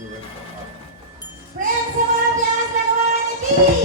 प्रेम से बोलो व्यास भगवान की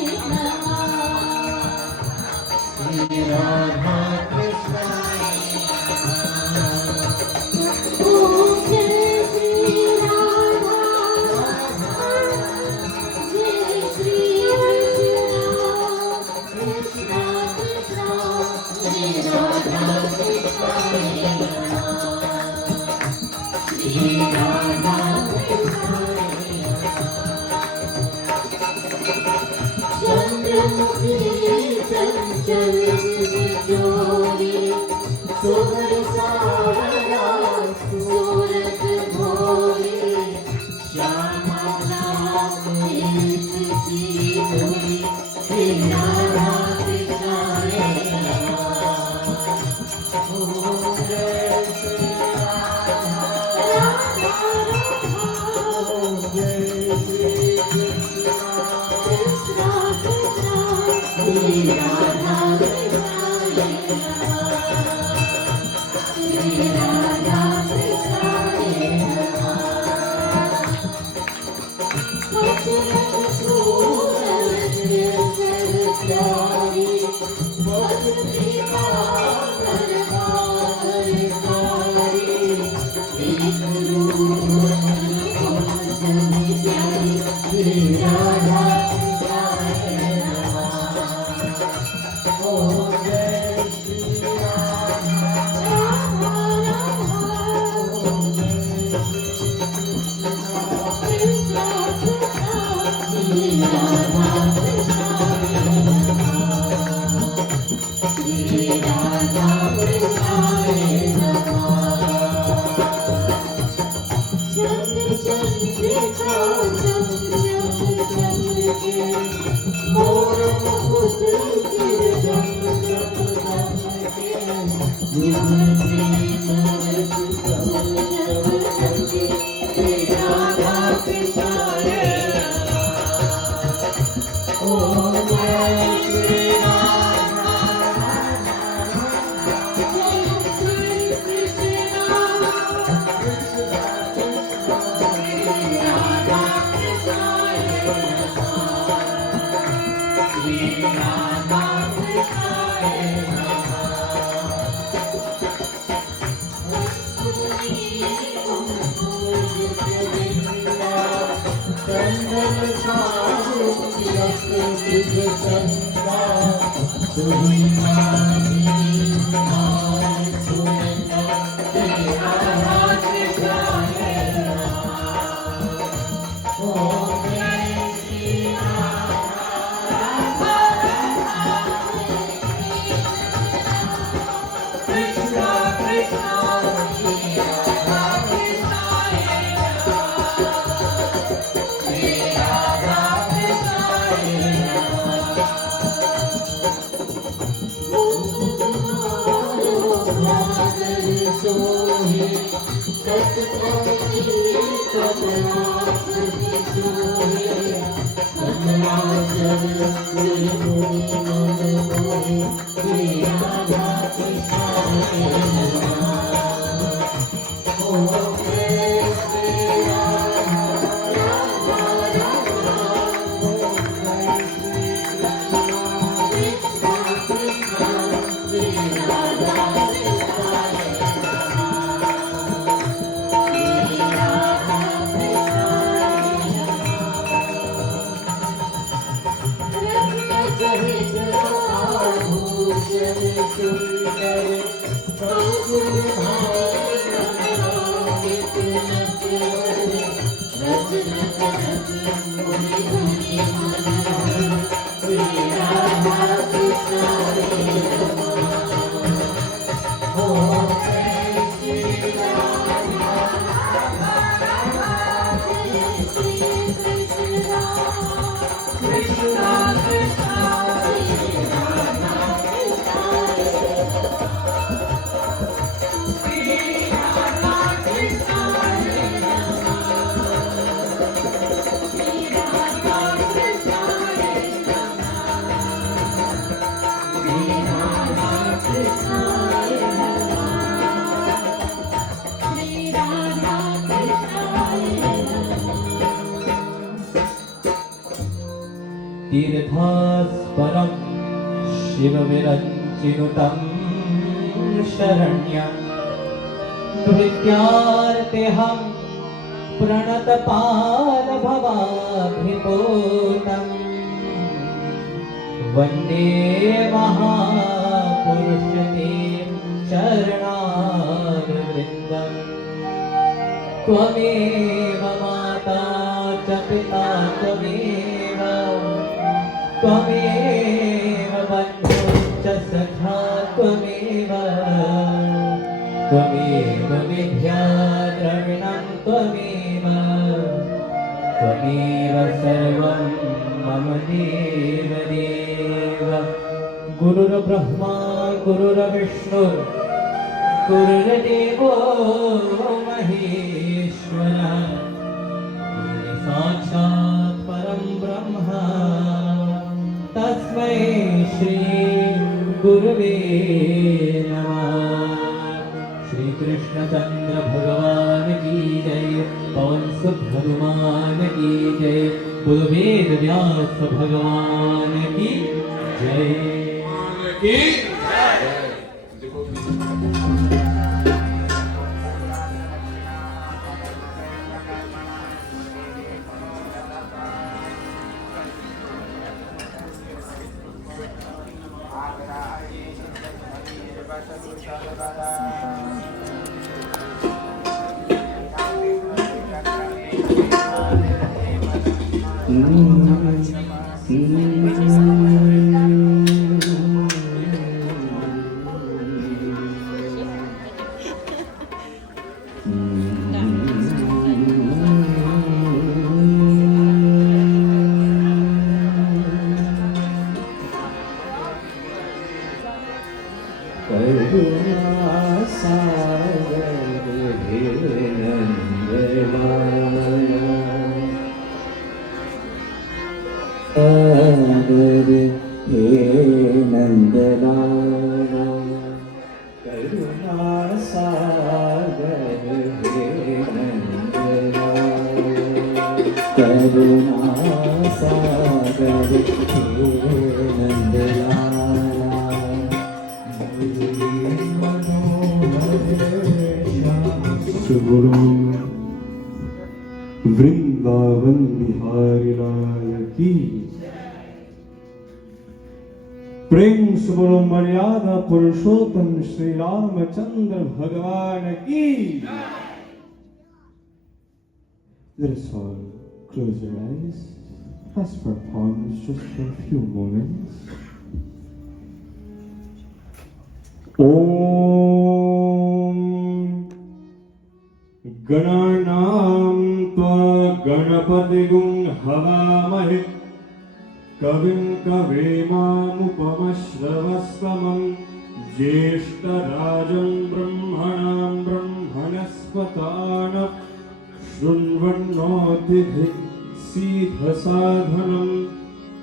Krishna तीर्थास्परं शिवविरञ्चिनुतं शरण्यं भृत्यार्तेऽहं प्रणतपालभवाभिपूतं वन्दे महापुरुषते चरणारविन्दम् त्वमेव माता च पिता त्वमेव त्वमेव बन्धुश्च सखा त्वमेव त्वमेव विद्या द्रविणं त्वमेव त्वमेव सर्वं मम देव देव गुरुर्ब्रह्मा गुरुर्विष्णु गुरुर्देवो महेश्वरः साक्षात् परं ब्रह्म तस्मै श्री गुरवे नमः। श्री कृष्ण चंद्र भगवान की जय, पवन सुत हनुमान की जय, बोलो वेद व्यास भगवान की जय। गुरु वृंदावन बिहारी लाल की प्रेम से बोलो मर्यादा पुरुषोत्तम श्री रामचंद्र भगवान की। Let us all close your eyes, rest for pause just for a few moments. Om गणानां त्वा गणपतिगुं हवामहे कविं कवीमामुपमश्रवस्तमं ज्येष्ठराजं ब्रह्मणां ब्रह्मणस्पतान शृण्वन्नोतिभिः सीदसाधनं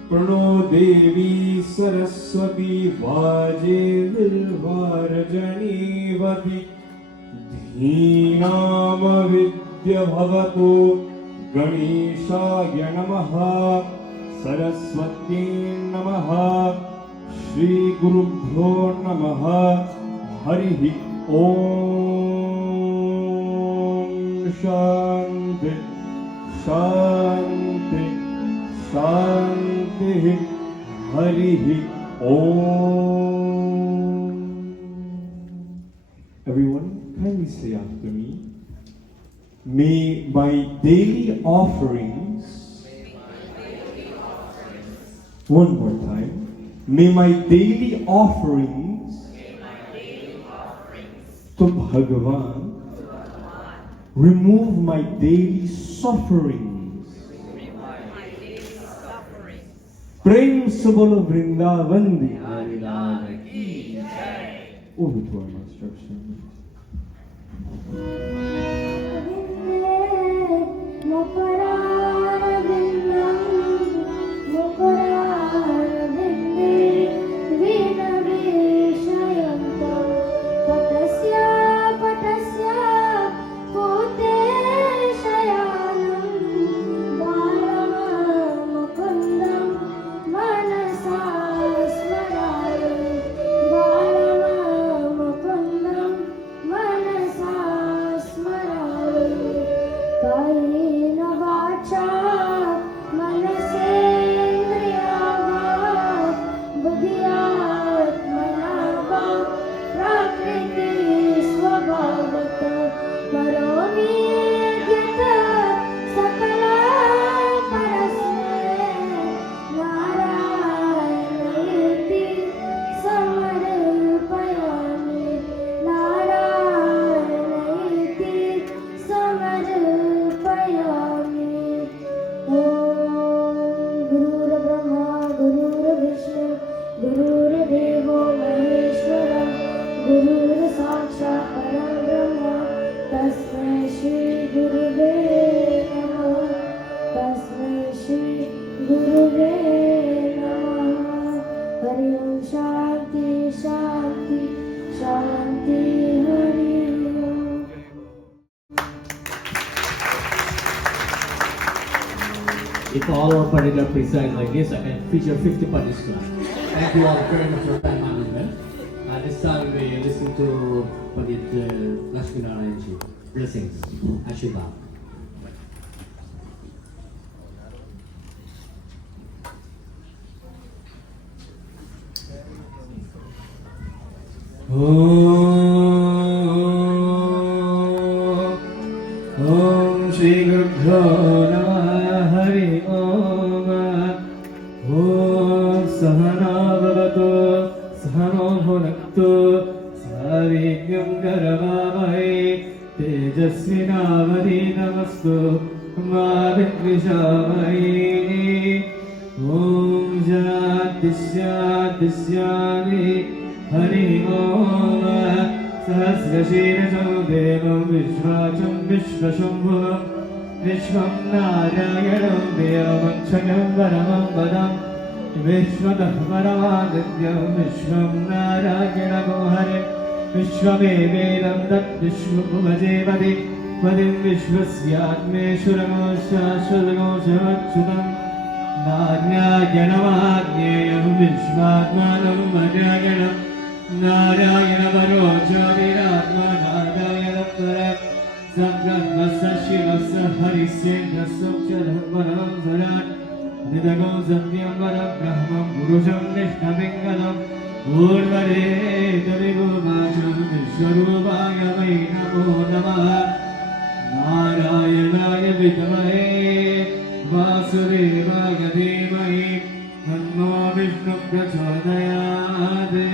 प्रणो देवी सरस्वती वाजेर्वार्जनीवति धीनामविद्य भवतु गणेशाय नमः सरस्वती नमः श्रीगुरुभ्यो नमः हरिः ओम शांति शांति शांति हरिः ओम। Everyone, kindly say after me. May my daily offerings, one more time, may my daily offerings to Bhagavan remove my daily sufferings. Prem se bolo Vrindavan Bihari Lal ki jai. Over to our instructions. Bye. गुरुर्देवो महेश्वरः गुरुर्साक्षात् परब्रह्म तस्मै श्री गुरुवे नमः तस्मै श्री गुरुवे नमः हरि ओम शांति शांति शांति हरि ओम If all our particular precise like this, I can feature 50 participants. Thank you all very much for your time management. This time we listen to Pandit Lakshminarayanji. Blessings. Ashirvad. Om Shri Gurubhyo Namah Hari Om Om Sahana Bhavatu Sahano Bhunaktu Savigyam Karavamai Tejasvinavadi Namastu Ma Vidvishavai Om Jati Jati Jati Hari Om Sahasrashirajam Devam Vishvacham Vishvashambhuvam Vishvam Narayanam Devamanchayam Varamam Vadam Vishwadahvaramaदित्यam Vishvam Narayanam Hare Vishvamevedam Tat Vishvabhuvajevadi Vadim Vishvasyatmeshuram Shashvadagam Shavachyutam Naryayanamagnyayam Vishvatmanam Madhyayanam Narayana Varo Jyotiratma Narayana Param Sambrahmasa Shivasa Harisendra Sokshadhavanam Varan Nidagam Satyam Varam Brahmam Purusham Nishnabingalam Urvare Tarigumacham Vishwarupaya Vai Namo Namaha Narayana Vidamahe Vasudevaya Dhimahi Tanno Vishnu Prachodayate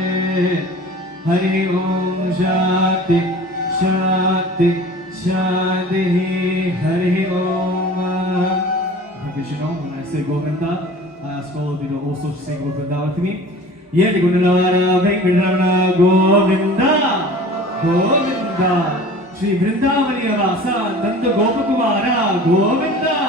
Hari Om Shanti Shanti Shanti Hari Om. You should know when I say Govinda, I ask all of you to also sing Govinda with me. Yedi Gundalara Venkatramana Govinda Govinda Shri Vrindavani Vasa Nanda Gopakumara Govinda.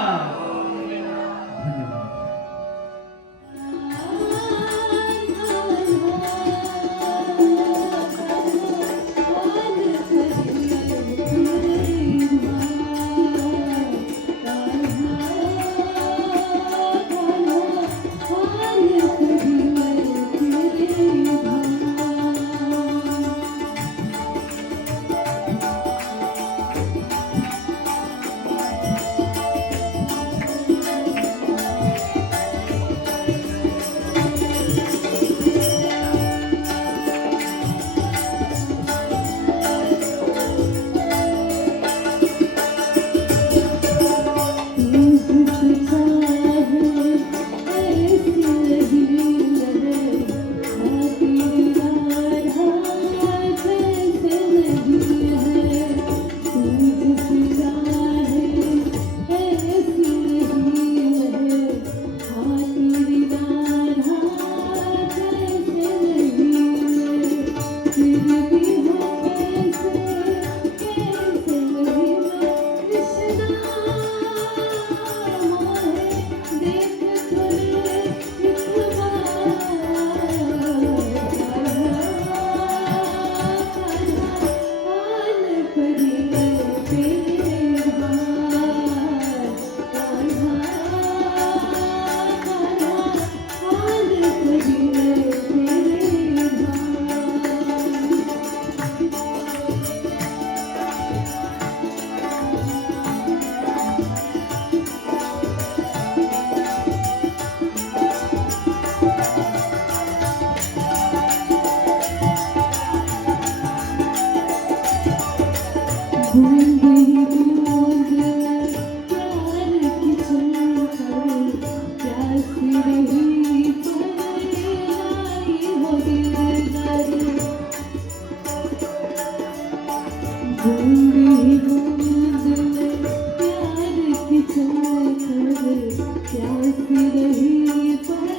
प्यास रही पर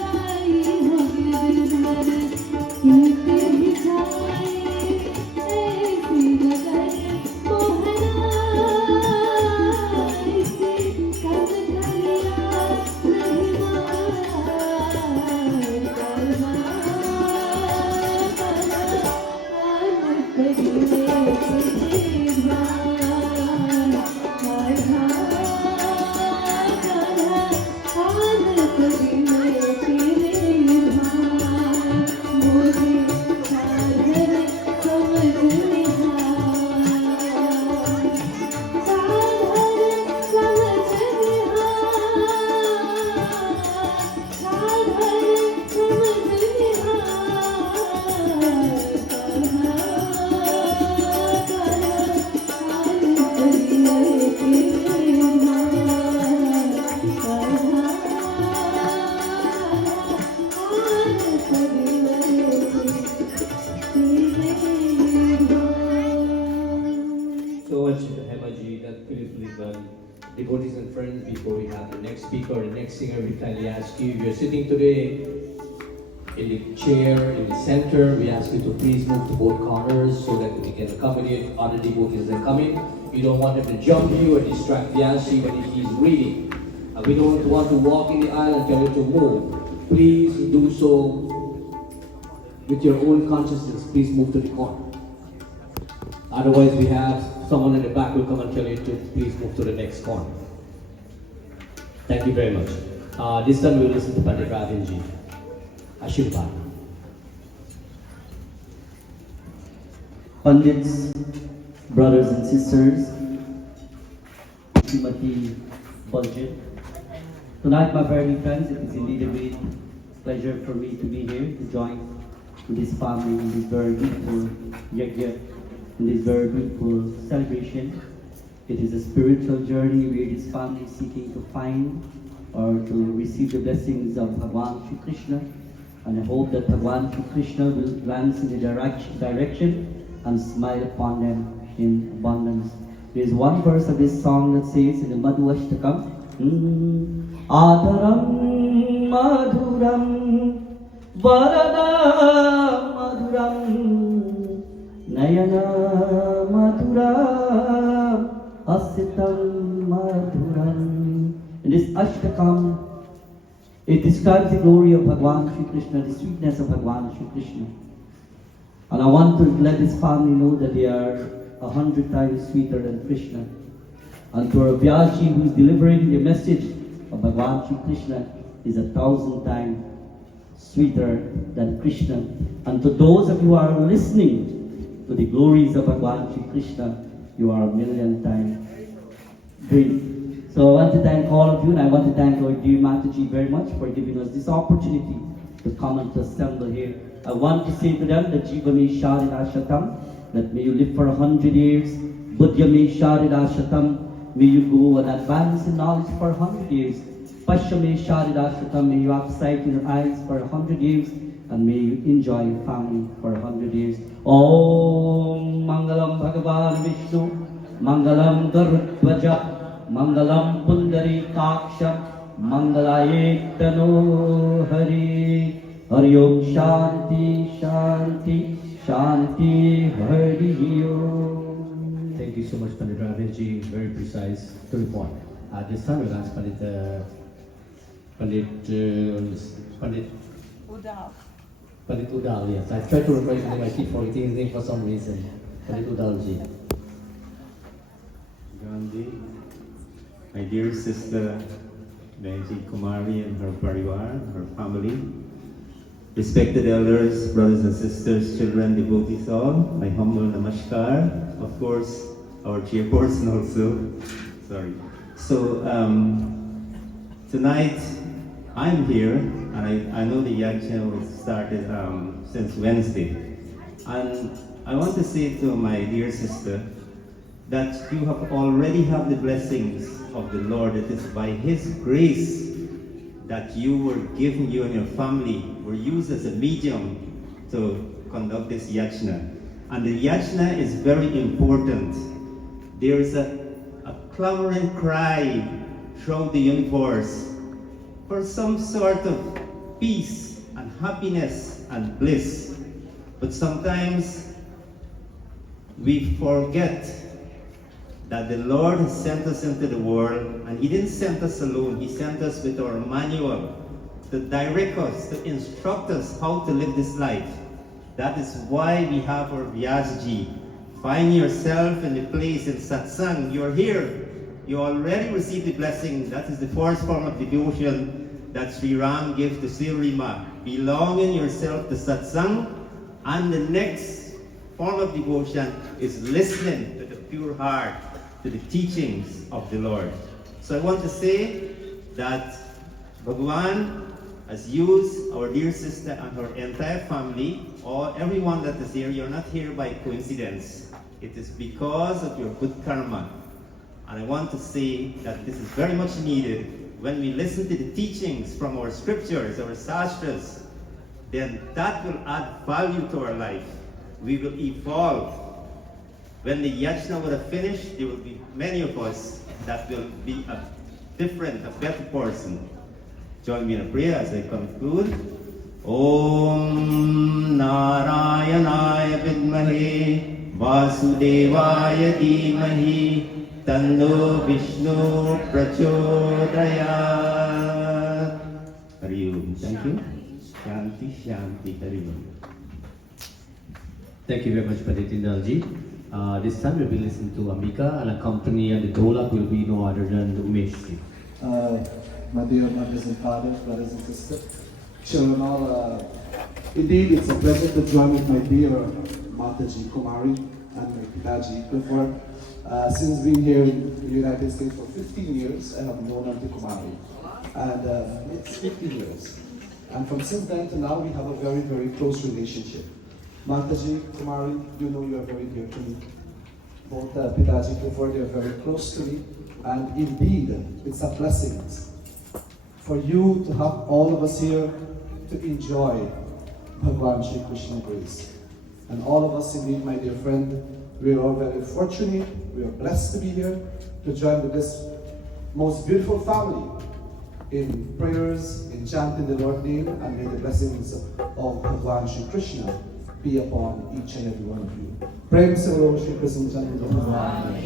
लाई हो next singer, we kindly ask you, if you're sitting today in the chair in the center, we ask you to please move to both corners so that we can accommodate other devotees that come in. You don't want them to jump you or distract Vyashi when he's reading. We don't want to walk in the aisle and tell you to move. Please do so with your own consciousness. Please move to the corner. Otherwise, we have someone in the back will come and tell you to please move to the next corner. Thank you very much. This time we'll listen to Pandit Ravinji. Ashirvad. Pandits, brothers and sisters, Srimati Baljet. Tonight, my very friends, it is indeed a great pleasure for me to be here to join this family in this very beautiful Yagna, in this very beautiful celebration. It is a spiritual journey where this family is seeking to find or to receive the blessings of Bhagavan Shri Krishna. And I hope that Bhagavan Shri Krishna will glance in the direction and smile upon them in abundance. There is one verse of this song that says in the Madhuvashtakam, Adaram Madhuram Varada Madhuram Nayana Madhuram Asitam Madhuram. In this Ashtakam, it describes the glory of Bhagavan Shri Krishna, the sweetness of Bhagavan Shri Krishna. And I want to let this family know that they are 100 times sweeter than Krishna. And to our Vyashi who is delivering the message of Bhagavan Shri Krishna is 1,000 times sweeter than Krishna. And to those of you who are listening to the glories of Bhagavan Shri Krishna, you are 1,000,000 times great. So I want to thank all of you, and I want to thank our dear Mataji very much for giving us this opportunity to come and to assemble here. I want to say to them that Jivame Sharida Shatam, that may you live for 100 years. Buddhyame Sharida Shatam, may you go and advance in knowledge for 100 years. Pashyame Sharida Shatam, may you have sight in your eyes for 100 years, and may you enjoy your family for 100 years. Om Mangalam Bhagavan Vishnu, Mangalam Garudvaja, Mangalam Pundari Kaksham, Mangalaye Tano Hari, Hari Om Shanti Shanti Shanti Hari Om. Thank you so much, Pandit Ravinji. Very precise to the point. This time we'll ask Pandit Udal, yes. I tried to remember his name, I keep forgetting his name for some reason. Pandit Udalji. Gandhi, my dear sister Benji Kumarie and her parivar, her family, respected elders, brothers and sisters, children, devotees all, my humble namaskar. Of course, our chairperson also. Sorry. So tonight I'm here, and I know the Yagna was started since Wednesday, and I want to say to my dear sister that you have already have the blessings of the Lord. It is by His grace that you were given, you and your family were used as a medium to conduct this yajna. And the yajna is very important. There is a clamoring cry throughout the universe for some sort of peace and happiness and bliss. But sometimes we forget that the Lord has sent us into the world, and He didn't send us alone. He sent us with our manual to direct us, to instruct us how to live this life. That is why we have our Vyasji. Find yourself in the place in satsang. You're here. You already received the blessing. That is the first form of devotion that Sri Ram gives to Sri Rima. Belonging yourself to satsang. And the next form of devotion is listening to the pure heart, to the teachings of the Lord. So I want to say that Bhagavan has used our dear sister and her entire family, or everyone that is here. You're not here by coincidence. It is because of your good karma. And I want to say that this is very much needed. When we listen to the teachings from our scriptures, our sastras, then that will add value to our life. We will evolve. When the yajna would have finished, there will be many of us that will be a different, a better person. join me in a prayer as I conclude. Om Narayanaya Vidmahe Vasudevaya Dhimahi Tanno Vishnu Prachodayat. Hari Om. Thank you. Shanti, Shanti, Hari Om. Thank you very much, Pandit Indalji. This time we'll be listening to Ambika, and accompany on the dholak will be no other than Umesh ji. My dear mothers and fathers, brothers and sisters, children all, indeed it's a pleasure to join with my dear Mataji Kumarie and my Pitaji Clifford. Since being here in the United States for 15 years, I have known Auntie Kumarie. And it's 15 years. And from since then to now, we have a very, very close relationship. Mataji Kumarie, you know you are very dear to me. Both Pitaji Clifford, they are very close to me. And indeed, it's a blessing for you to have all of us here to enjoy Bhagwan Shri Krishna grace. And all of us indeed, my dear friend, we are all very fortunate, we are blessed to be here to join with this most beautiful family in prayers, in chanting the Lord's name, and may the blessings of Bhagwan Shri Krishna be upon each and every one of you. Prem se bolo Shri Krishna Chandra Bhagwan.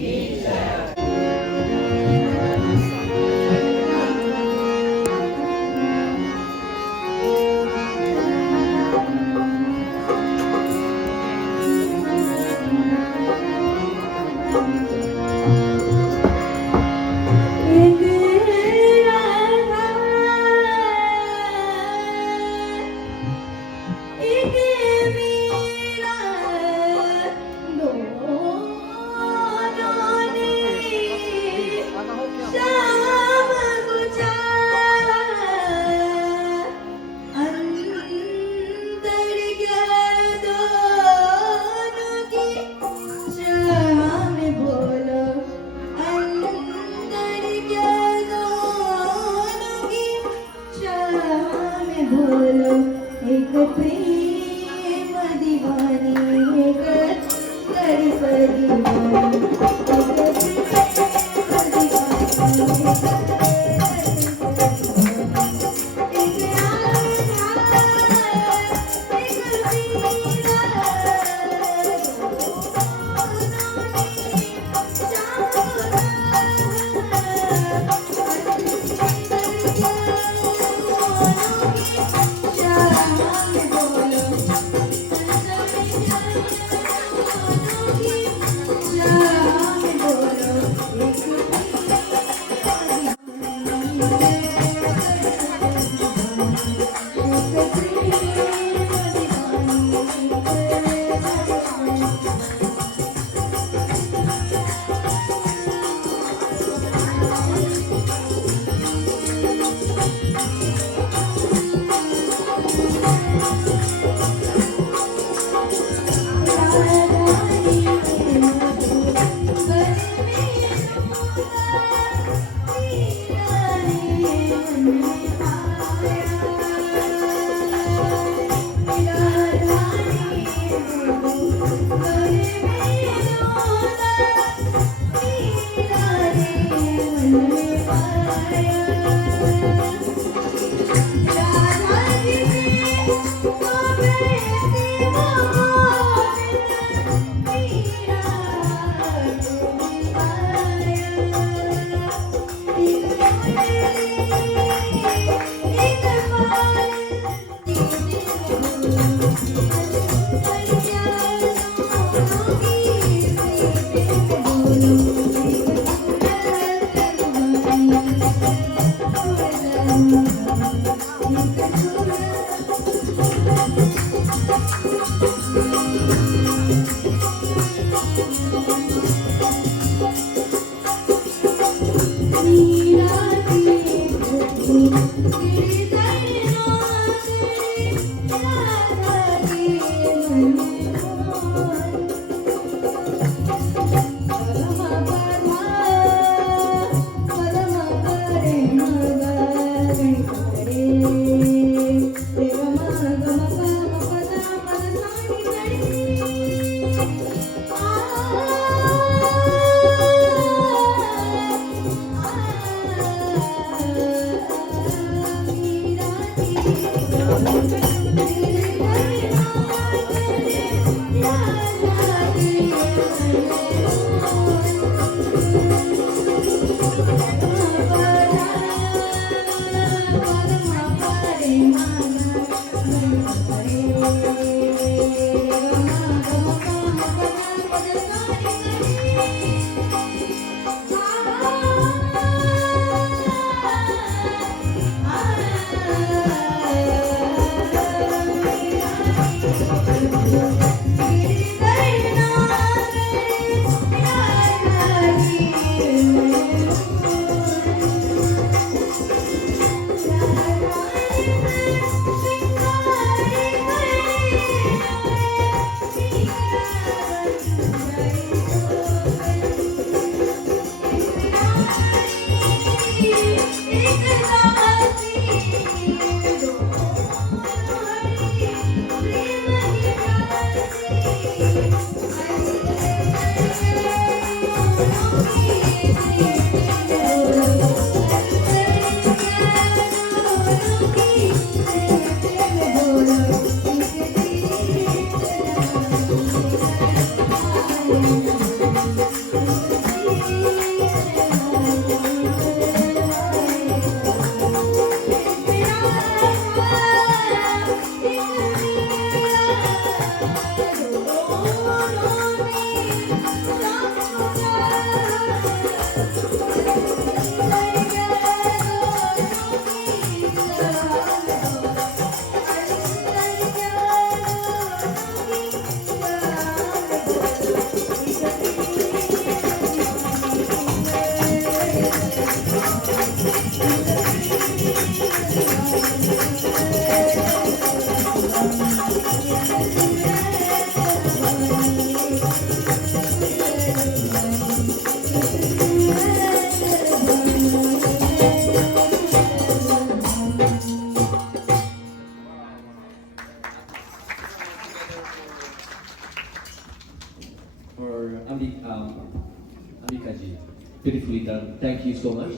Ambikaji, beautifully done. Thank you so much.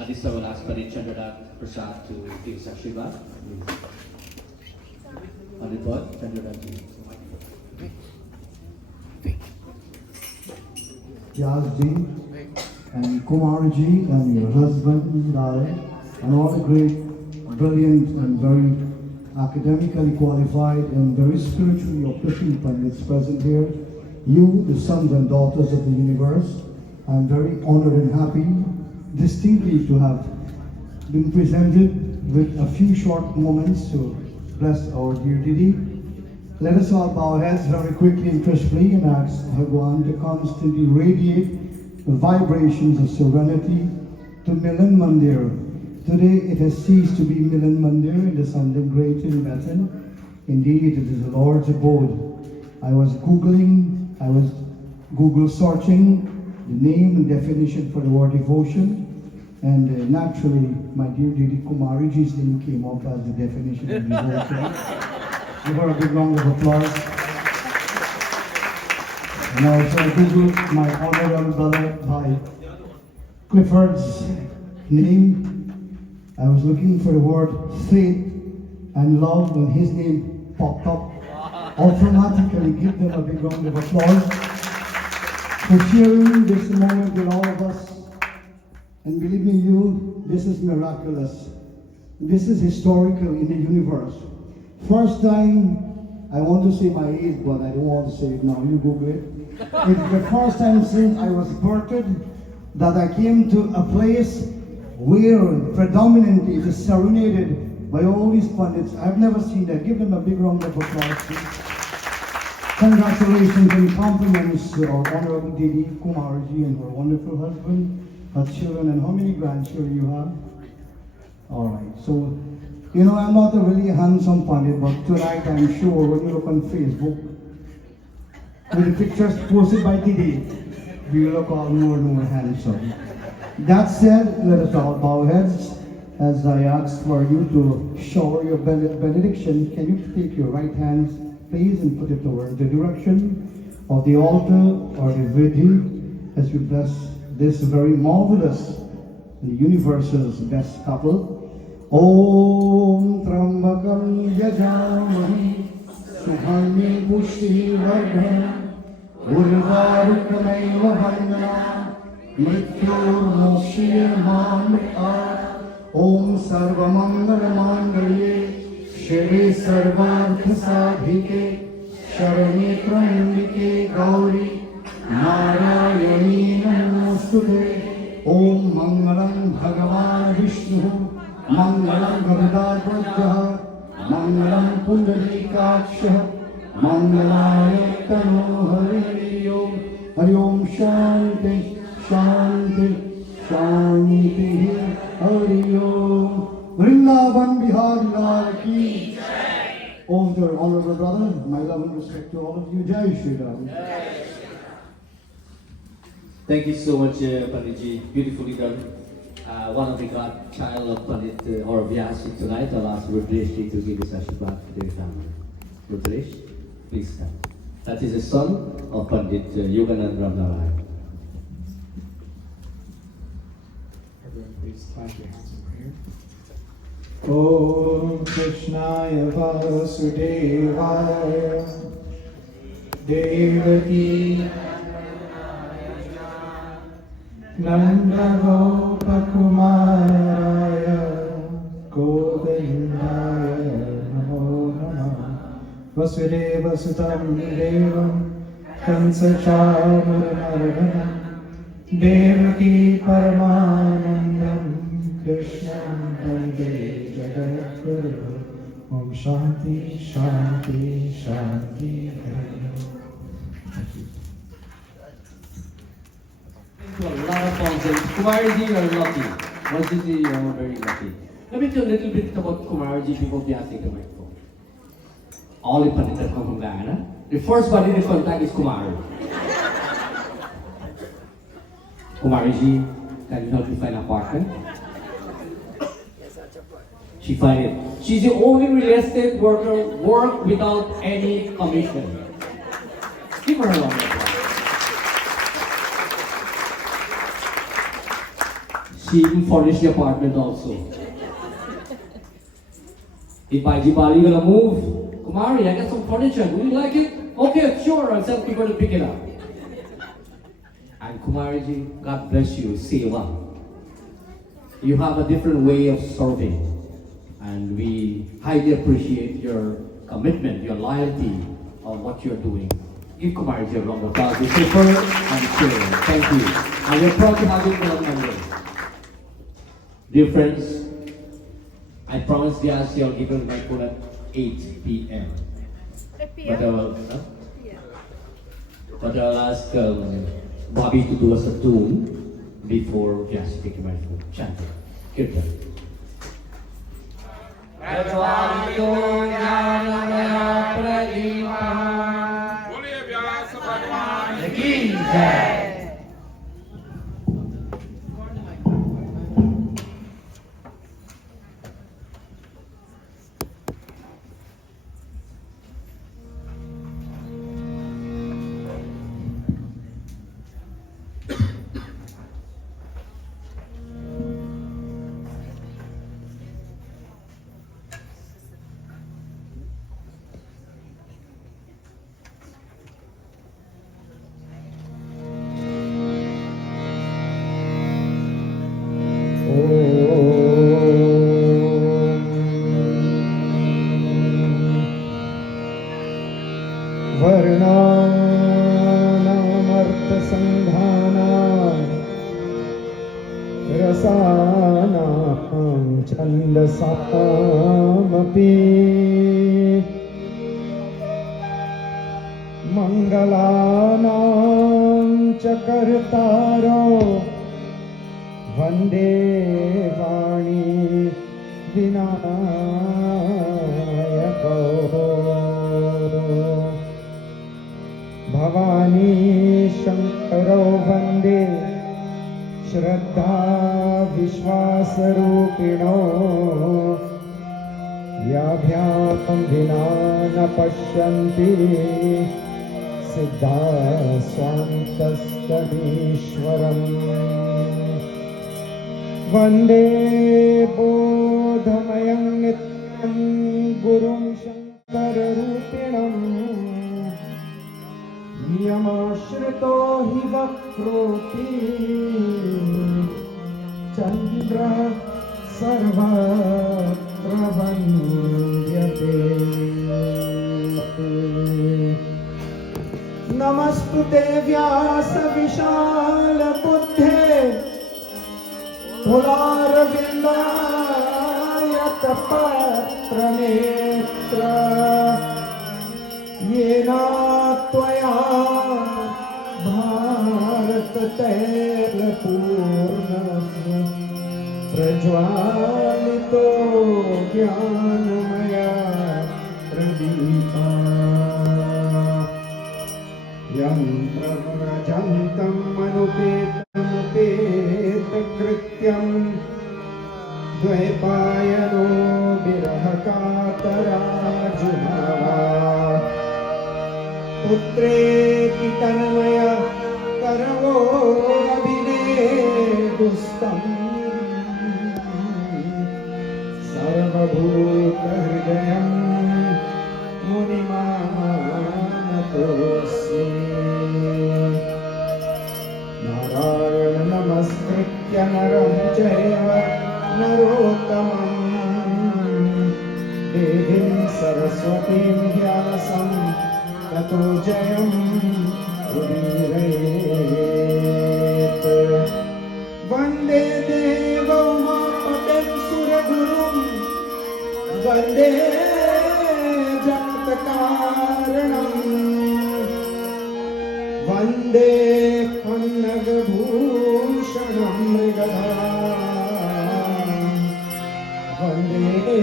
At this time, I'll ask Chandradat Persaud to give us Ashirvad. Anipod, Chandradat. Yazji and Kumarie ji and your husband, darling, and all the great, brilliant and very academically qualified and very spiritually uplifting pundits present here. You, the sons and daughters of the universe, I'm very honored and happy distinctly to have been presented with a few short moments to bless our dear Didi. Let us all bow our heads very quickly and crisply and ask Bhagwan to constantly radiate the vibrations of serenity to Milan Mandir. Today it has ceased to be Milan Mandir in the Sunday Great in Metan. Indeed, it is the Lord's abode. I was Google searching the name and definition for the word devotion, and naturally, my dear Didi Kumarie ji's name came up as the definition of devotion. Give her a big round of applause. And also Googled my honorable brother by Clifford's name. I was looking for the word faith and love when his name popped up. Automatically give them a big round of applause for sharing this moment with all of us. And believe me, this is miraculous. This is historical in the universe. First time, I want to say my age, but I don't want to say it now. You Google it. It's the first time since I was birthed that I came to a place where predominantly it is serenaded by all these pundits. I've never seen that. Give them a big round of applause, please. Congratulations and compliments to our honorable Didi Kumarie ji and her wonderful husband, her children, and how many grandchildren you have? All right, so, you know, I'm not a really handsome pundit, but tonight I'm sure when you look on Facebook, with the pictures posted by Didi, we look all more and more handsome. That said, let us all bow heads as I ask for you to shower your benediction. Can you take your right hands, please, and put it towards the direction of the altar or the vidhi as we bless this very marvelous and the universe's best couple. ॐ त्र्यम्बकं यजामहे सुगन्धिं पुष्टिवर्धनम् उर्वारुकमेव वन्दनात् मृत्योर्मोक्षीयमामृतात् ॐ सर्वमङ्गलमाङ्गल्ये शिवे सर्वार्थसाधिके शरण्ये त्र्यम्बिके गौरी नारायणी नमोस्तुते ॐ मङ्गलं भगवान् विष्णुः मङ्गलं गरुडाध्वजः मङ्गलं पुण्डरीकाक्षः मङ्गलाय तनो हरि ओं शान्ति शान्ति शान्तिः हरि ओं वृन्दावन बिहारी लाल की Oh, to our honorable brother, my love and respect to all of you. Jai Shri Ram. Thank you so much, Panditji. Beautifully done. One of the godchild of Pandit or Vyasi tonight. I'll ask Rudresh to give his ashirwad to their family. Rudresh, please stand. That is the son of Pandit Yoganand Ramnarayan. Everyone, please clap your hands in prayer. Om Krishnaya Vasudevaya Devaki Nanda Gopakumaraya Govindaya Namo Namah Vasudeva Sutam Devam Kansachamurmarvanam Devaki Paramanandam Krishnam Vande Jagadguru Om Shanti Shanti Shanti Hari Om. To a lot of concerts. Kumarie, you are lucky. Once you see, you are very lucky. Let me tell you a little bit about Kumarie before we ask the microphone. All the Pandits come from Guyana. The first body in contact is Kumarie. Kumarie, can you help me find a partner? She find it. She's the only real estate worker work without any commission. Give her a round of applause. She even furnished the apartment also. If by Diwali you're gonna move, Kumarie, I got some furniture. Do you like it? Okay, sure. I'll tell people to pick it up. And Kumarie, God bless you. Seva. You have a different way of serving. And we highly appreciate your commitment, your loyalty on what you're doing. Give Kumarie a round of applause. We support and share. Thank you. And we're proud to have you on Monday. Dear friends, I promised Vyasi I'll give him my phone at 8 p.m. But I'll ask Bobby to do us a tune before Vyasi take my phone. Chanting. Kirtan. छन्दसामपि मङ्गलानां च कर्तारो वन्दे वाणी विनायको भवानी शङ्करो वन्दे श्रद्धा विश्वासरूपिणो याभ्यां विना न पश्यन्ति सिद्धा स्वान्तस्तमीश्वरम् वन्दे बोधम गुरुं शङ्कररूपिणम् नियमाश्रितो हि वक्रोति चन्द्रः सर्वत्र वन्द्यते नमस्तुते व्यासविशालबुद्धे तुलारविन्दायतपत्रनेत्र येन त्वया भारततैलपूर्णः प्रज्वालितो ज्ञानमय प्रदीपः यन्त्रव्रजन्तं मनुपेतमुपेतकृत्यं द्वैपायनो विरहकातराजुहावा पुत्रेति तन्मय करवोऽभिनेदुस्तम् सर्वभूतहृदयं मुनिमानतोऽस्मि नारायण नमस्कृत्य नरं चैव नरोत्तमं देवीं सरस्वतीं व्यासं ततो जयं उदीरयेत् वन्दे देवोमापतिं सुरगुरुं वन्दे जगत्कारणम् वन्दे पन्नगभूषणं मृगधाम् वन्दे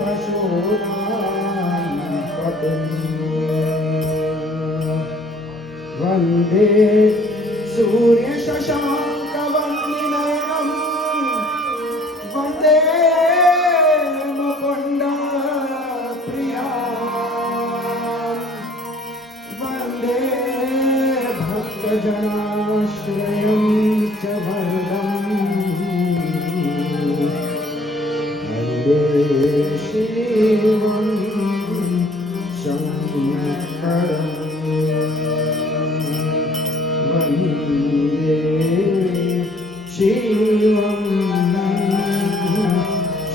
पशूनां पतिम् वन्दे सूर्यशशाङ्कवन्निनयनं वन्दे मुकुन्दप्रियाम् वन्दे भक्तजनाश्रयं च वरदम् वन्दे शिवं शङ्करम् वन्दे शिवं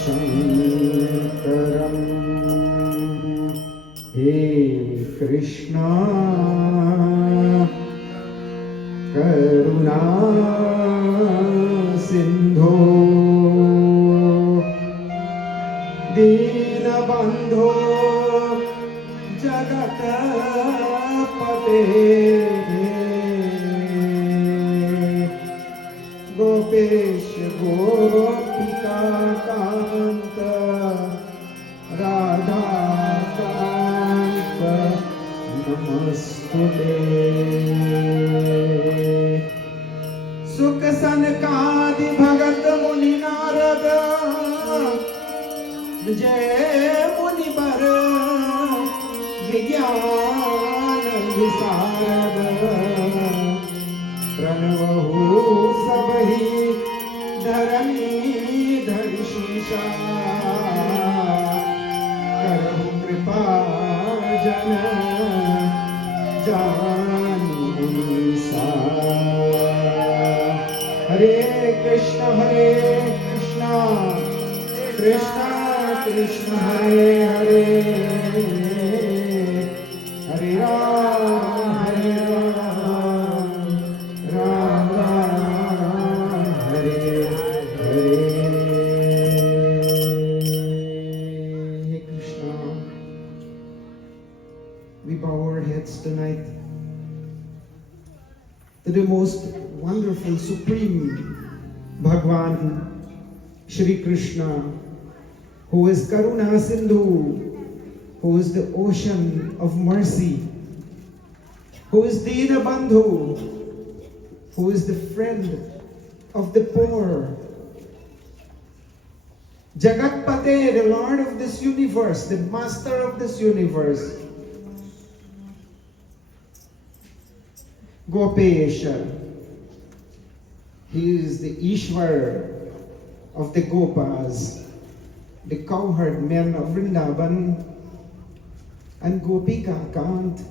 शङ्करम् हे कृष्णा करुणा सिन्धो दीनबन्धो जगत्पते गोपेश गोपिकान्त राधाकान्त नमस्तुते सुख सनकादि भगत मुनि नारद जय मुनिवर विज्ञान विशारद प्रणवहु सबहि धरणी धरिशीषा करहु कृपा जन जानिसा हरे Krishna Krishna Krishna Hare Hare Hare Ram Ram Ram Hare Hare Hey Krishna, we bow our heads tonight to the most wonderful, supreme Bhagwan Shri Krishna, who is Karuna Sindhu, who is the ocean of mercy, who is Dina Bandhu, who is the friend of the poor, Jagatpate, the Lord of this universe, the master of this universe, Gopesha. He is the Ishwar of the Gopas. the cowherd men of Vrindavan, and Gopi Geet.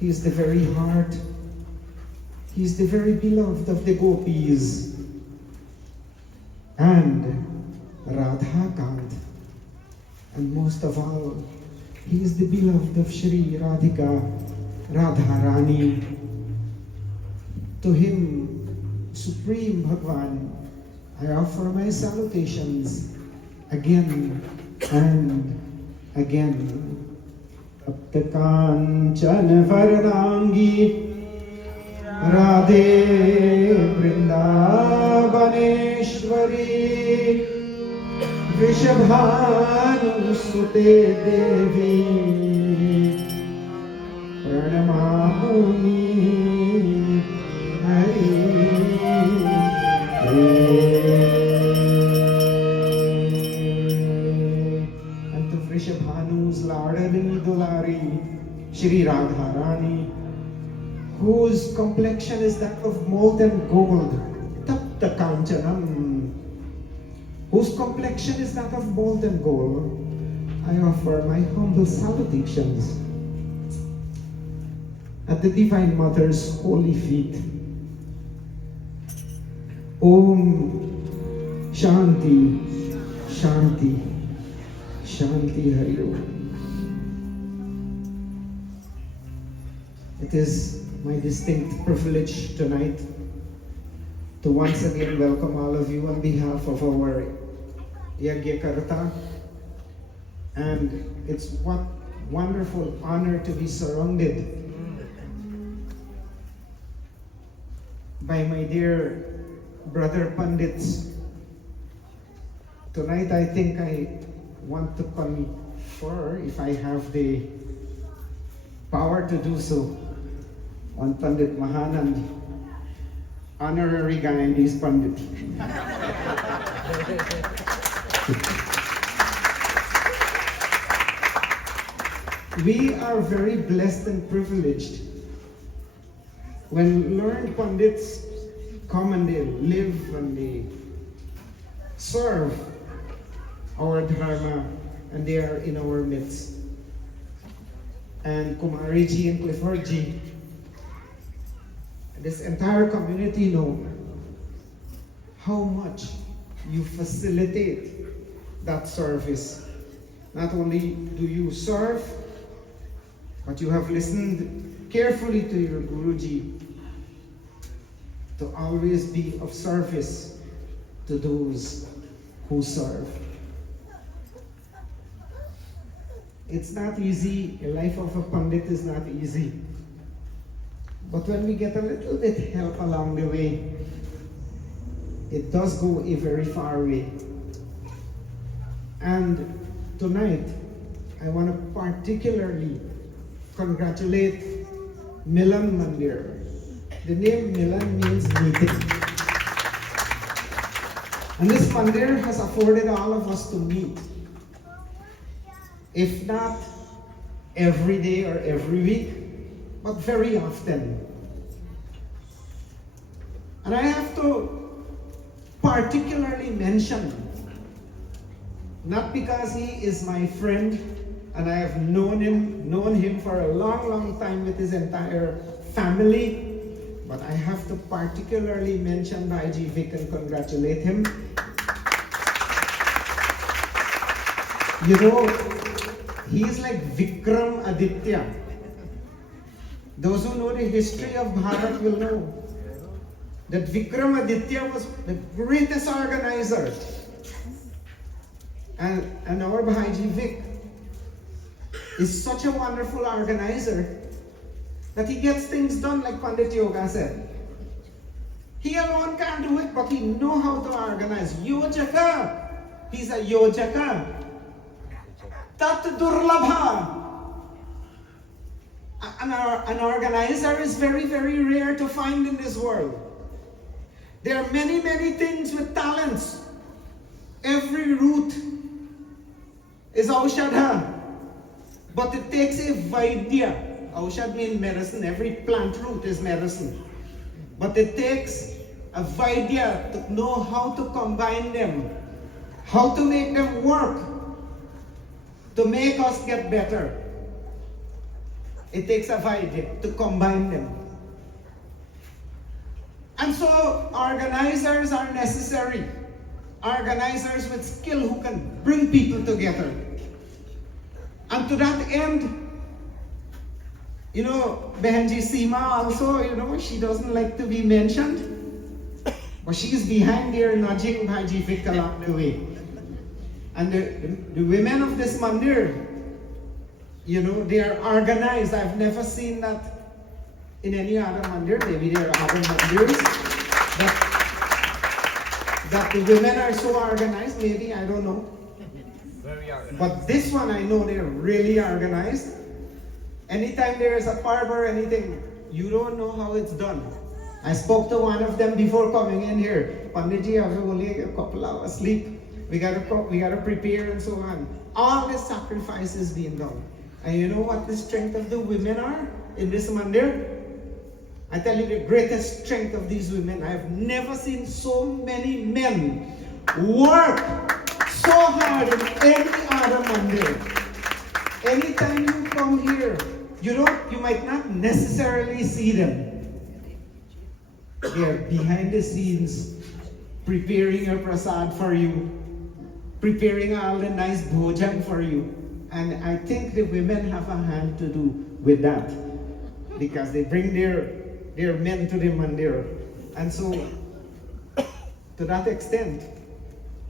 He is the very heart. He is the very beloved of the gopis. And Radha Kant. And most of all, he is the beloved of Shri Radhika, Radharani. To him, Supreme Bhagwan, I offer my salutations again and again. Apta Kanchan Varanangi Radhe Vrindavaneshwari Rishabhanu Sute Devi Pranamami Hari And to Rishabhanu's Ladani Dulari Shri Radharani, whose complexion is that of molten gold, Tapta Kanchanam, whose complexion is that of molten gold, I offer my humble salutations at the Divine Mother's holy feet. Om Shanti, Shanti, Shanti Hari Om. It is my distinct privilege tonight to once again welcome all of you on behalf of our Yagna. And it's what wonderful honor to be surrounded by my dear brother Pandits. Tonight I think I want to confer, if I have the power to do so, on Pandit Mahanand, honorary Guyanese Pandit. We are very blessed and privileged when learned Pandits come and they live and they serve our Dharma and they are in our midst. And Kumarie ji and Clifford ji, this entire community know how much you facilitate that service. Not only do you serve, but you have listened carefully to your Guruji to always be of service to those who serve. It's not easy. A life of a Pandit is not easy. But when we get a little bit help along the way, it does go a very far way. And tonight, I want to particularly congratulate Milan Mandir. The name Milan means meeting. And this Mandir has afforded all of us to meet. If not every day or every week, but very often. And I have to particularly mention, not because he is my friend and I have known him for a long, long time with his entire family, but I have to particularly mention Bhaiji Vic and congratulate him. You know, he is like Vikram Aditya. Those who know the history of Bharat will know that Vikram Aditya was the greatest organizer. And our Bhaiji Vic is such a wonderful organizer that he gets things done like Pandit Yoga said. He alone can't do it, but he knows how to organize. Yojaka, he's a Yojaka. Tat Durlabha. An organizer is very, very rare to find in this world. There are many, many things with talents. Every root is Aushadha, but it takes a Vaidya. Aushad means medicine. Every plant root is medicine. But it takes a Vaidya to know how to combine them how to make them work, to make us get better. It takes a Vaidik to combine them. And so organizers are necessary. Organizers with skill who can bring people together. And to that end, you know, Behenji Seema also, you know, she doesn't like to be mentioned. But she's behind there nudging Bhaiji Vic along the way. And the women of this mandir, you know, they are organized. I've never seen that in any other mandir. Maybe there are other mandirs that the women are so organized. Maybe, I don't know. Very organized. But this one, I know they're really organized. Anytime there is a parv or anything, you don't know how it's done. I spoke to one of them before coming in here. Panditji, I have only a couple hours sleep. We gotta prepare and so on. All the sacrifices being done. And you know what the strength of the women are in this mandir? I tell you the greatest strength of these women. I have never seen so many men work so hard in any other mandir. Anytime you come here, you might not necessarily see them. They're behind the scenes, preparing your prasad for you, preparing all the nice bhojan for you. And I think the women have a hand to do with that, because they bring their men to the mandir. And so, to that extent,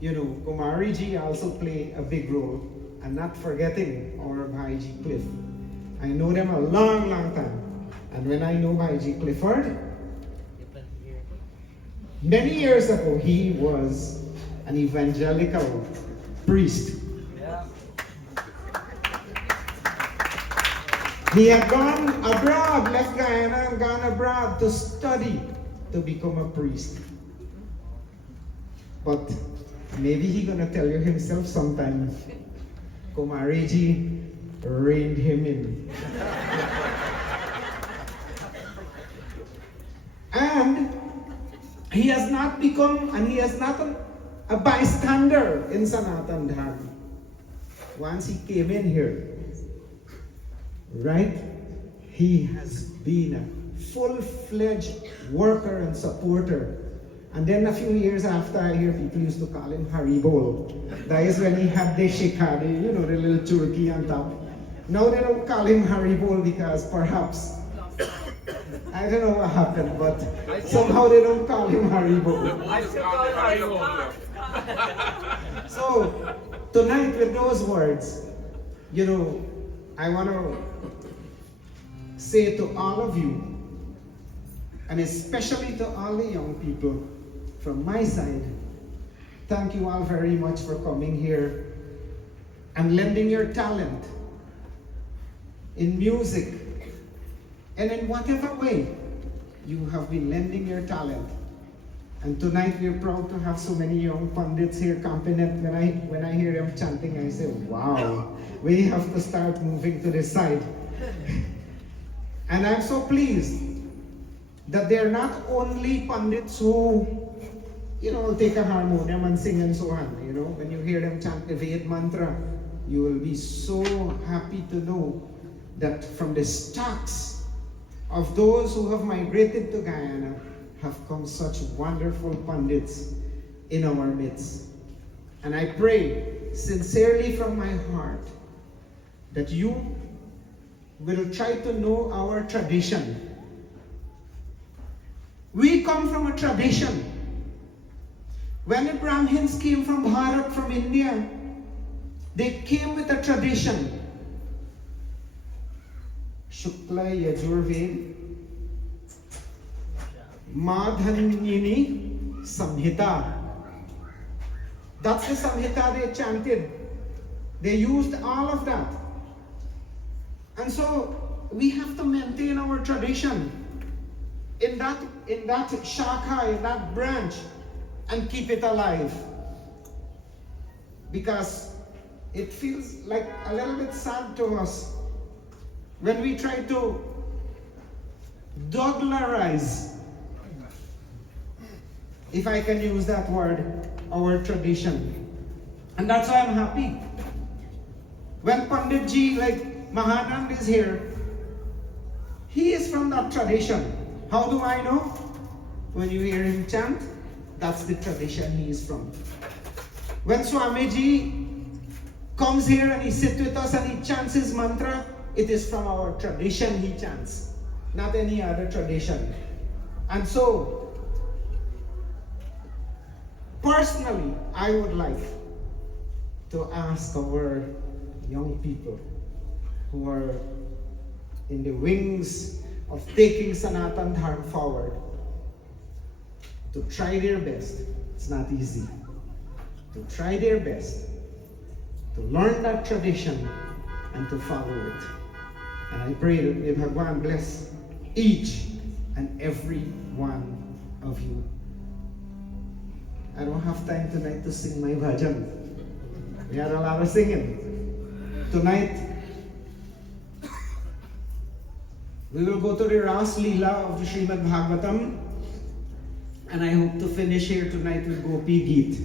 you know, Kumarie ji also play a big role, and not forgetting our Bhaiji Cliff. I know them a long, long time. And when I know Bhaiji Clifford, many years ago, he was an evangelical priest. He had gone abroad, left Guyana and gone abroad to study to become a priest. But maybe he's gonna tell you himself sometime. Kumarie ji reined him in. And he has not a bystander in Sanatan Dharma. Once he came in here, right, he has been a full-fledged worker and supporter. And then a few years after, I hear people used to call him Haribol. That is when he had the shikadi, you know, the little turkey on top. Now they don't call him Haribol because perhaps, I don't know what happened, but somehow they don't call him Haribol. I still call it Haribol. So, tonight with those words, you know, I want to say to all of you, and especially to all the young people, from my side, thank you all very much for coming here and lending your talent in music and in whatever way you have been lending your talent. And tonight we're proud to have so many young pundits here camping. When I hear them chanting, I say, wow, we have to start moving to the side. And I'm so pleased that they're not only pundits who, you know, take a harmonium and sing and so on. You know, when you hear them chant the Ved mantra, you will be so happy to know that from the stocks of those who have migrated to Guyana have come such wonderful pundits in our midst. And I pray sincerely from my heart that you will try to know our tradition. We come from a tradition. When the Brahmins came from Bharat, from India, they came with a tradition. Shukla Yajurved Madhanyini Samhita. That's the Samhita they chanted. They used all of that. And so we have to maintain our tradition in that shakha, in that branch, and keep it alive. Because it feels like a little bit sad to us when we try to doglarize, if I can use that word, our tradition. And that's why I'm happy. When Pandit Ji, like Mahanand is here, he is from that tradition. How do I know? When you hear him chant, that's the tradition he is from. When Swamiji comes here and he sits with us and he chants his mantra, it is from our tradition he chants, not any other tradition. And so, personally, I would like to ask our young people who are in the wings of taking Sanatan Dharma forward to try their best. It's not easy. To try their best to learn that tradition and to follow it. And I pray that may Bhagwan bless each and every one of you. I don't have time tonight to sing my bhajan. We had a lot of singing. Tonight, we will go to the Ras Leela of the Srimad Bhagavatam, and I hope to finish here tonight with Gopi Geet.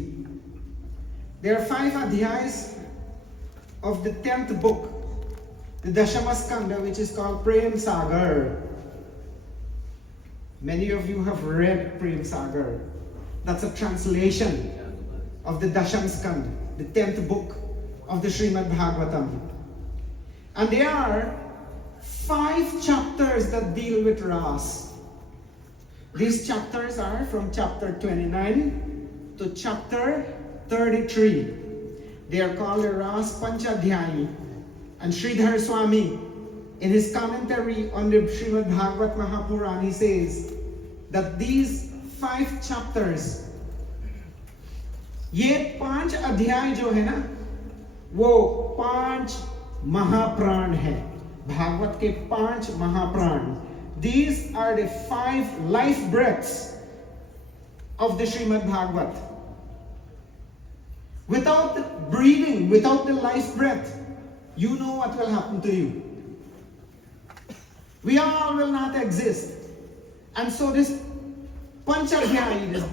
There are 5 adhyayas of the 10th book, the Dashamaskanda, which is called Prem Sagar. Many of you have read Prem Sagar. That's a translation of the Dashamaskanda, the 10th book of the Srimad Bhagavatam. And there are 5 chapters that deal with Ras. These chapters are from chapter 29 to chapter 33. They are called the Ras Panchadhyayi. And Sridhar Swami, in his commentary on the Srimad Bhagavat Mahapuran, he says that these 5 chapters, ये 5 अध्याय जो है ना, वो 5 महाप्राण है. भागवत के 5 महाप्राण. These are the 5 life breaths of the Srimad Bhagavat. Without the breathing, without the life breath, you know what will happen to you. We all will not exist. And so this Panchadhyayi, this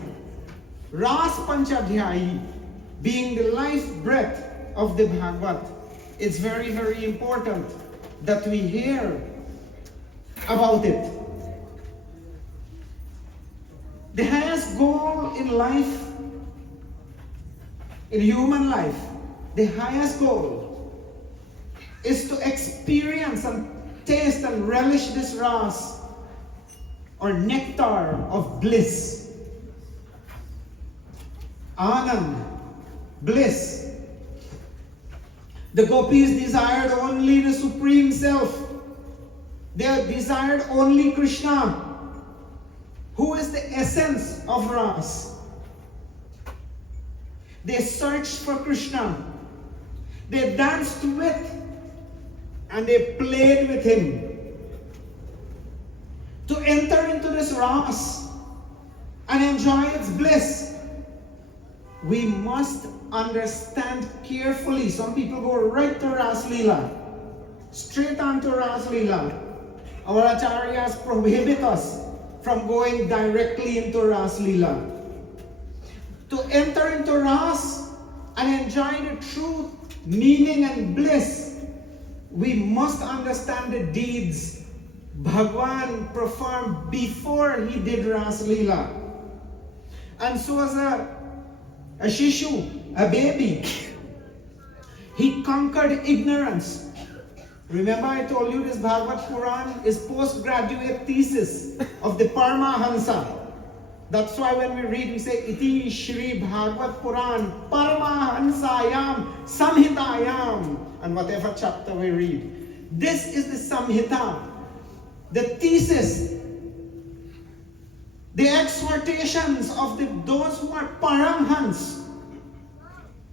Ras Panchadhyayi, being the life breath of the Bhagavat, it's very, very important that we hear about it. The highest goal in life, in human life, the highest goal is to experience and taste and relish this ras, or nectar of bliss. Anand, bliss. The gopis desired only the Supreme Self. They desired only Krishna, who is the essence of ras. They searched for Krishna. They danced with and they played with him. To enter into this ras and enjoy its bliss, we must understand carefully. Some people go right to Ras Leela, straight on to Ras Leela. Our acharyas prohibit us from going directly into Ras Leela. To enter into Ras and enjoy the true meaning and bliss, we must understand the deeds Bhagwan performed before he did Ras Leela. And so as a shishu, a baby, he conquered ignorance. Remember I told you this Bhagavad Puran is postgraduate thesis of the Paramahansa. That's why when we read, we say, Iti Shri Bhagavad Puran Paramahansayam Samhitayam. And whatever chapter we read. This is the Samhita, the thesis, the exhortations of those who are Paramhans.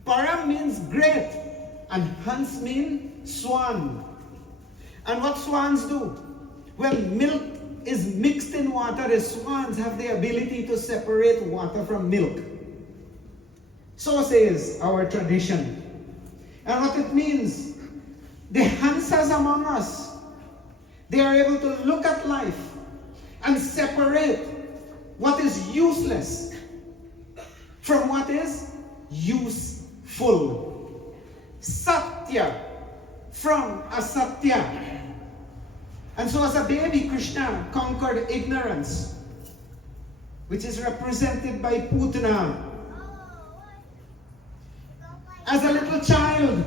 Param means great, and Hans means swan. And what swans do? When milk is mixed in water, the swans have the ability to separate water from milk. So says our tradition. And what it means, the Hansas among us, they are able to look at life and separate what is useless from what is useful. full. Satya from asatya. And so as a baby, Krishna conquered ignorance, which is represented by Putana. As a little child,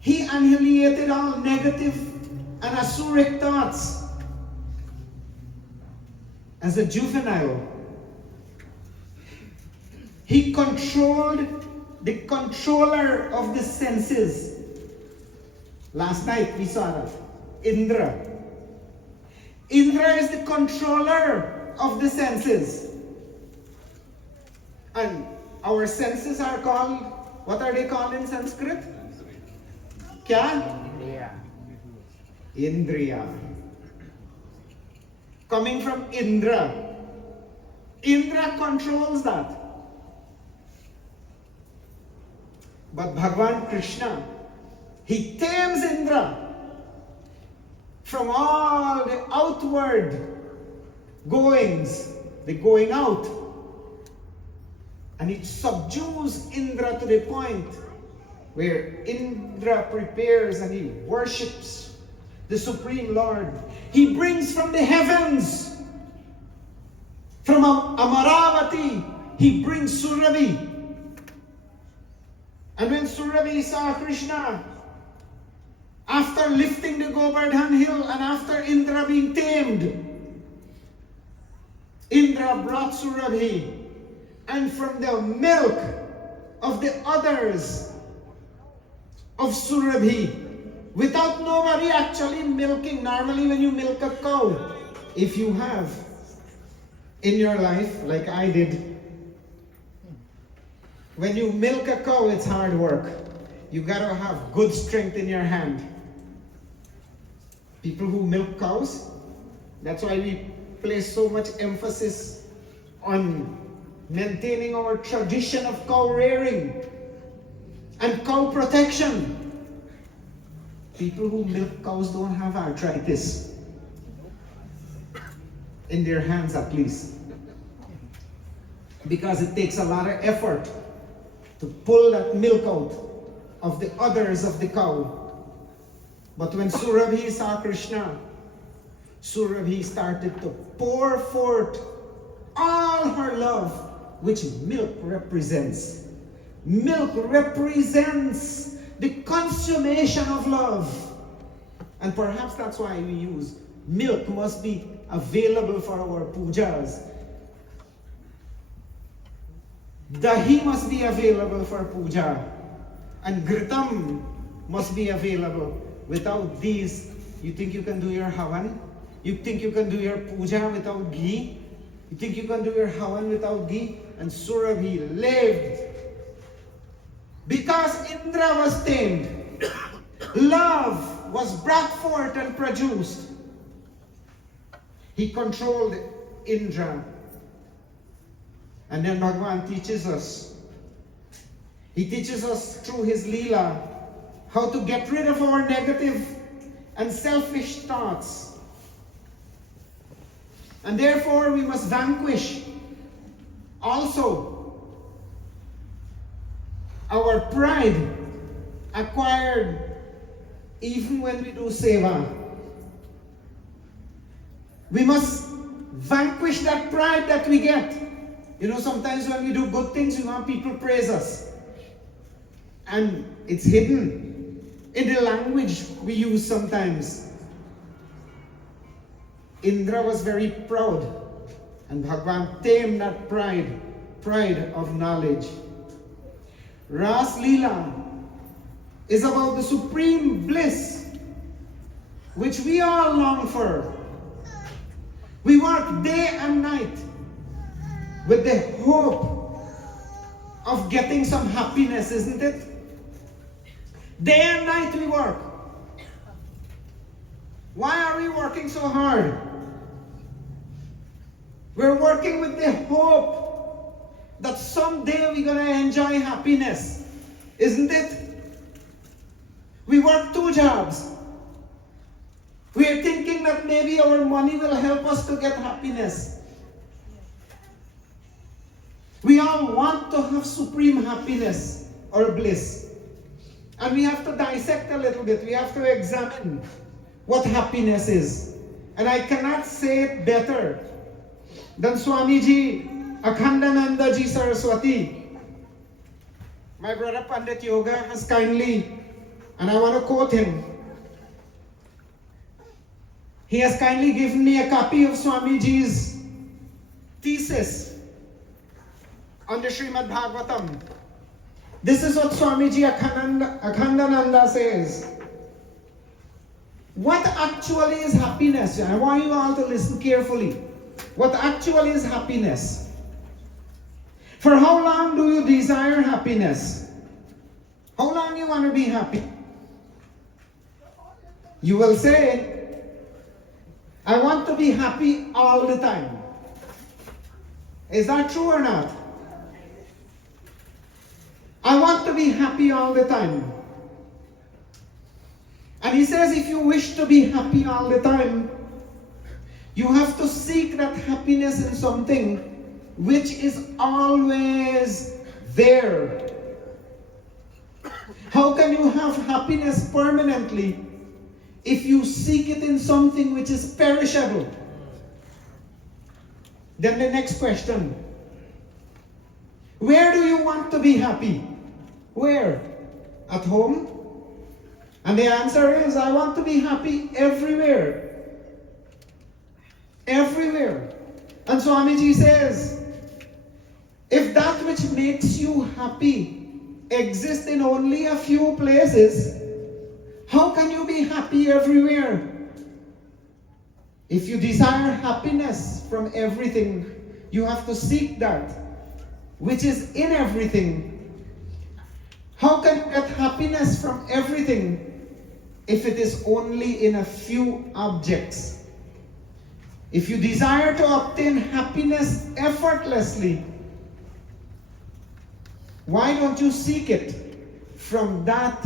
he annihilated all negative and asuric thoughts. As a juvenile, he controlled the controller of the senses. Last night we saw that. Indra. Indra is the controller of the senses. And our senses are called, what are they called in Sanskrit? Kya? Indriya. Coming from Indra. Indra controls that. But Bhagavan Krishna, he tames Indra from all the outward goings, the going out. And it subdues Indra to the point where Indra prepares and he worships the Supreme Lord. He brings from the heavens, from Amaravati, he brings Surabhi. And when Surabhi saw Krishna, after lifting the Govardhan hill and after Indra being tamed, Indra brought Surabhi, and from the milk of the others of Surabhi, without nobody actually milking. Normally when you milk a cow, if you have in your life, like I did, when you milk a cow, it's hard work. You gotta have good strength in your hand. People who milk cows, that's why we place so much emphasis on maintaining our tradition of cow rearing and cow protection. People who milk cows don't have arthritis. In their hands at least. Because it takes a lot of effort to pull that milk out of the udders of the cow. But when Surabhi saw Krishna, Surabhi started to pour forth all her love, which milk represents. Milk represents the consummation of love. And perhaps that's why we use milk must be available for our pujas. Dahi must be available for puja. And Ghritam must be available. Without these, you think you can do your havan? You think you can do your puja without ghee? You think you can do your havan without ghee? And Surabhi lived. Because Indra was tamed, love was brought forth and produced. He controlled Indra. And then Bhagavan teaches us. He teaches us through his Leela how to get rid of our negative and selfish thoughts. And therefore we must vanquish also our pride acquired even when we do seva. We must vanquish that pride that we get. You know, sometimes when we do good things, we want people to praise us. And it's hidden in the language we use sometimes. Indra was very proud. And Bhagavan tamed that pride of knowledge. Ras Leela is about the supreme bliss which we all long for. We work day and night with the hope of getting some happiness, isn't it? Day and night we work. Why are we working so hard? We're working with the hope that someday we're going to enjoy happiness, isn't it? We work 2 jobs. We're thinking that maybe our money will help us to get happiness. We We all want to have supreme happiness or bliss. And we have to dissect a little bit. We have to examine what happiness is. And I cannot say it better than Swamiji Akhandanandaji Saraswati. My brother Pandit Yoga has kindly, and I want to quote him, he has kindly given me a copy of Swamiji's thesis on the Srimad Bhagavatam. This is what Swamiji Akhandananda says. What actually is happiness? I want you all to listen carefully. What actually is happiness? For how long do you desire happiness? How long you want to be happy? You will say, I want to be happy all the time. Is that true or not? I want to be happy all the time. And he says, if you wish to be happy all the time, you have to seek that happiness in something which is always there. How can you have happiness permanently if you seek it in something which is perishable? Then the next question, where do you want to be happy? Where? At home? And the answer is, I want to be happy everywhere. Everywhere. And Swamiji says, if that which makes you happy exists in only a few places, how can you be happy everywhere? If you desire happiness from everything, you have to seek that which is in everything. How can you get happiness from everything if it is only in a few objects? If you desire to obtain happiness effortlessly, why don't you seek it from that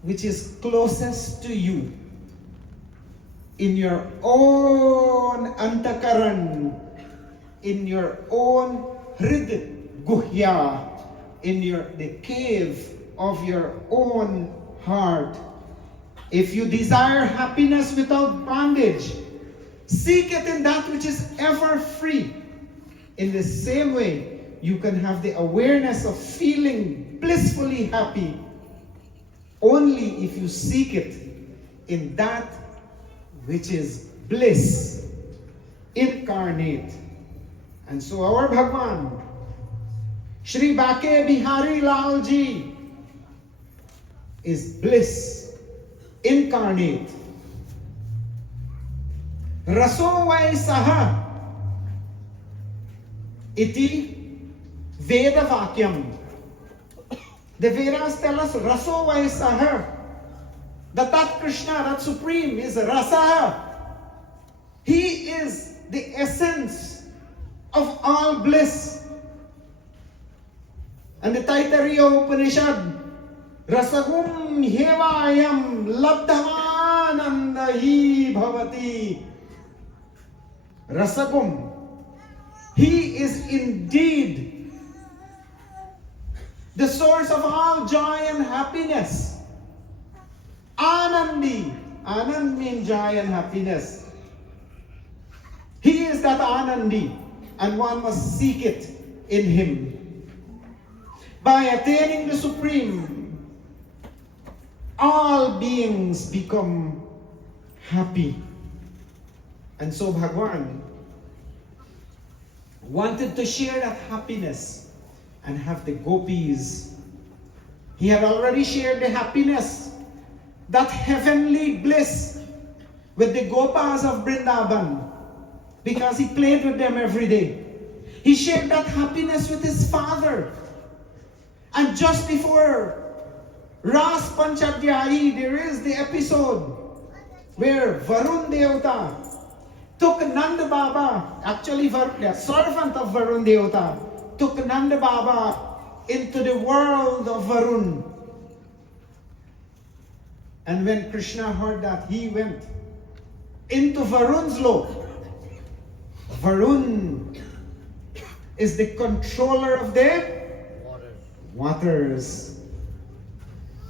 which is closest to you? In your own antakaran, in your own hrid guhya, in the cave of your own heart. If you desire happiness without bondage, seek it in that which is ever free. In the same way, you can have the awareness of feeling blissfully happy only if you seek it in that which is bliss, incarnate. And so our Bhagwan, Shri Bake Bihari Lal Ji, is bliss incarnate. Raso vai saha iti Veda Vakyam. The Vedas tell us Raso vai saha. That Krishna, that Supreme, is Rasa. He is the essence of all bliss. And the Taittiriya Upanishad, Rasagum Hevayam Labdhavanandahi Bhavati. Rasagum. He is indeed the source of all joy and happiness. Anandi. Anand means joy and happiness. He is that Anandi, and one must seek it in him. By attaining the Supreme, all beings become happy. And so Bhagwan wanted to share that happiness and have the gopis. He had already shared the happiness, that heavenly bliss, with the gopas of Vrindavan, because he played with them every day. He shared that happiness with his father. And just before Ras Panchadhyayi, there is the episode where Varun Devata took Nanda Baba, actually the servant of Varun Devata, took Nanda Baba into the world of Varun. And when Krishna heard that, he went into Varun's lok. Varun is the controller of the waters.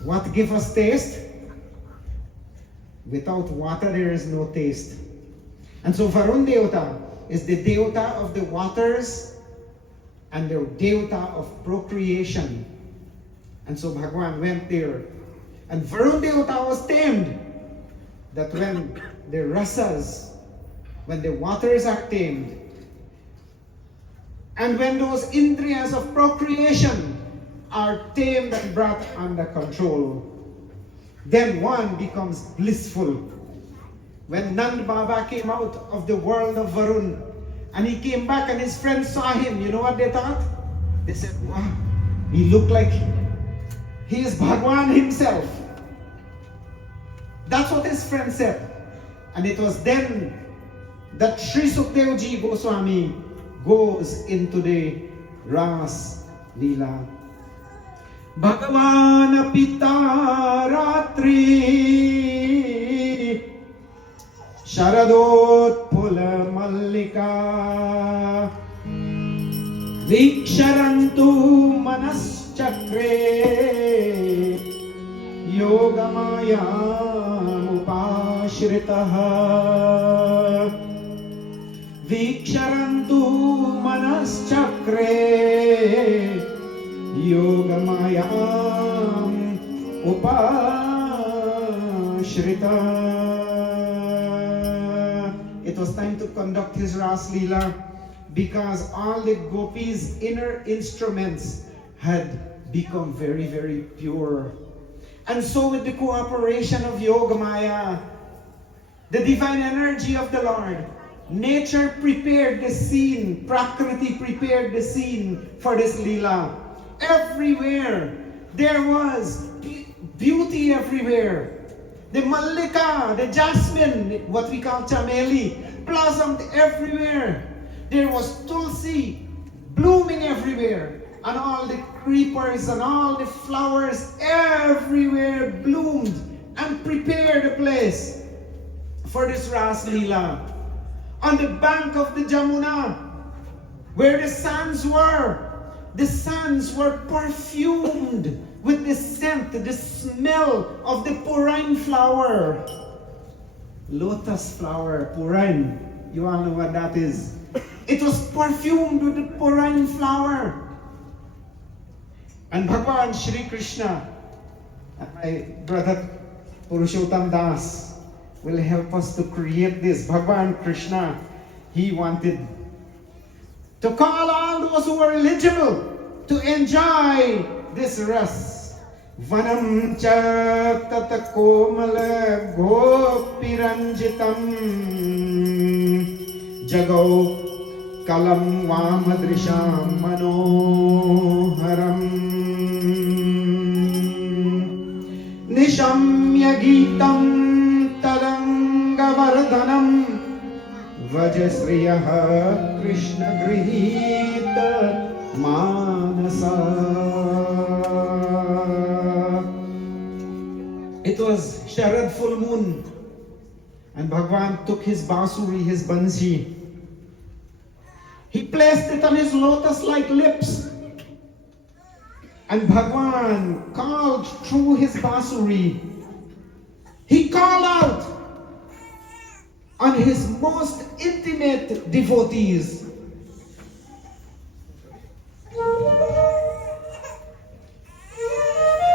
What gives us taste? Without water, there is no taste. And so Varun Devata is the Devata of the waters and the Devata of procreation. And so Bhagwan went there. And Varun Devata was tamed. That when the rasas, when the waters are tamed, and when those indriyas of procreation are tamed and brought under control, then one becomes blissful. When Nand Baba came out of the world of Varun, and he came back and his friends saw him, you know what they thought? They said, wow, he looked like he is Bhagwan himself. That's what his friends said. And it was then that Sri Sukdev Ji Goswami goes into the Ras Leela. Bhagavan Pita Ratri Sharadot Pula Mallika Viksharantu Manas Chakre Yogamaya Upashritaha Viksharantu Manas Chakre Yogamayam Upashrita. It was time to conduct his Ras Leela because all the gopis' inner instruments had become very, very pure. And so with the cooperation of Yogamaya, the divine energy of the Lord, nature prepared the scene, Prakriti prepared the scene for this Leela. Everywhere there was beauty everywhere. The Mallika, the jasmine, what we call chameli, blossomed everywhere. There was tulsi blooming everywhere. And all the creepers and all the flowers everywhere bloomed and prepared a place for this Ras Leela. On the bank of the Jamuna, where the sands were perfumed with the scent, the smell of the purine flower. Lotus flower, purine. You all know what that is. It was perfumed with the purine flower. And Bhagwan Shri Krishna and my brother Purushottam Das will help us to create this. Bhagwan Krishna, he wanted to call all those who were eligible to enjoy this ras. Vanam cha tatakomala gopiranjitam jagau kalam vamadrisham manoharam nishamya geetam tarangavardhanam vajasriyaha Krishna grihita manasa. It was Sharad full moon, and Bhagwan took his basuri, his bansi. He placed it on his lotus-like lips, and Bhagwan called through his basuri. He called out on his most intimate devotees.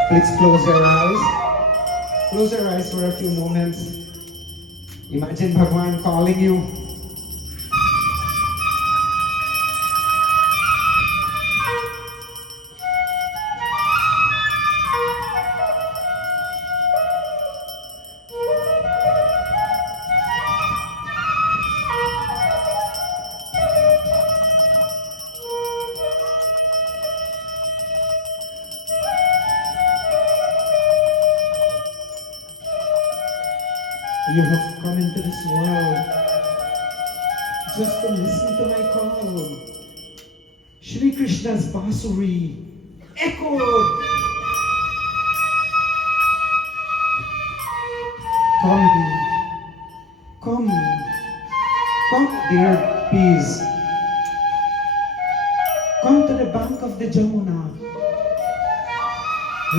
Please close your eyes. Close your eyes for a few moments. Imagine Bhagwan calling you. You have come into this world just to listen to my call. Shri Krishna's basuri echoed. Come, dear bees. bank of the Jamuna.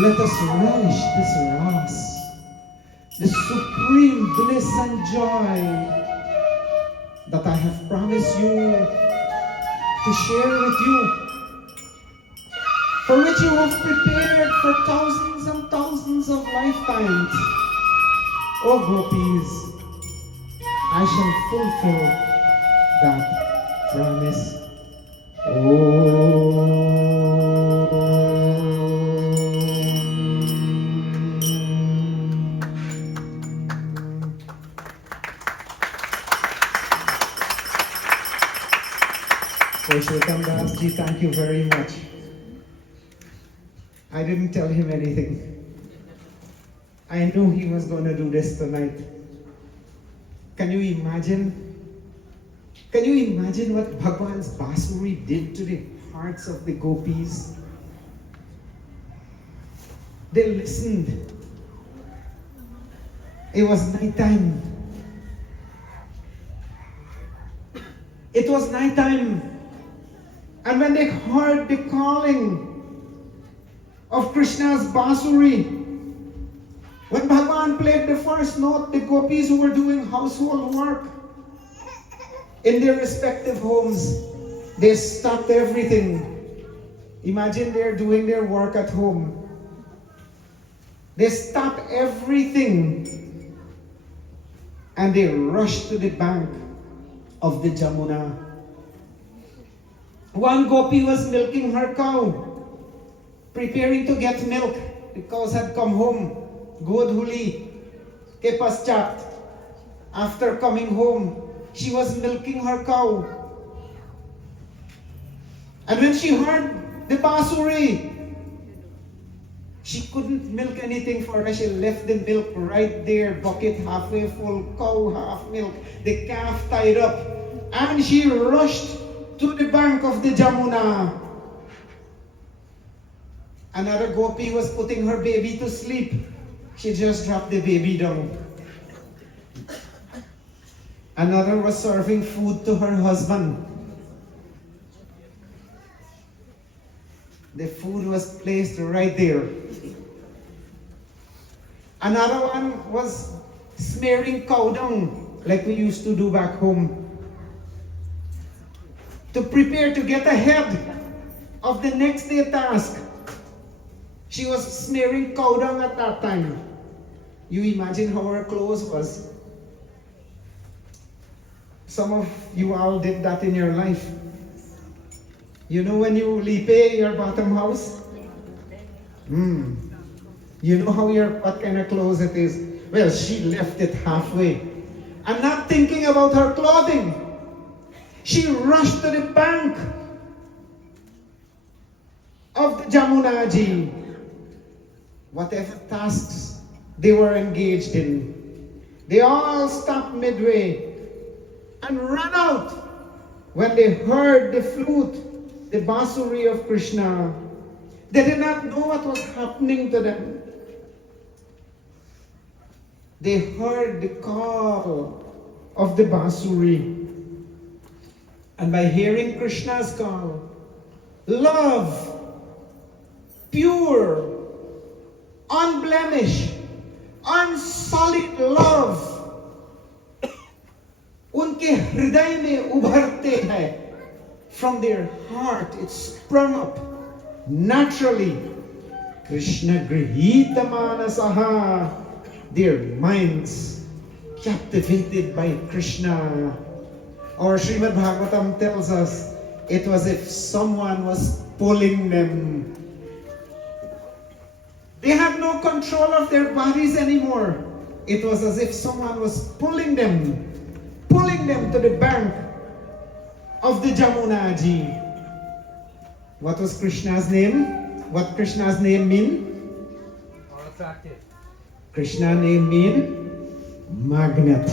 Let us relish this Ras, the supreme bliss and joy that I have promised you to share with you, for which you have prepared for thousands and thousands of lifetimes. Oh gopis, I shall fulfill that promise. Purushottam Das ji, thank you very much. I didn't tell him anything. I knew he was going to do this tonight. Can you imagine? Can you imagine what Bhagwan's Basuri did to the hearts of the gopis? They listened. It was night time. It was night time. And when they heard the calling of Krishna's Basuri, when Bhagwan played the first note, the gopis who were doing household work in their respective homes, they stopped everything. Imagine they're doing their work at home. They stopped everything and they rushed to the bank of the Jamuna. One gopi was milking her cow, preparing to get milk. The cows had come home. Godhuli ke paschat. After coming home, she was milking her cow. And when she heard the Basuri, she couldn't milk anything for her. She left the milk right there, bucket halfway full, cow half milk, the calf tied up. And she rushed to the bank of the Jamuna. Another gopi was putting her baby to sleep. She just dropped the baby down. Another was serving food to her husband. The food was placed right there. Another one was smearing cow dung, like we used to do back home, to prepare to get ahead of the next day task. She was smearing cow dung at that time. You imagine how her clothes was. Some of you all did that in your life. You know when you lipe your bottom house? You know what kind of clothes it is. Well, she left it halfway. And not thinking about her clothing, she rushed to the bank of the Jamuna ji. Whatever tasks they were engaged in, they all stopped midway and ran out when they heard the flute, the Basuri of Krishna. They did not know what was happening to them. They heard the call of the Basuri. And by hearing Krishna's call, love, pure, unblemished, unsullied love, उनके हृदय में उभरते हैं. From their heart, it sprung up naturally. Krishna grihita manasaha, their minds captivated by Krishna. Or Srimad Bhagavatam tells us, it was as if someone was pulling them. They had no control of their bodies anymore. It was as if someone was pulling them to the bank of the Jamuna ji. What was Krishna's name? What Krishna's name mean? Or attractive. Krishna's name mean magnet.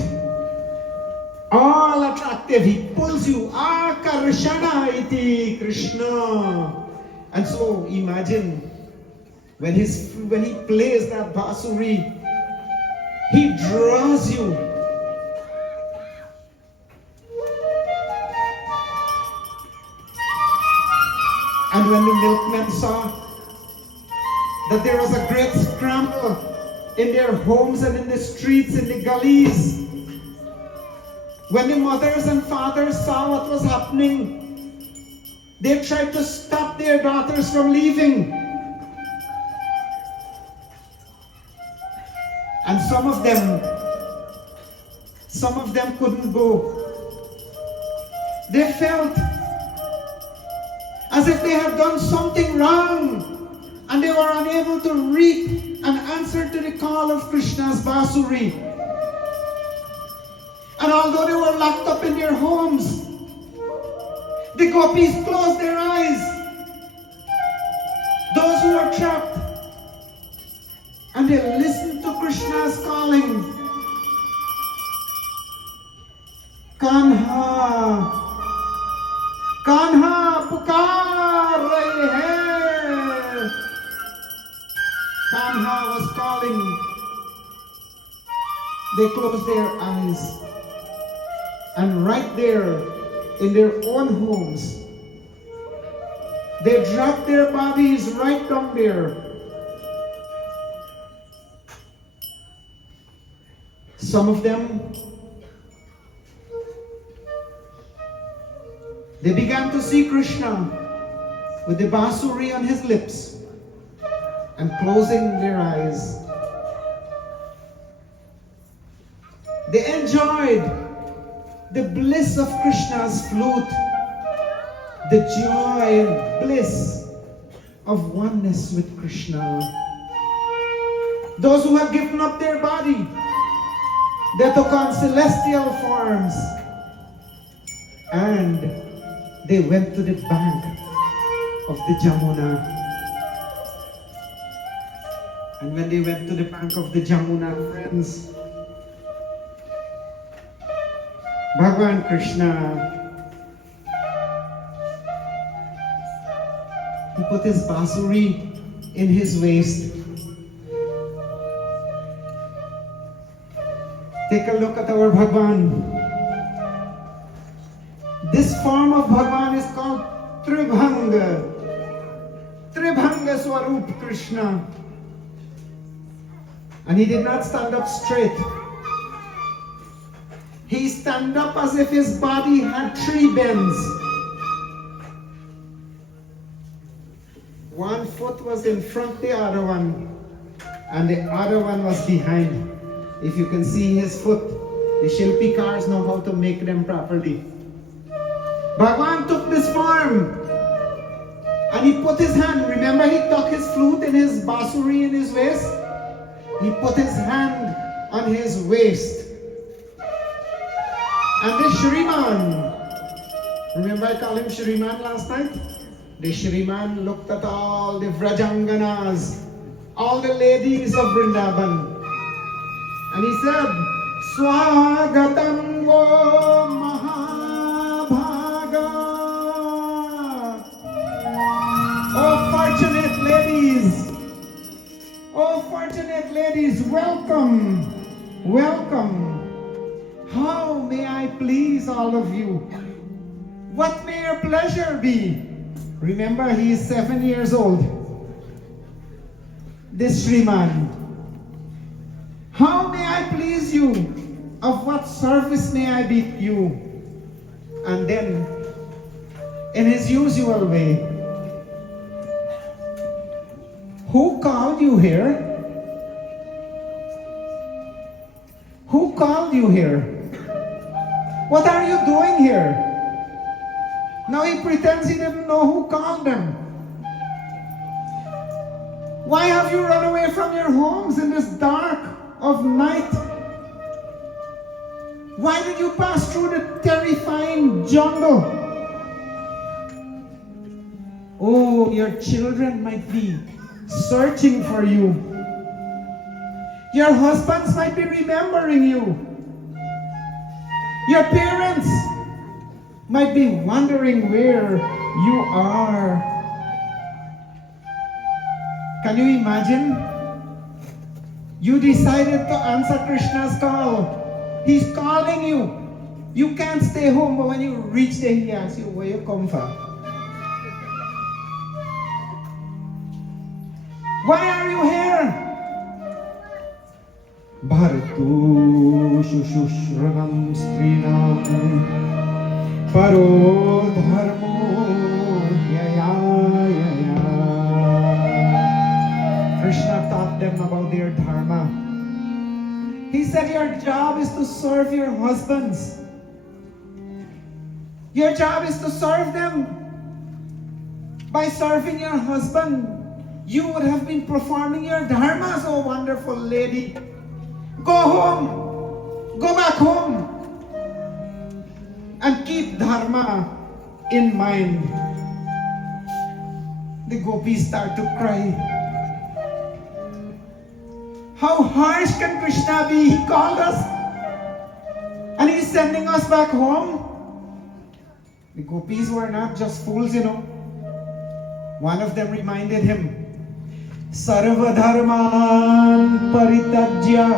All attractive. He pulls you. Akarshana iti Krishna. And so imagine when he plays that Basuri, he draws you. And when the milkmen saw that there was a great scramble in their homes and in the streets, in the gullies, when the mothers and fathers saw what was happening, they tried to stop their daughters from leaving. And some of them couldn't go. They felt as if they had done something wrong, and they were unable to reap an answer to the call of Krishna's Basuri. And although they were locked up in their homes, the gopis closed their eyes. Those who were trapped, and they listened to Krishna's calling. Kanha, Kanha, pukar rahe hai. Kanha was calling. They closed their eyes. And right there, in their own homes, they dropped their bodies right down there. Some of them, they began to see Krishna with the basuri on his lips and closing their eyes. They enjoyed the bliss of Krishna's flute, the joy and bliss of oneness with Krishna. Those who have given up their body, they took on celestial forms, and they went to the bank of the Jamuna. And when they went to the bank of the Jamuna, friends, Bhagavan Krishna, he put his basuri in his waist. Take a look at our Bhagavan. This form of Bhagavan is called Tribhanga. Tribhanga Swarup Krishna. And he did not stand up straight. He stand up as if his body had three bends. One foot was in front of the other one, and the other one was behind. If you can see his foot, the Shilpikars know how to make them properly. Bhagavan took this form, and he put his hand. Remember, he tucked his flute in his basuri in his waist. He put his hand on his waist. And the Shriman, remember I called him Shriman last night? The Shriman looked at all the Vrajanganas, all the ladies of Vrindavan. And he said, Swagatam Go Mahabhaga. Oh fortunate ladies, welcome, welcome. How may I please all of you? What may your pleasure be? Remember, he is 7 years old. This Shriman. How may I please you? Of what service may I be to you? And then, in his usual way, who called you here? Who called you here? What are you doing here? Now he pretends he didn't know who called them. Why have you run away from your homes in this dark of night? Why did you pass through the terrifying jungle? Oh, your children might be searching for you. Your husbands might be remembering you. Your parents might be wondering where you are. Can you imagine? You decided to answer Krishna's call. He's calling you. You can't stay home, but when you reach there, he asks you where you come from. Why are you here? Bharatu shushushranam strinam paro dharmo yaya. Krishna taught them about their dharma. He said your job is to serve your husbands. Your job is to serve them. By serving your husband, you would have been performing your dharmas, oh wonderful lady. Go home. Go back home. And keep dharma in mind. The gopis start to cry. How harsh can Krishna be? He called us and he's sending us back home. The gopis were not just fools, you know. One of them reminded him, Sarva dharman paritajya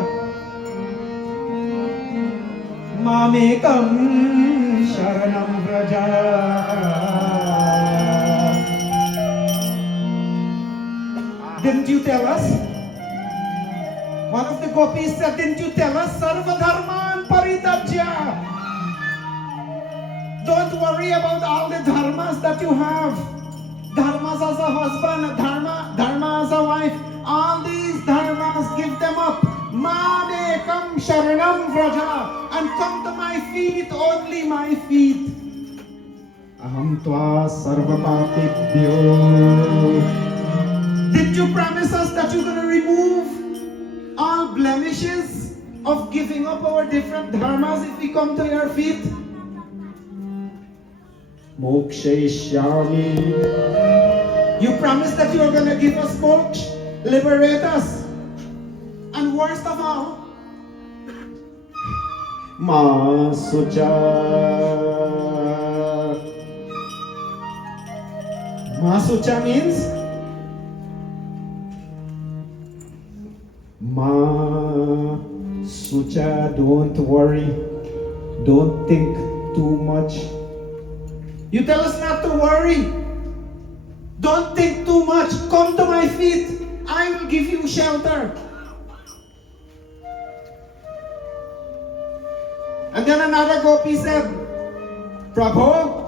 mamekam sharanam vraja. Didn't you tell us? One of the gopis said, didn't you tell us? Sarva dharman paritajya. Don't worry about all the dharmas that you have. Dharmas as a husband, dharma as a wife. All these dharmas, give them up. Mamekam sharanam vraja. And come to my feet, only my feet. Aham tva sarva papibhyo. Did you promise us that you're going to remove all blemishes of giving up our different dharmas if we come to your feet? Mokshayishyami. You promised that you are going to give us moksha, liberate us. And worst of all, Masucha. Masucha means Masucha, don't worry. Don't think too much. You tell us not to worry. Don't think too much. Come to my feet. I will give you shelter. And then another gopi said, Prabhu,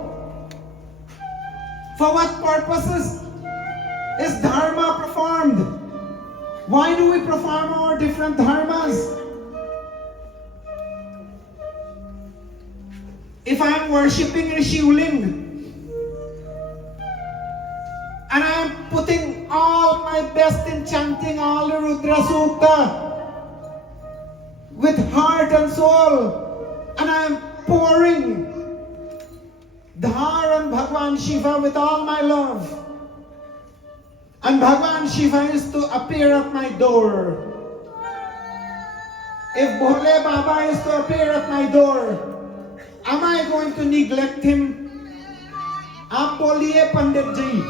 for what purposes is dharma performed? Why do we perform our different dharmas? If I am worshipping Rishiram and I am putting all my best in chanting all the Rudra Sukta with heart and soul, and I am pouring Dhar on Bhagwan Shiva with all my love, and Bhagwan Shiva is to appear at my door. If Bhole Baba is to appear at my door, am I going to neglect him? आप बोलिए पंडित जी,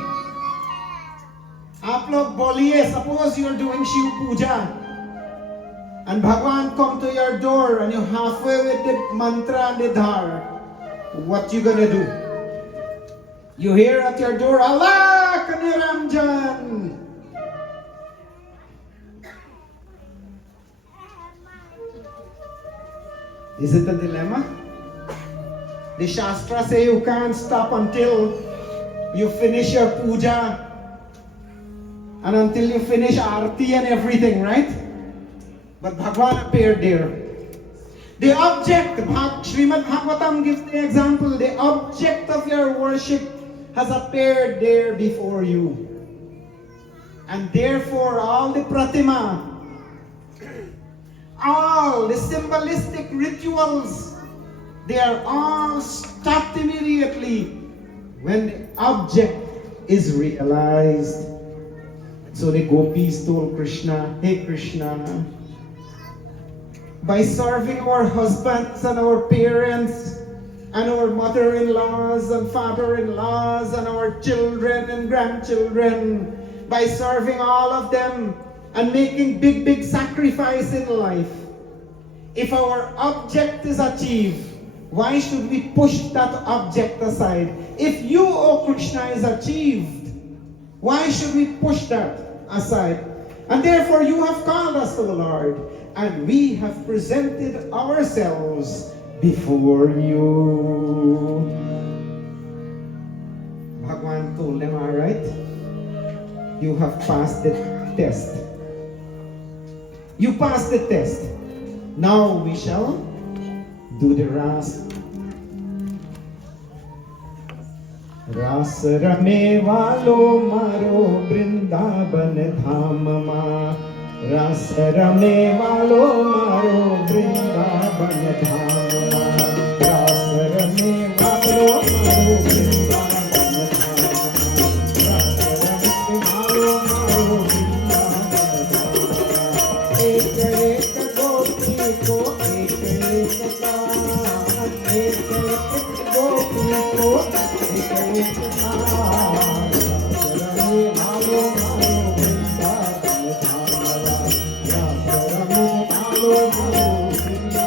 आप लोग बोलिए, suppose you are doing Shiv Puja and Bhagwan come to your door and you're halfway with the mantra and the dhar. What you gonna do? You hear at your door, Allah Niranjan. Is it a dilemma? The Shastra say you can't stop until you finish your puja and until you finish Aarti and everything, right? But Bhagwan appeared there. The object, Srimad Bhagavatam gives the example, the object of your worship has appeared there before you. And therefore all the pratima, all the symbolistic rituals, they are all stopped immediately when the object is realized. So the gopis told Krishna, hey Krishna, by serving our husbands and our parents and our mother-in-laws and father-in-laws and our children and grandchildren, by serving all of them and making big sacrifice in life, if our object is achieved, why should we push that object aside? If you, O Krishna, is achieved, why should we push that? aside. And therefore you have called us, O Lord, and we have presented ourselves before you. Bhagwan told them, all right, you have passed the test. You passed the test. Now we shall do the Ras. Ras rame walo maro Vrindavan dham ma. Ras rame walo maro Vrindavan dham ma. Ras rame walo maro Vrindavan dham ma. Ras rame walo maro Vrindavan dham ma. Ek ek gopi ko ek ek kaan. Ek ek gopi ko ek ek kaan. Ras rame walo maro Vrindavan dham ma. Ras rame walo maro Vrindavan dham ma.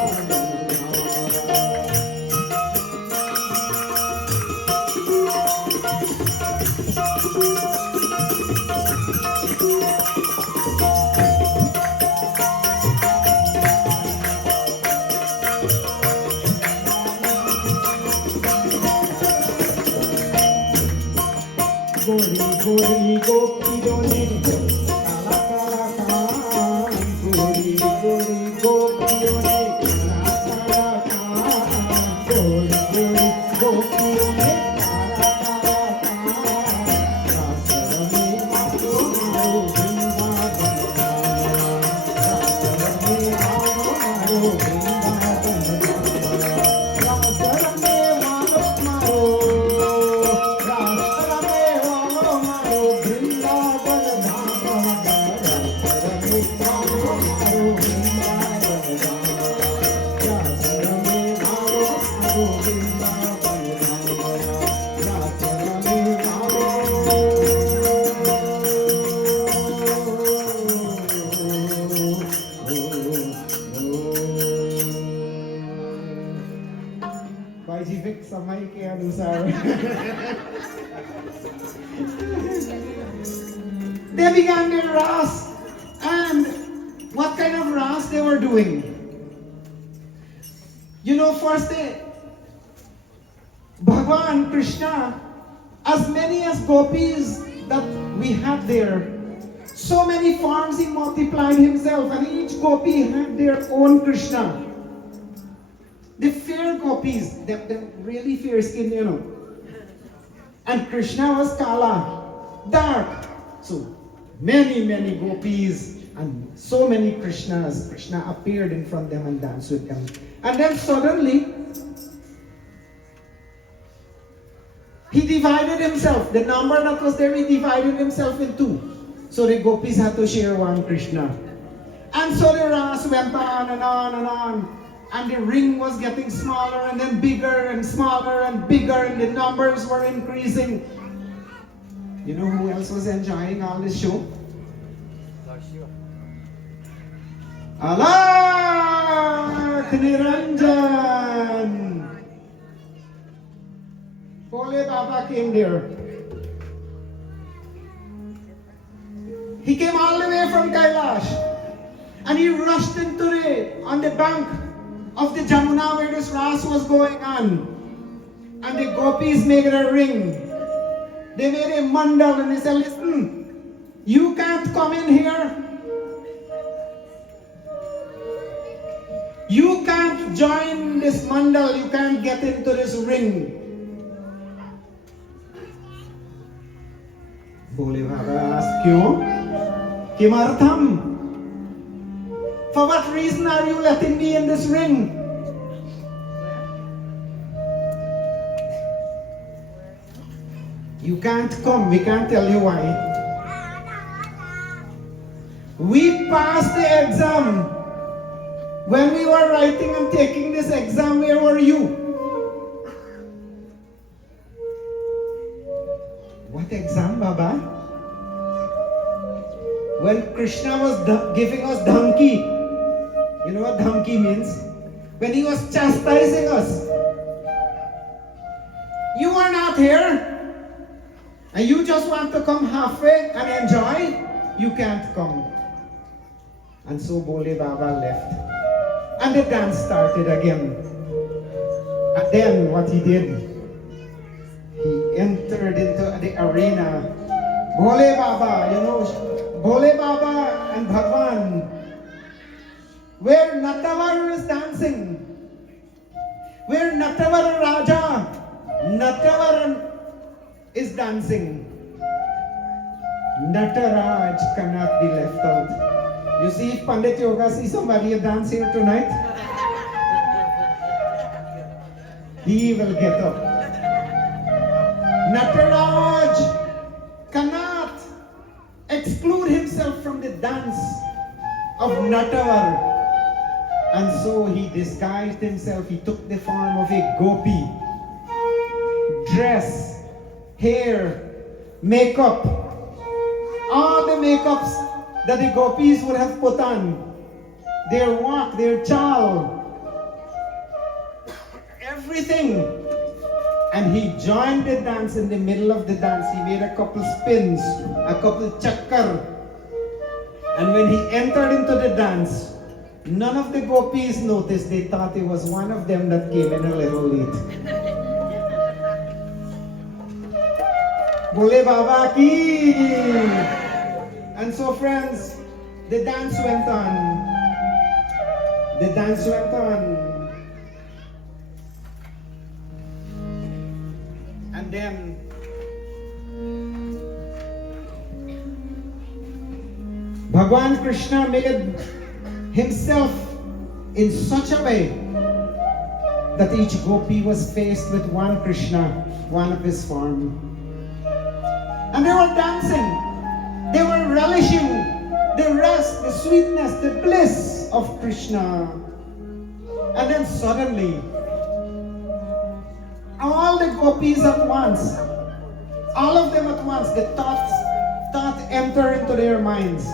Gori gori gopi done kala kala kaan. Gori gori gopi done kala kala kaan. Gori gori gopi done kala kala kaan. Ras rame walo maro Vrindavan dham ma. Ras rame walo maro Vrindavan dham ma. Ras rame walo maro. Ras rame walo maro Vrindavan dham ma. Ras rame walo maro Vrindavan dham ma. Ras rame walo maro Vrindavan dham ma. Ras rame भाई जी फिर समय के अनुसार they began their Ras, and what kind of Ras they were doing? You know, first day, Bhagwan Krishna, as many as gopis that we had there, so many forms he multiplied himself, and each gopi had their own Krishna. The fair gopis, they're really fair skinned, you know. And Krishna was Kala, dark. So many, many gopis and so many Krishnas. Krishna appeared in front of them and danced with them. And then suddenly, he divided himself. The number that was there, he divided himself in two. So the gopis had to share one Krishna. And so the Ras went on and on and on. And the ring was getting smaller and then bigger and smaller and bigger, and the numbers were increasing. You know who else was enjoying all this show? Alak Niranjan. Bole Baba came there. He came all the way from Kailash, and he rushed on the bank of the Jamuna where this Ras was going on. And the gopis made a ring. They made a mandal, and they said, listen, you can't come in here. You can't join this mandal. You can't get into this ring. Bole Baba asked, Kyo? Kimartham? For what reason are you letting me in this ring? You can't come. We can't tell you why. We passed the exam. When we were writing and taking this exam, where were you? What exam, Baba? When Krishna was giving us dhamki. You know what dhamki means? When he was chastising us. You are not here. And you just want to come halfway and enjoy? you can't come. And so Bole Baba left. And the dance started again. And then what he did, he entered into the arena. Bole Baba, Bole Baba and Bhagwan, where Natavar is dancing, where Natavar Raja, Natavar is dancing. Nataraj cannot be left out. You see, if Pandit Yoga sees somebody dance here tonight, he will get up. Nataraj cannot exclude himself from the dance of Natavar. And so he disguised himself. He took the form of a gopi. Dress, hair, makeup, all the makeups that the gopis would have put on, their walk, their chal, everything. And he joined the dance. In the middle of the dance, he made a couple spins, a couple chakkar. And when he entered into the dance, none of the gopis noticed. They thought it was one of them that came in a little late. Bole Baba ki! And so friends, the dance went on. The dance went on. And then Bhagwan Krishna made himself in such a way that each gopi was faced with one Krishna, one of his form. And they were dancing. They were relishing the rest, the sweetness, the bliss of Krishna. And then suddenly, all the gopis at once, all of them at once, the thought enter into their minds.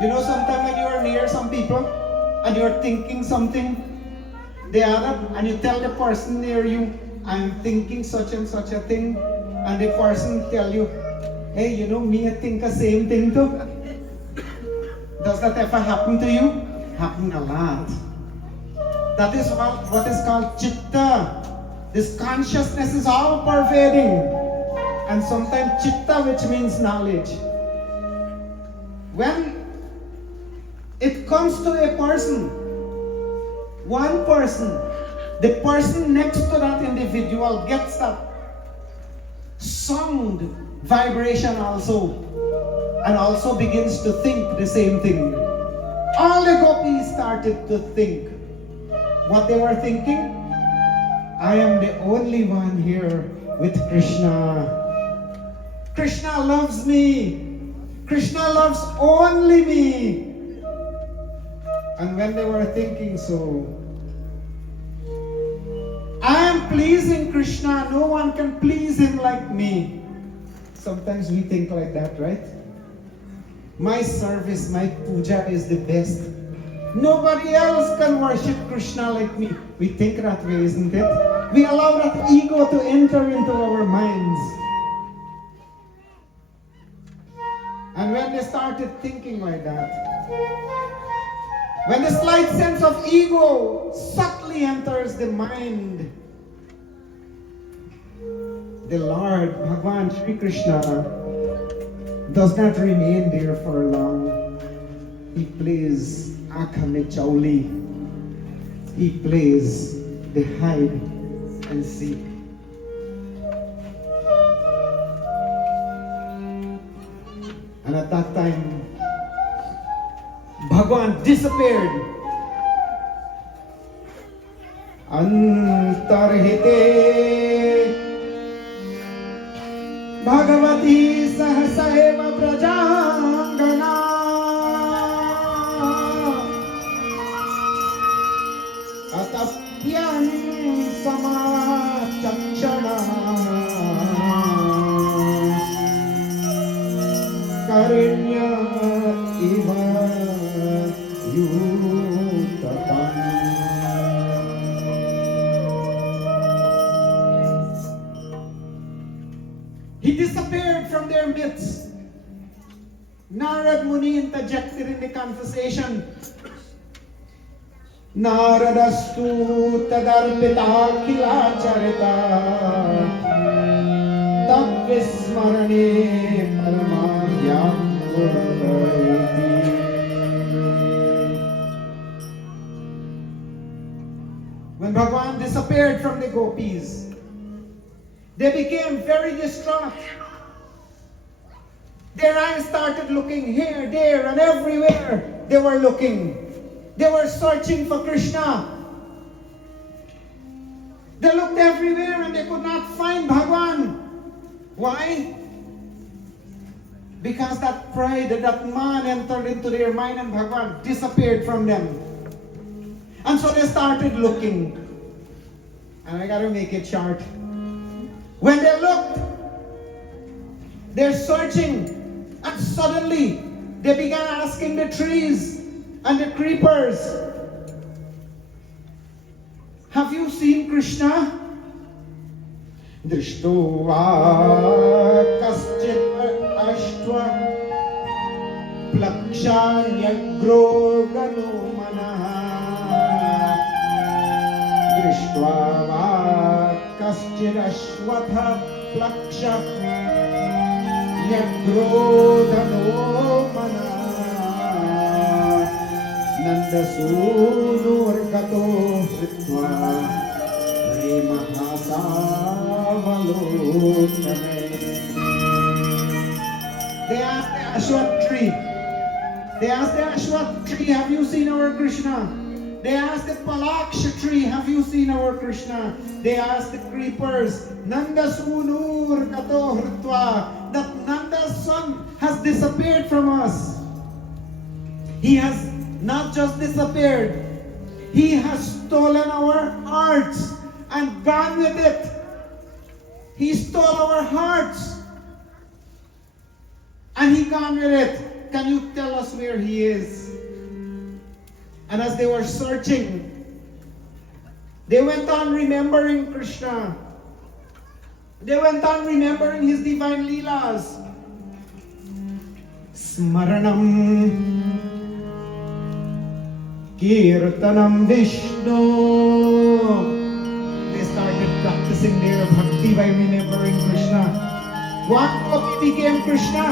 Sometimes when you are near some people and you are thinking something, they add up and you tell the person near you, I'm thinking such and such a thing, and the person tell you, hey, me, I think the same thing too. Does that ever happen to you? Happen a lot. That is what is called chitta. This consciousness is all pervading. And sometimes chitta, which means knowledge. When it comes to a person, one person, the person next to that individual gets that sound vibration also, and also begins to think the same thing. All the gopis started to think. What they were thinking? I am the only one here with Krishna. Krishna loves me. Krishna loves only me. And when they were thinking so, I am pleasing Krishna. No one can please him like me. Sometimes we think like that, right? My service, my puja is the best. Nobody else can worship Krishna like me. We think that way, isn't it? We allow that ego to enter into our minds. And when they started thinking like that, when the slight sense of ego subtly enters the mind, the Lord, Bhagwan Sri Krishna, does not remain there for long. He plays Akhame Chauli. He plays the hide and seek. And at that time, Bhagwan disappeared. Antarhite Bhagavati Sahasaiva Prajangana Atapyan Samachakshana Karinya Iva Yutatam. He disappeared from their midst. interjected in the conversation. Naradastu tadarpita kilacharita tad vismarane paramadhyam purvaiti. When Bhagavan disappeared from the gopis, they became very distraught. Their eyes started looking here, there, and everywhere. They were looking. They were searching for Krishna. They looked everywhere and they could not find Bhagavan. Why? Because that pride, that man entered into their mind and Bhagavan disappeared from them. And so they started looking. And I gotta make it short. When they looked, they're searching. And suddenly, they began asking the trees and the creepers, have you seen Krishna? Drishtova kaschit ashtva plakshanyagro gano manaha Drishtva kaschit ashwatha plakshanyagro gano manaha Nandasunu Gato Ritva Premahasavalokane. They asked the Ashwat tree. Have you seen our Krishna? They asked the Palaksha tree, have you seen our Krishna? They asked the creepers, Nandasunu Gato Ritva, that Nanda's son has disappeared from us. He has not just disappeared, he has stolen our hearts and gone with it. He stole our hearts and he gone with it. Can you tell us where he is? And as they were searching, they went on remembering Krishna. They went on remembering his divine Leelas. Smaranam Kirtanam Vishnu. They started practicing their bhakti by remembering Krishna. One Gopi became Krishna.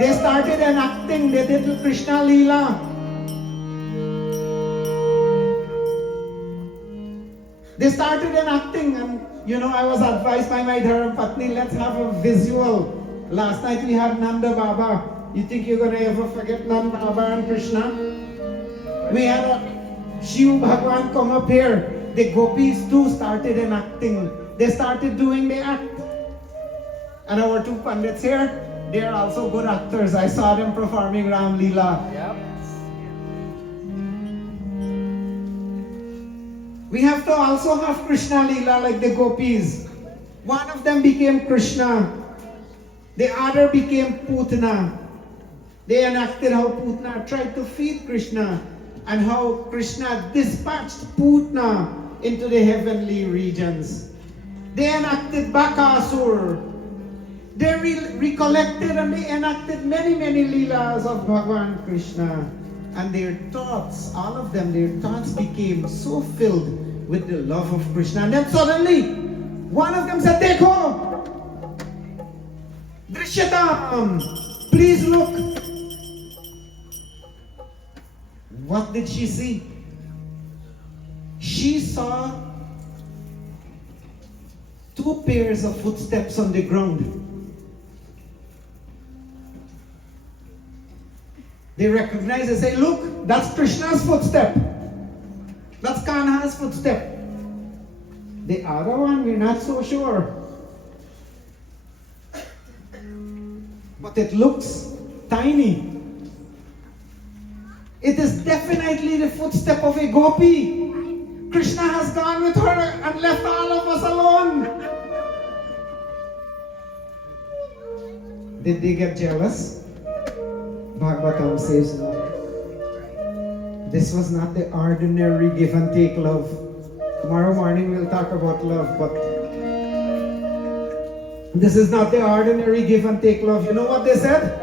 They started enacting, they did the Krishna Leela. They started enacting, and I was advised by my Dharam Patni, let's have a visual. Last night we had Nanda Baba. You think you're going to ever forget Nanda Baba and Krishna? We had a Shiv Bhagwan come up here. The gopis too started enacting. They started doing the act. And our two pandits here, they are also good actors. I saw them performing Ram Leela. Yep. We have to also have Krishna Leela like the gopis. One of them became Krishna. The other became Putana. They enacted how Putana tried to feed Krishna and how Krishna dispatched Putana into the heavenly regions. They enacted Bakasur. They recollected and they enacted many, many Leelas of Bhagavan Krishna. And their thoughts, all of them, their thoughts became so filled with the love of Krishna. And then suddenly, one of them said, Dekho! Drishatam! Please look! What did she see? She saw two pairs of footsteps on the ground. They recognize and say, look, that's Krishna's footstep. That's Kanha's footstep. The other one, we're not so sure. But it looks tiny. It is definitely the footstep of a gopi. Krishna has gone with her and left all of us alone. Did they get jealous? Bhagavatam says no. This was not the ordinary give and take love. Tomorrow morning we'll talk about love, but this is not the ordinary give and take love. You know what they said?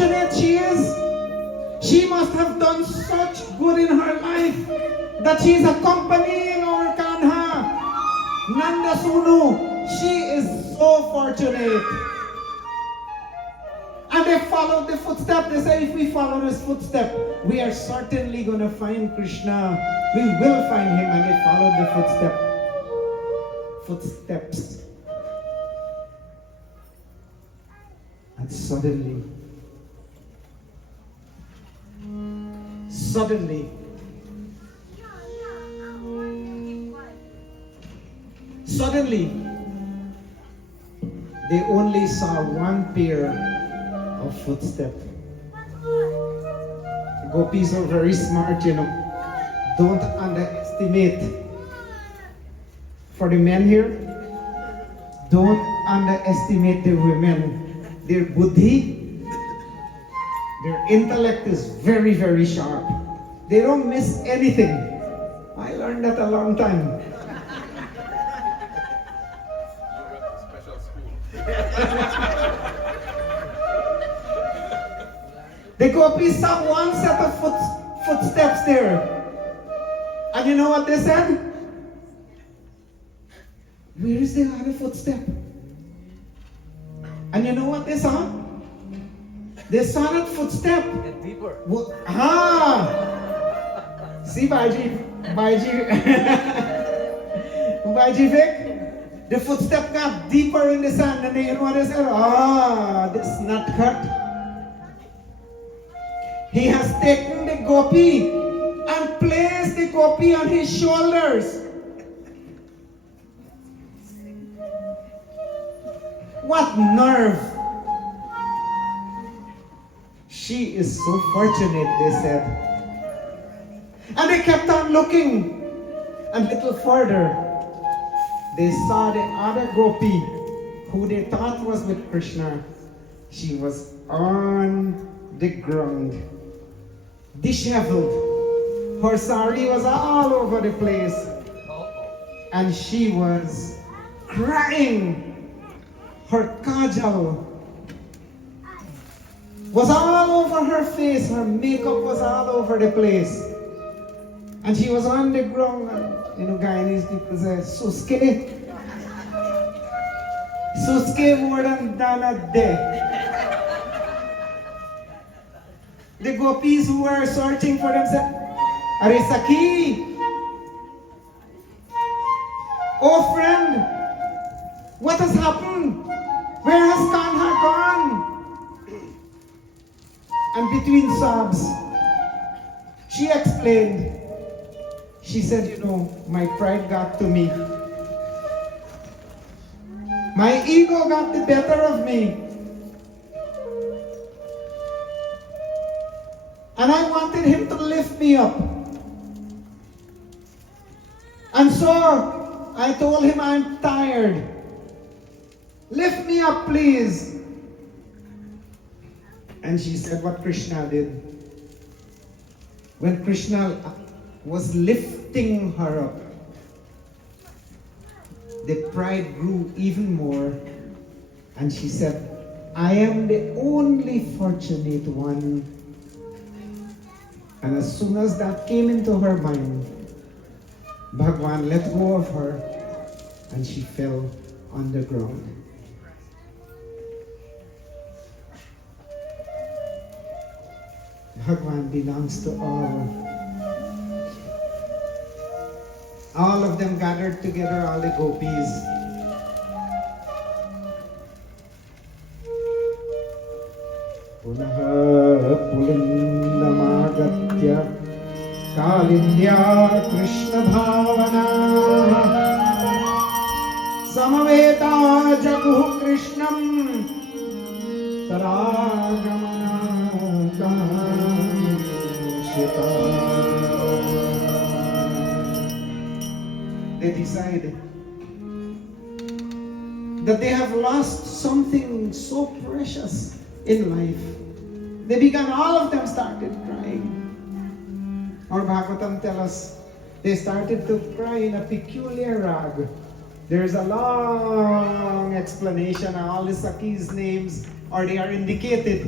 fortunate she is. She must have done such good in her life that she's accompanying our Kanha, Nanda Sunu. She is so fortunate. And they followed the footstep. They say, if we follow this footstep, we are certainly going to find Krishna. We will find him. And they followed the footsteps. And suddenly, they only saw one pair of footsteps. Gopis are very smart, you know. Don't underestimate. For the men here, don't underestimate the women. Their buddhi, their intellect is very, very sharp. They don't miss anything. I learned that a long time. The gopis saw one set of footsteps there. And you know what they said? Where is the other footstep? And you know what they saw? They saw that footstep. Get deeper. See, Baiji Vic? The footstep got deeper in the sand, and you know what they said? This nutcut. He has taken the gopi and placed the gopi on his shoulders. What nerve! She is so fortunate, they said. And they kept on looking. And a little further, they saw the other gopi, who they thought was with Krishna. She was on the ground, disheveled. Her sari was all over the place. And she was crying. Her kajal was all over her face. Her makeup was all over the place. And she was on the ground. And, you know, Guyanese people say, Suske. Suske more than Dana De. The gopis who were searching for them said, Arisaki. Oh friend, what has happened? Where has Kanha gone? And between sobs, she explained. She said, you know, my pride got to me. My ego got the better of me. And I wanted him to lift me up. And so I told him, I'm tired. Lift me up, please. And she said what Krishna did. When Krishna was lifting her up, the pride grew even more. And she said, I am the only fortunate one. And as soon as that came into her mind, Bhagwan let go of her and she fell on the ground. Bhagwan belongs to all. All of them gathered together, all the gopis. Punaha pulindamagatya kalindya Krishna bhavana samaveta jaguh Krishnam taragamana kamshita. They decided that they have lost something so precious in life. They began, all of them started crying. Our Bhagavatam tells us they started to cry in a peculiar rag. There's a long explanation of all the Sakis' names, or they are indicated.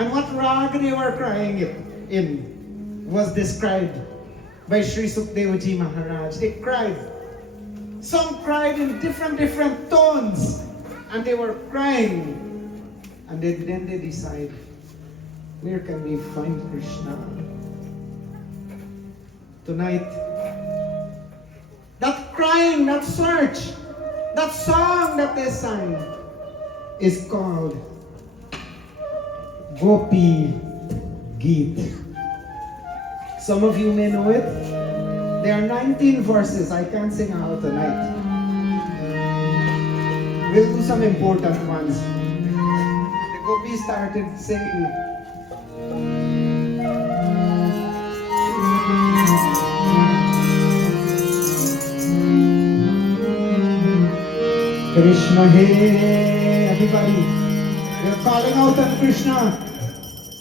And what rag they were crying it in was described by Sri Sukdevaji Maharaj. They cried. Some cried in different tones, and they were crying. And then they decide, where can we find Krishna? Tonight, that crying, that search, that song that they sang is called Gopi Geet. Some of you may know it. There are 19 verses. I can't sing out tonight. We'll do some important ones. The Gopis started singing. Krishna Hey, everybody. We're calling out on Krishna.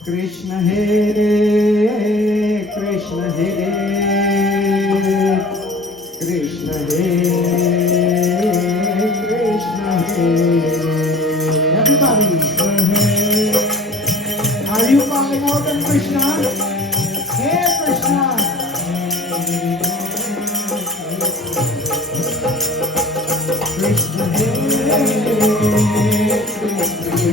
Krishna Hey, Krishna Hey, Krishna Hey, Krishna Hey. Everybody. Are you calling out on Krishna? Hey Krishna. Krishna Hey, Krishna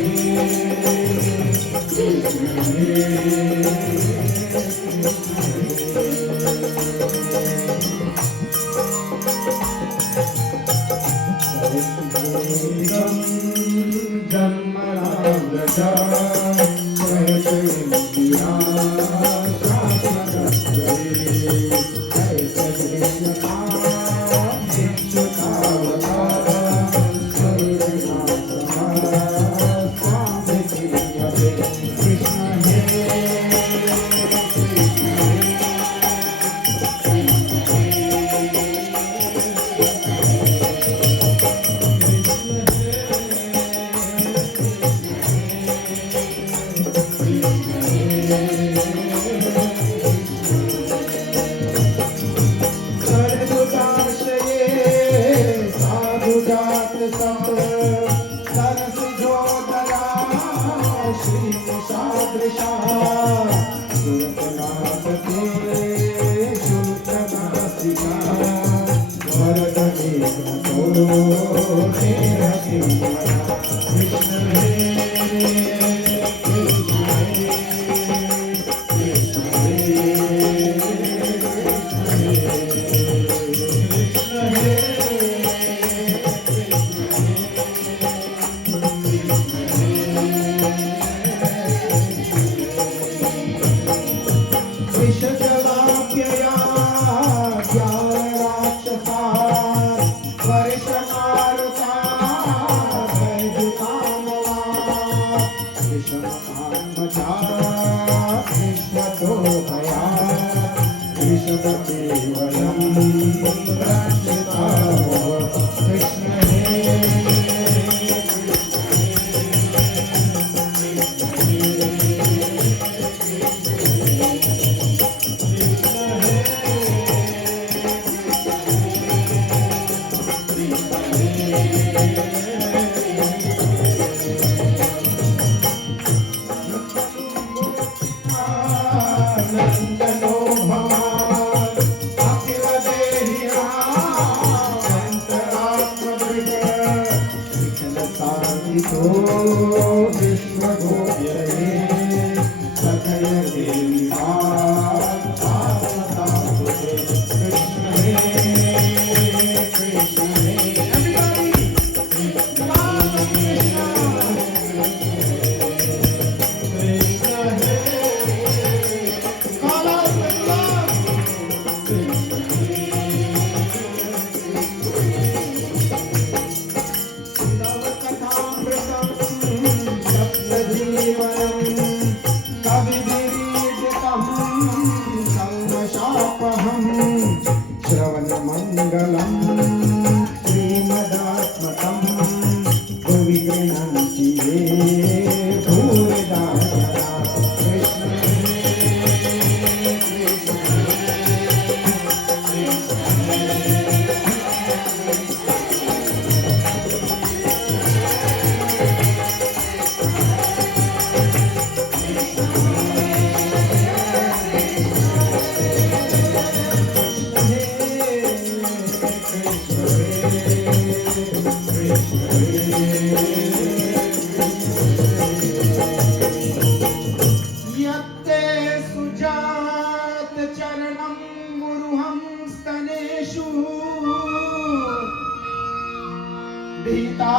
Sita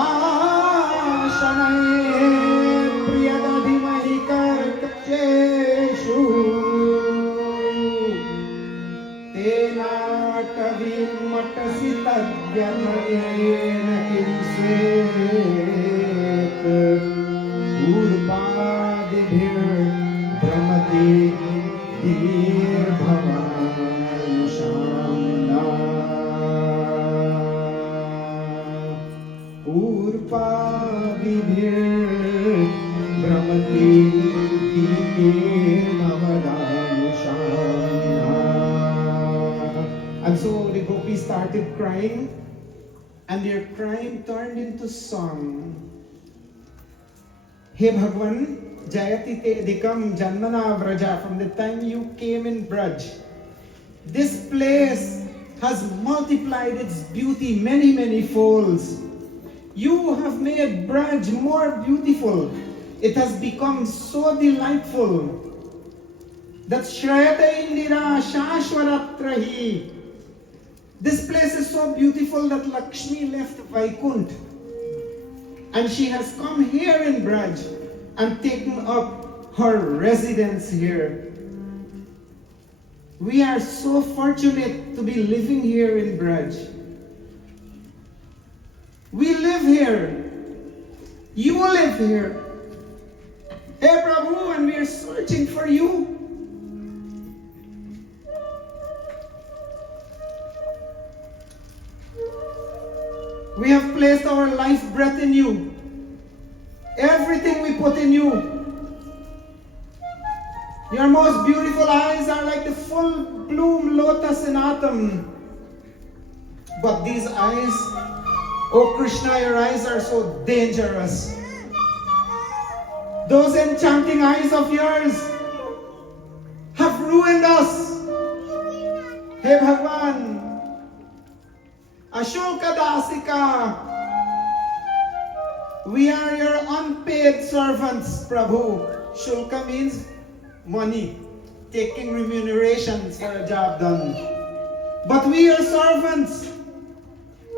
शनये प्रियदधिमहि कर्कशेषु तेना कविमटसि तद्व्यथयेन किंसेत् ऊर्ध्वादिभिर्भ्रमति धीर्भवानुषाम्ना ऊर्ध्वादिभिर्भ्रमति धीर्भवानुषाम्ना. And so the gopis started crying, and their crying turned into song. Hey Bhagwan, Jayati te dikam janmana vraja, from the time you came in Braj, this place has multiplied its beauty many, many folds. You have made Braj more beautiful. It has become so delightful that Shrayata Indira Shashwaratrahi. This place is so beautiful that Lakshmi left Vaikunt, and she has come here in Braj and taken up her residence here. We are so fortunate to be living here in Braj. We live here. You live here. Hey Prabhu, and we are searching for you. We have placed our life breath in you. Everything we put in you. Your most beautiful eyes are like the full bloom lotus in autumn. But these eyes, oh Krishna, your eyes are so dangerous. Those enchanting eyes of yours have ruined us. Hey Bhagwan, Ashoka Dasika, we are your unpaid servants, Prabhu. Shulka means money, taking remunerations for a job done. But we are servants.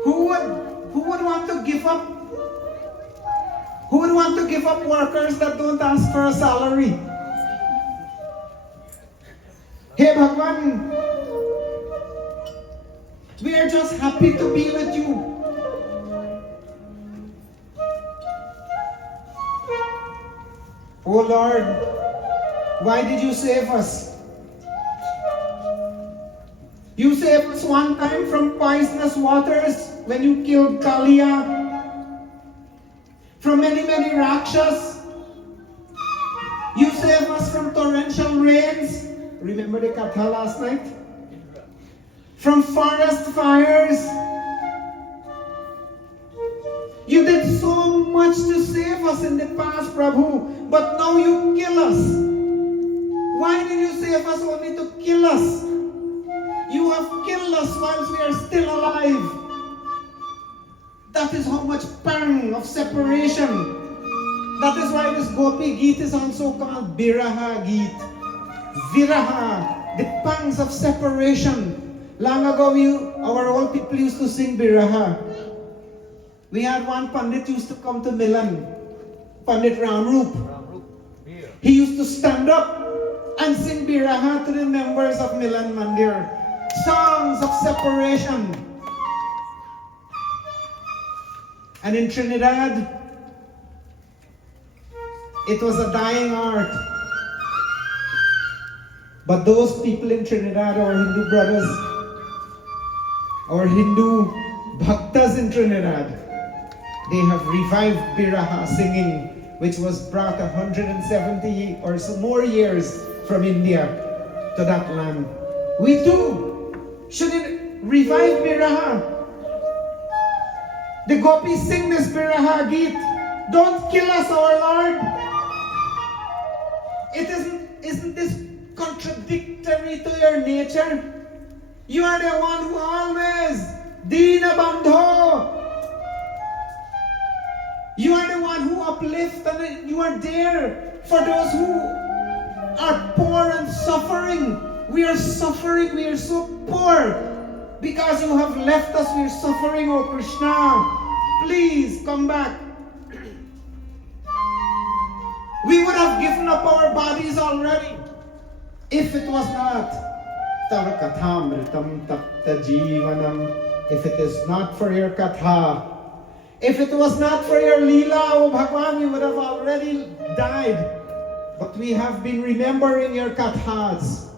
Who would want to give up? Who would want to give up workers that don't ask for a salary? Hey Bhagwan, we are just happy to be with you. Oh Lord, why did you save us? You saved us one time from poisonous waters when you killed Kalia, from many, many rakshas. You saved us from torrential rains. Remember the katha last night? From forest fires. You did so much to save us in the past, Prabhu, but now you kill us. Why did you save us only to kill us? You have killed us whilst we are still alive. That is how much pang of separation. That is why this Gopi Geet is also called Biraha Geet. Viraha, the pangs of separation. Long ago, our old people used to sing Biraha. We had one Pandit used to come to Milan, Pandit Ramrup. He used to stand up and sing Biraha to the members of Milan Mandir. Songs of separation. And in Trinidad, it was a dying art. But those people in Trinidad, our Hindu brothers, our Hindu bhaktas in Trinidad, they have revived Biraha singing, which was brought 170 or so more years from India to that land. We too should revive Biraha. The gopis sing this Biraha Geet. Don't kill us, our Lord. Isn't this contradictory to your nature? You are the one who always Dina Bandho. You are the one who uplifts, and you are there for those who are poor and suffering. We are suffering, we are so poor. Because you have left us, we are suffering, oh Krishna. Please come back. We would have given up our bodies already if it was not Tava Kathamritam Tapta Jivanam. If it is not for your Katha, if it was not for your Leela, O Bhagwan, we would have already died. But we have been remembering your Kathas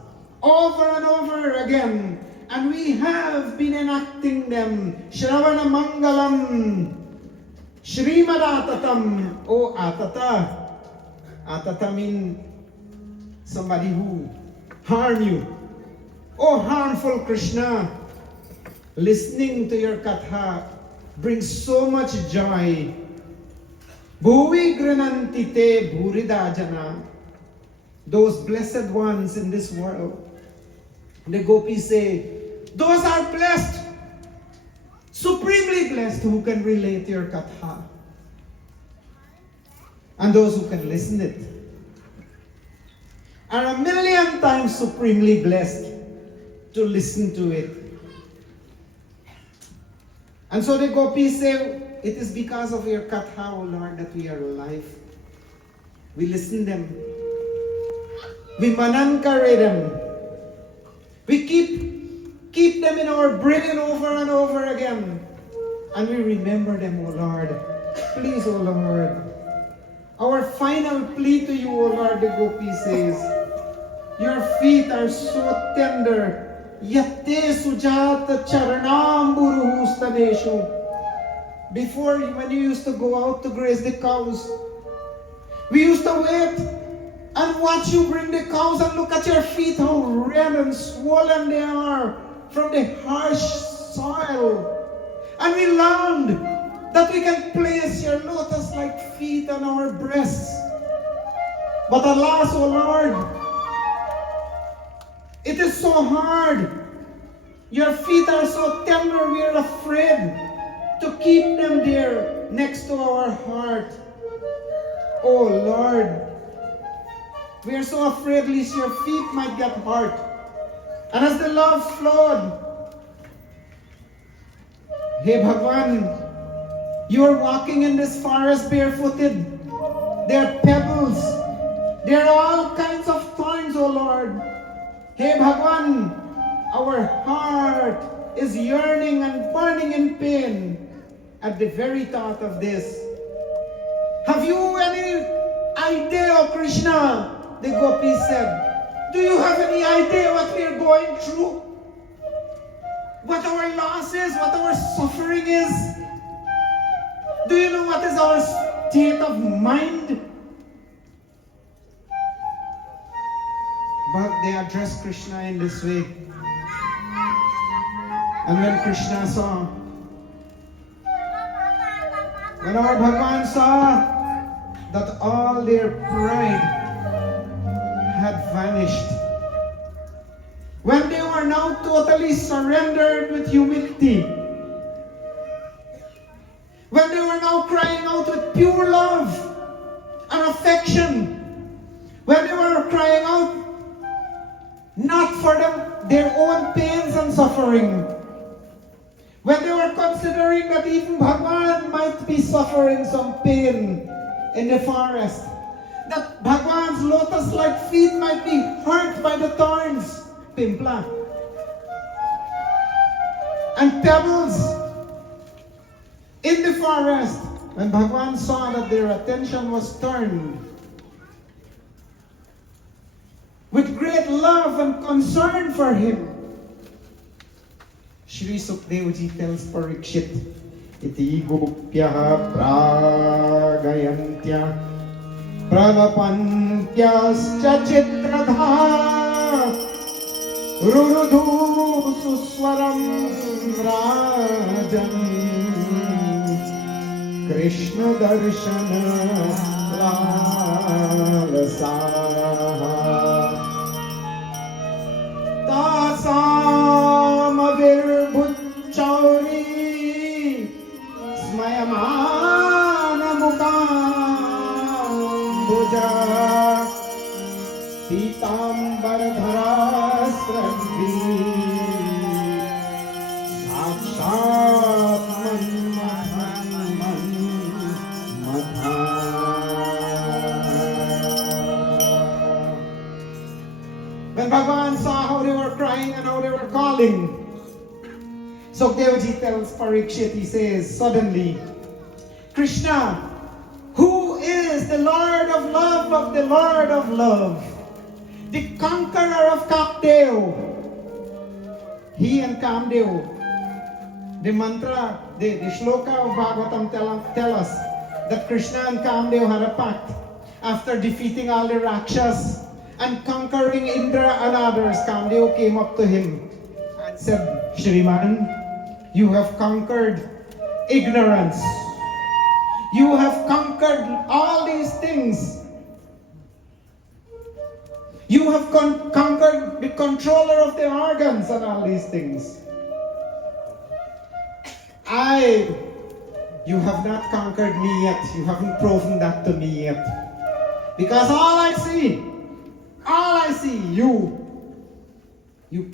over and over again, and we have been enacting them. Shravana Mangalam, Shrimad Atatam, O Atata. Atata means somebody who harm you. Oh, harmful Krishna, listening to your Katha brings so much joy. Bhuvi granantite bhuridajana. Those blessed ones in this world. The gopis say, those are blessed, supremely blessed, who can relate your Katha. And those who can listen it are a million times supremely blessed to listen to it. And so the gopis say, it is because of your Katha, O Lord, that we are alive. We listen them. We manankare them. We keep them in our brain over and over again. And we remember them, O Lord. Please, O Lord. Our final plea to you, O Lord, the gopi says, your feet are so tender. Yatte sujata charanam buruhustaneshu. Before, when you used to go out to graze the cows, we used to wait and watch you bring the cows and look at your feet, how red and swollen they are from the harsh soil. And we longed that we can place your lotus-like feet on our breasts. But alas, O Lord, it is so hard. Your feet are so tender, we are afraid to keep them there next to our heart. Oh Lord, we are so afraid lest your feet might get hurt. And as the love flowed, hey Bhagwan, you are walking in this forest barefooted. There are pebbles. There are all kinds of thorns, O Lord. Hey Bhagwan, our heart is yearning and burning in pain at the very thought of this. Have you any idea, O Krishna? The gopis said. Do you have any idea what we are going through? What our loss is? What our suffering is? Do you know what is our state of mind? But they addressed Krishna in this way. And when Krishna saw, when our Bhagwan saw that all their pride had vanished, when they were now totally surrendered with humility, when they were now crying out with pure love and affection, when they were crying out not for their own pains and suffering, when they were considering that even Bhagwan might be suffering some pain in the forest, that Bhagwan's lotus-like feet might be hurt by the thorns, pimpla, and pebbles in the forest. When Bhagwan saw that their attention was turned with great love and concern for him, Shri Sukdevji tells Parikshit, iti gopyaha pragayantya pralapantyascha chitradha rurudhu suswaram rajan Krishna darshana lalasa tasam avirbhuchauri smayamana mukhambuja pitambardharasragvi sakshat manmahan When Bhagavan saw how they were crying and how they were calling, Sukdevji tells Parikshit, he says, suddenly, Krishna, who is the Lord of the Lord of love, the conqueror of Kamdev? He and Kamdev, the mantra, the shloka of Bhagavatam tell us that Krishna and Kamdev had a pact after defeating all the Rakshas and conquering Indra and others. Kamdev came up to him and said, Shriman, you have conquered ignorance. You have conquered all these things. You have conquered the controller of the organs and all these things. You have not conquered me yet. You haven't proven that to me yet. Because all I see, you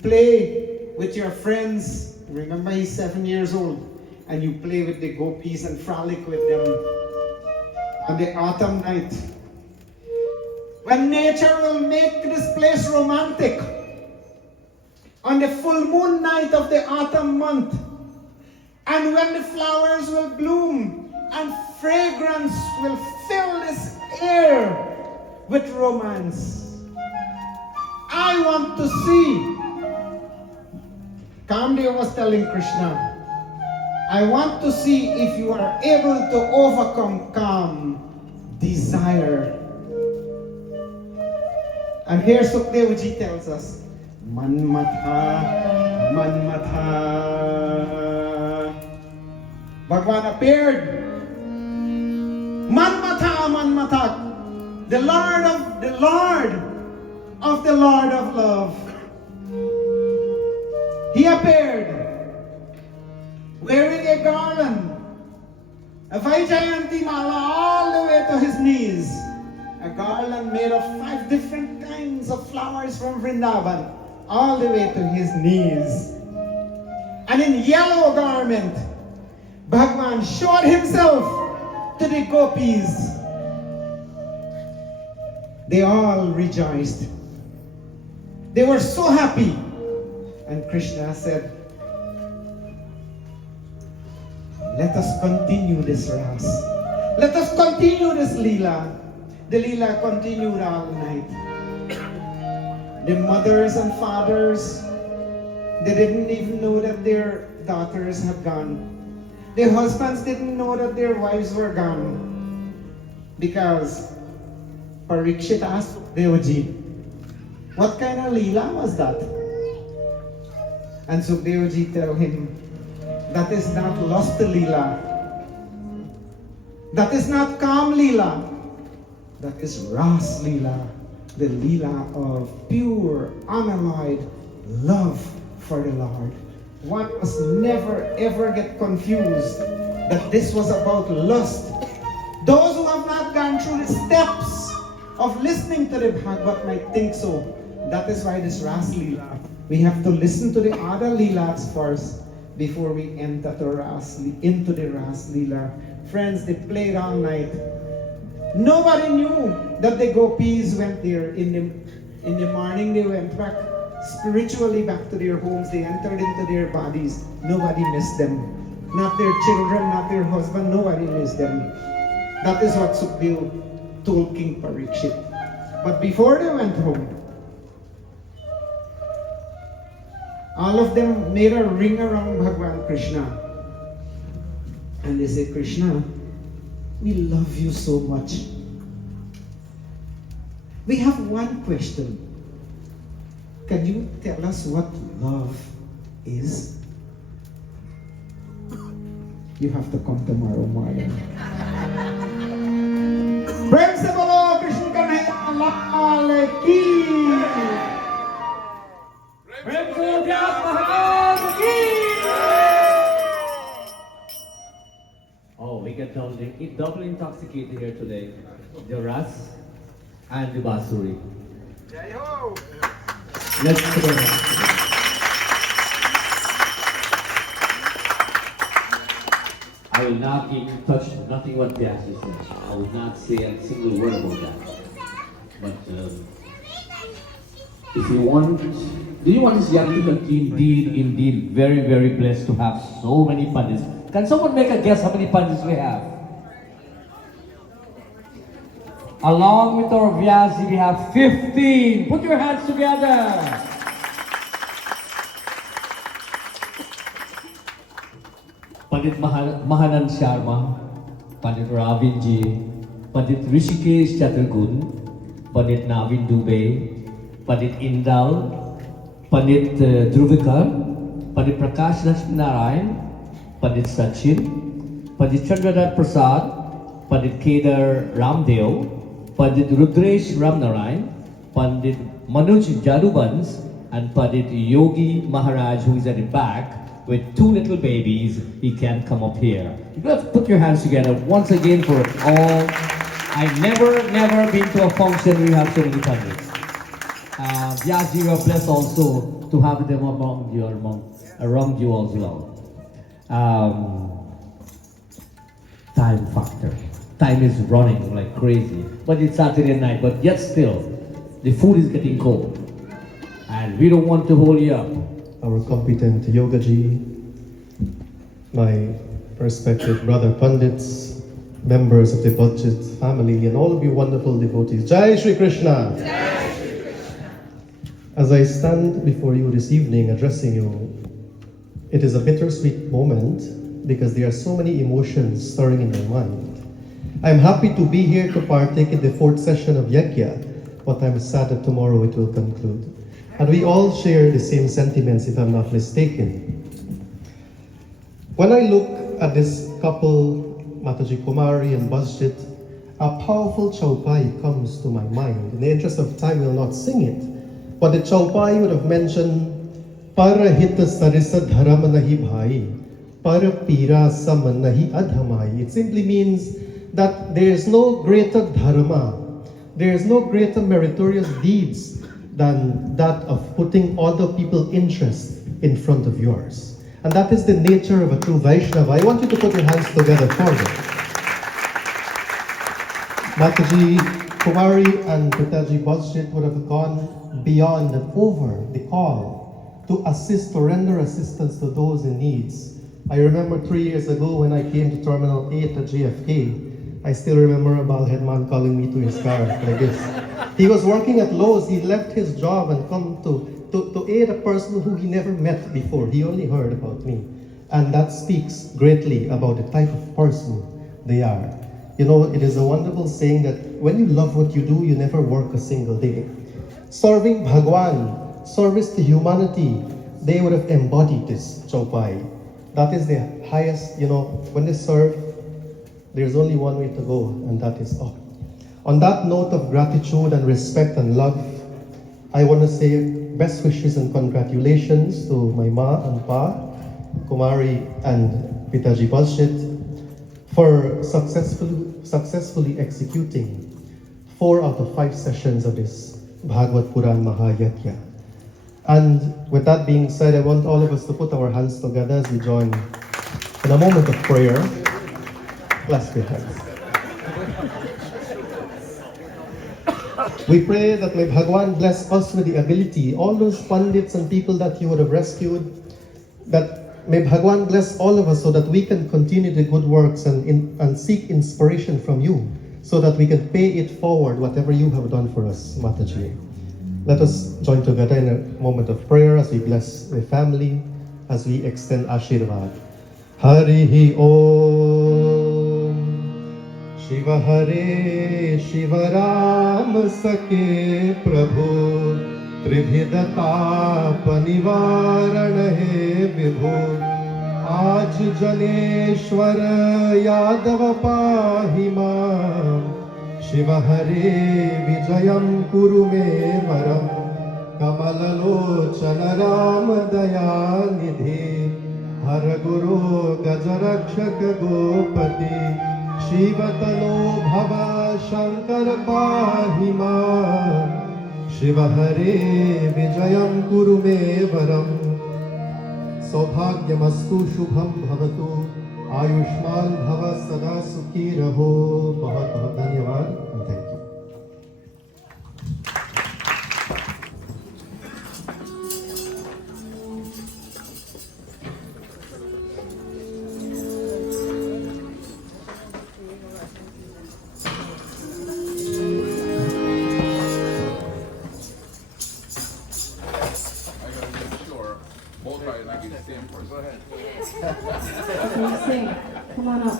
play with your friends. Remember, he's 7 years old. And you play with the gopis and frolic with them on the autumn night. When nature will make this place romantic, on the full moon night of the autumn month, and when the flowers will bloom and fragrance will fill this air with romance, I want to see. Kamdev was telling Krishna, I want to see if you are able to overcome desire. And here Sukdevji tells us, Manmatha, Manmatha. Bhagavan appeared. Manmatha, Manmatha. The Lord of the Lord of love. He appeared wearing a garland, a Vaijayanti mala all the way to his knees. A garland made of 5 different kinds of flowers from Vrindavan, all the way to his knees. And in yellow garment, Bhagavan showed himself to the gopis. They all rejoiced. They were so happy. And Krishna said, let us continue this Ras. Let us continue this Leela. The Leela continued all night. The mothers and fathers, they didn't even know that their daughters had gone. The husbands didn't know that their wives were gone. Because Parikshit asked Sukdevji, what kind of Leela was that? And Sukdevji tell him, that is not lust Leela. That is not calm Leela. That is Ras Leela, the Leela of pure, unalloyed love for the Lord. One must never ever get confused that this was about lust. Those who have not gone through the steps of listening to the Bhagavad might think so. That is why this Ras Leela, we have to listen to the other Leelas first before we enter into the Ras Leela. Friends, they played all night. Nobody knew that the gopis went there. In the morning, they went back spiritually back to their homes. They entered into their bodies. Nobody missed them. Not their children, not their husband. Nobody missed them. That is what Sukdev told King Parikshit. But before they went home, all of them made a ring around Bhagavan Krishna. And they said, Krishna, we love you so much. We have one question. Can you tell us what love is? You have to come tomorrow morning. Praise the Lord, Krishna Kanhaiya Lal Ki. Praise the Lord, Maharaj Ki. Oh, we get double intoxicated here today. The Ras and the Basuri. Let's go. I will not even touch nothing what Vyasa said. I will not say a single word about that. But If you want, do you want this young people? Indeed, very, very blessed to have so many pandits. Can someone make a guess how many pandits we have? Along with our Vyasi, we have 15. Put your hands together. Pandit Mahanan Sharma, Pandit Ravinji, Pandit Rishikesh Chaturgun, Pandit Navin Dubey, Pandit Indal, Pandit Dhruvikar, Pandit Prakash Lakshminarayan, Pandit Sachin, Pandit Chandradat Persaud, Pandit Kedar Ramdeo, Pandit Rudresh Ramnarayan, Pandit Manoj Jadubans, and Pandit Yogi Maharaj, who is at the back with two little babies. He can't come up here. You have to put your hands together once again for all. I've never been to a function where you have so many pandits. Vyasji, you are blessed also to have them around you as well. Time factor. Time is running like crazy. But it's Saturday night, but yet still, the food is getting cold. And we don't want to hold you up. Our competent Yogaji, my respected brother Pandits, members of the Budget family, and all of you wonderful devotees. Jai Shri Krishna! Jai Shri Krishna! As I stand before you this evening addressing you, it is a bittersweet moment because there are so many emotions stirring in my mind. I am happy to be here to partake in the fourth session of Yagna, but I'm sad that tomorrow it will conclude. And we all share the same sentiments, if I'm not mistaken. When I look at this couple, Mataji Kumarie and Basjit, a powerful chaupai comes to my mind. In the interest of time, we'll not sing it. But the chaupai would have mentioned, Para hita sarisa dharama nahi bhai, para pira sam nahi adhamai. It simply means that there is no greater dharma, there is no greater meritorious deeds than that of putting other people's interest in front of yours. And that is the nature of a true Vaishnava. I want you to put your hands together for me. Mataji Kumarie and Pitaji Basjit would have gone beyond and over the call to assist, to render assistance to those in needs. I remember 3 years ago when I came to Terminal 8 at JFK, I still remember a bald head man calling me to his car like this. He was working at Lowe's. He left his job and come to aid a person who he never met before. He only heard about me. And that speaks greatly about the type of person they are. You know, it is a wonderful saying that when you love what you do, you never work a single day. Serving Bhagwan, service to humanity, they would have embodied this chaupai. That is the highest, you know, when they serve, there's only one way to go, and that is up. On that note of gratitude and respect and love, I want to say best wishes and congratulations to my ma and pa, Kumarie and Pitaji Basjit, for successfully executing 4 out of 5 sessions of this Bhagavad Puran Mahayagya. And with that being said, I want all of us to put our hands together as we join in a moment of prayer. Clasp your hands. We pray that may Bhagwan bless us with the ability, all those pandits and people that you would have rescued, that may Bhagwan bless all of us so that we can continue the good works and seek inspiration from you, so that we can pay it forward, whatever you have done for us, Mataji. Let us join together in a moment of prayer as we bless the family, as we extend Ashirvad. Harihi Om. Shiva Hare Shiva Ram Sake Prabhu Tribhidata Panivaran He Vibhu Aaj Janeshwar Yadav Pahima Shiva Hare Vijayam Kuru Me Varam Kamalalochana Ram Daya Nidhi Har Guru Gajarakshak Gopati Shivatano Bhava Shankar Pahima Shiva Hare Vijayam Kuru Me Varam Saubhagyamastu Shubham Bhavatu Ayushman Bhava Sada Sukhi Raho. Bahut bahut dhanyawad and thank you. Okay, sing. Come on up.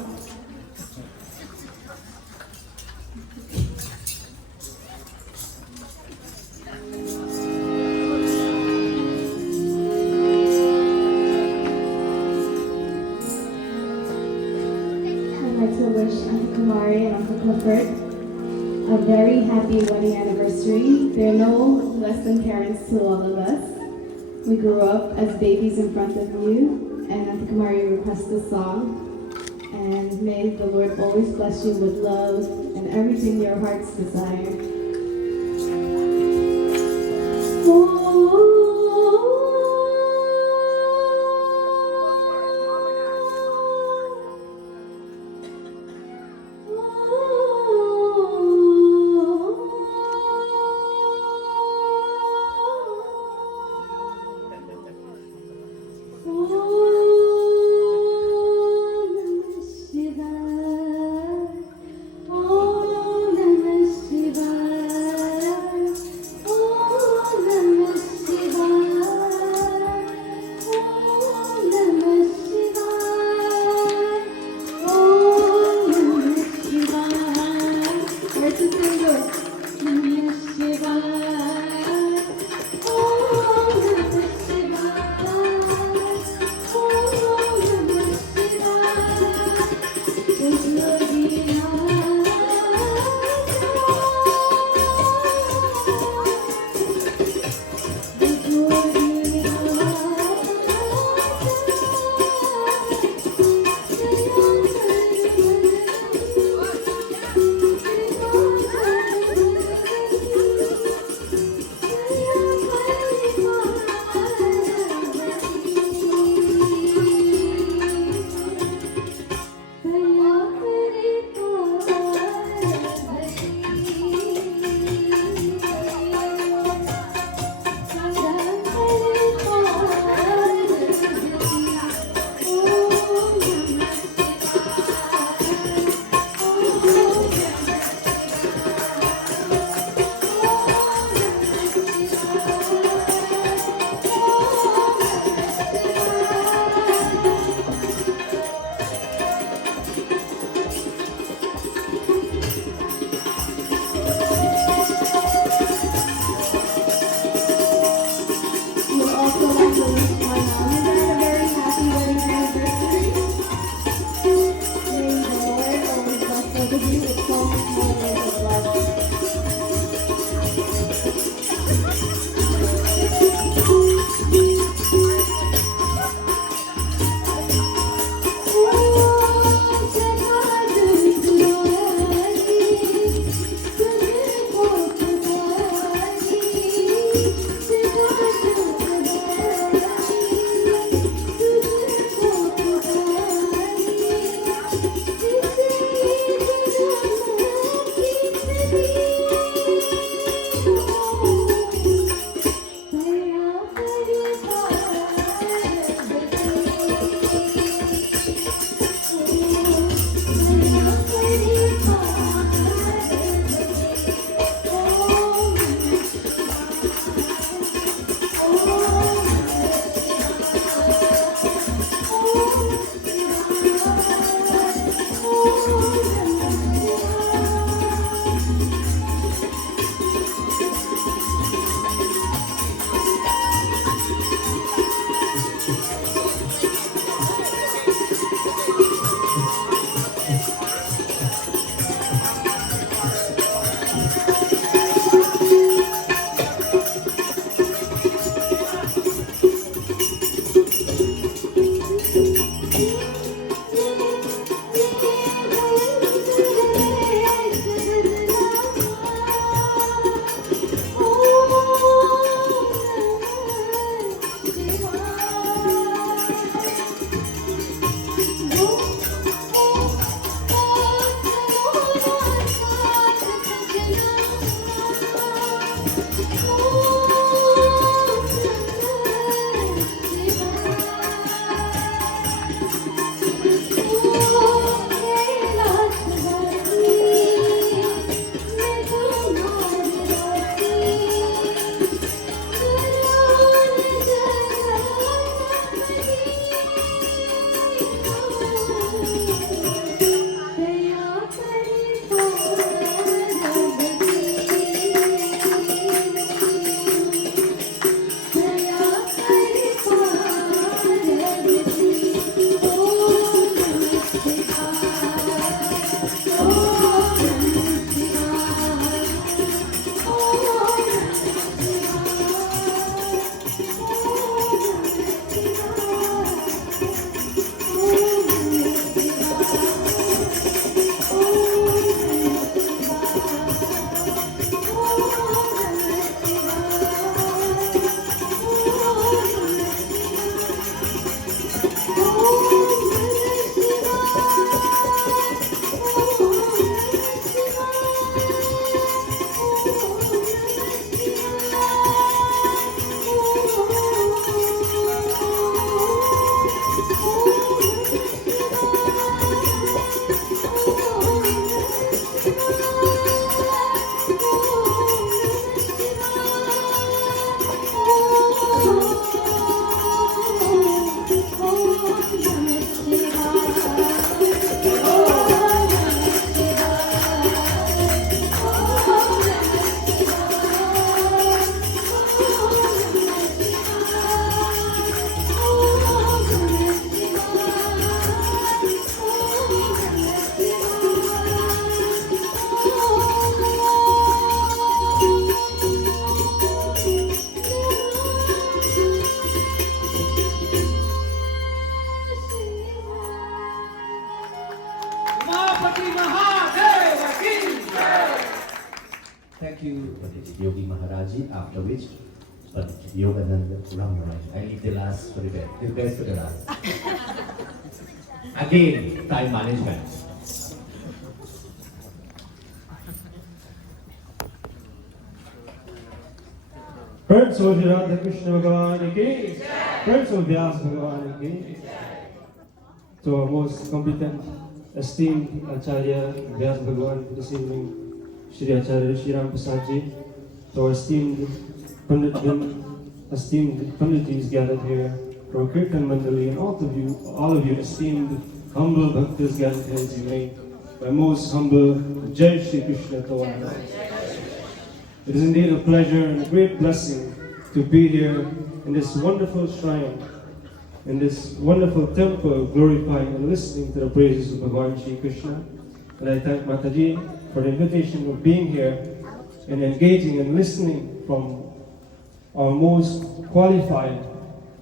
I'd like to wish Uncle Kumarie and Uncle Clifford a very happy wedding anniversary. They're no less than parents to all of us. We grew up as babies in front of you, and Uncle Kumarie requests a song. And may the Lord always bless you with love and everything your hearts desire. after which, but Yogananda Ramraj. I leave the last for the best for the last. Again, time management. Persaud Radha Krishna Bhagavan ki, Persaud Vyas Bhagavan ki. To our most competent, esteemed Acharya Vyas Bhagavan this evening, Shri Acharya Rishiram Persaud ji. To our esteemed Panditis gathered here, to our Kirtan Mandali, and all of you esteemed humble bhaktas gathered here this evening. My most humble Jai Shri Krishna to all. It is indeed a pleasure and a great blessing to be here in this wonderful shrine, in this wonderful temple, glorifying and listening to the praises of Bhagavan Shri Krishna. And I thank Mataji for the invitation of being here and engaging and listening from our most qualified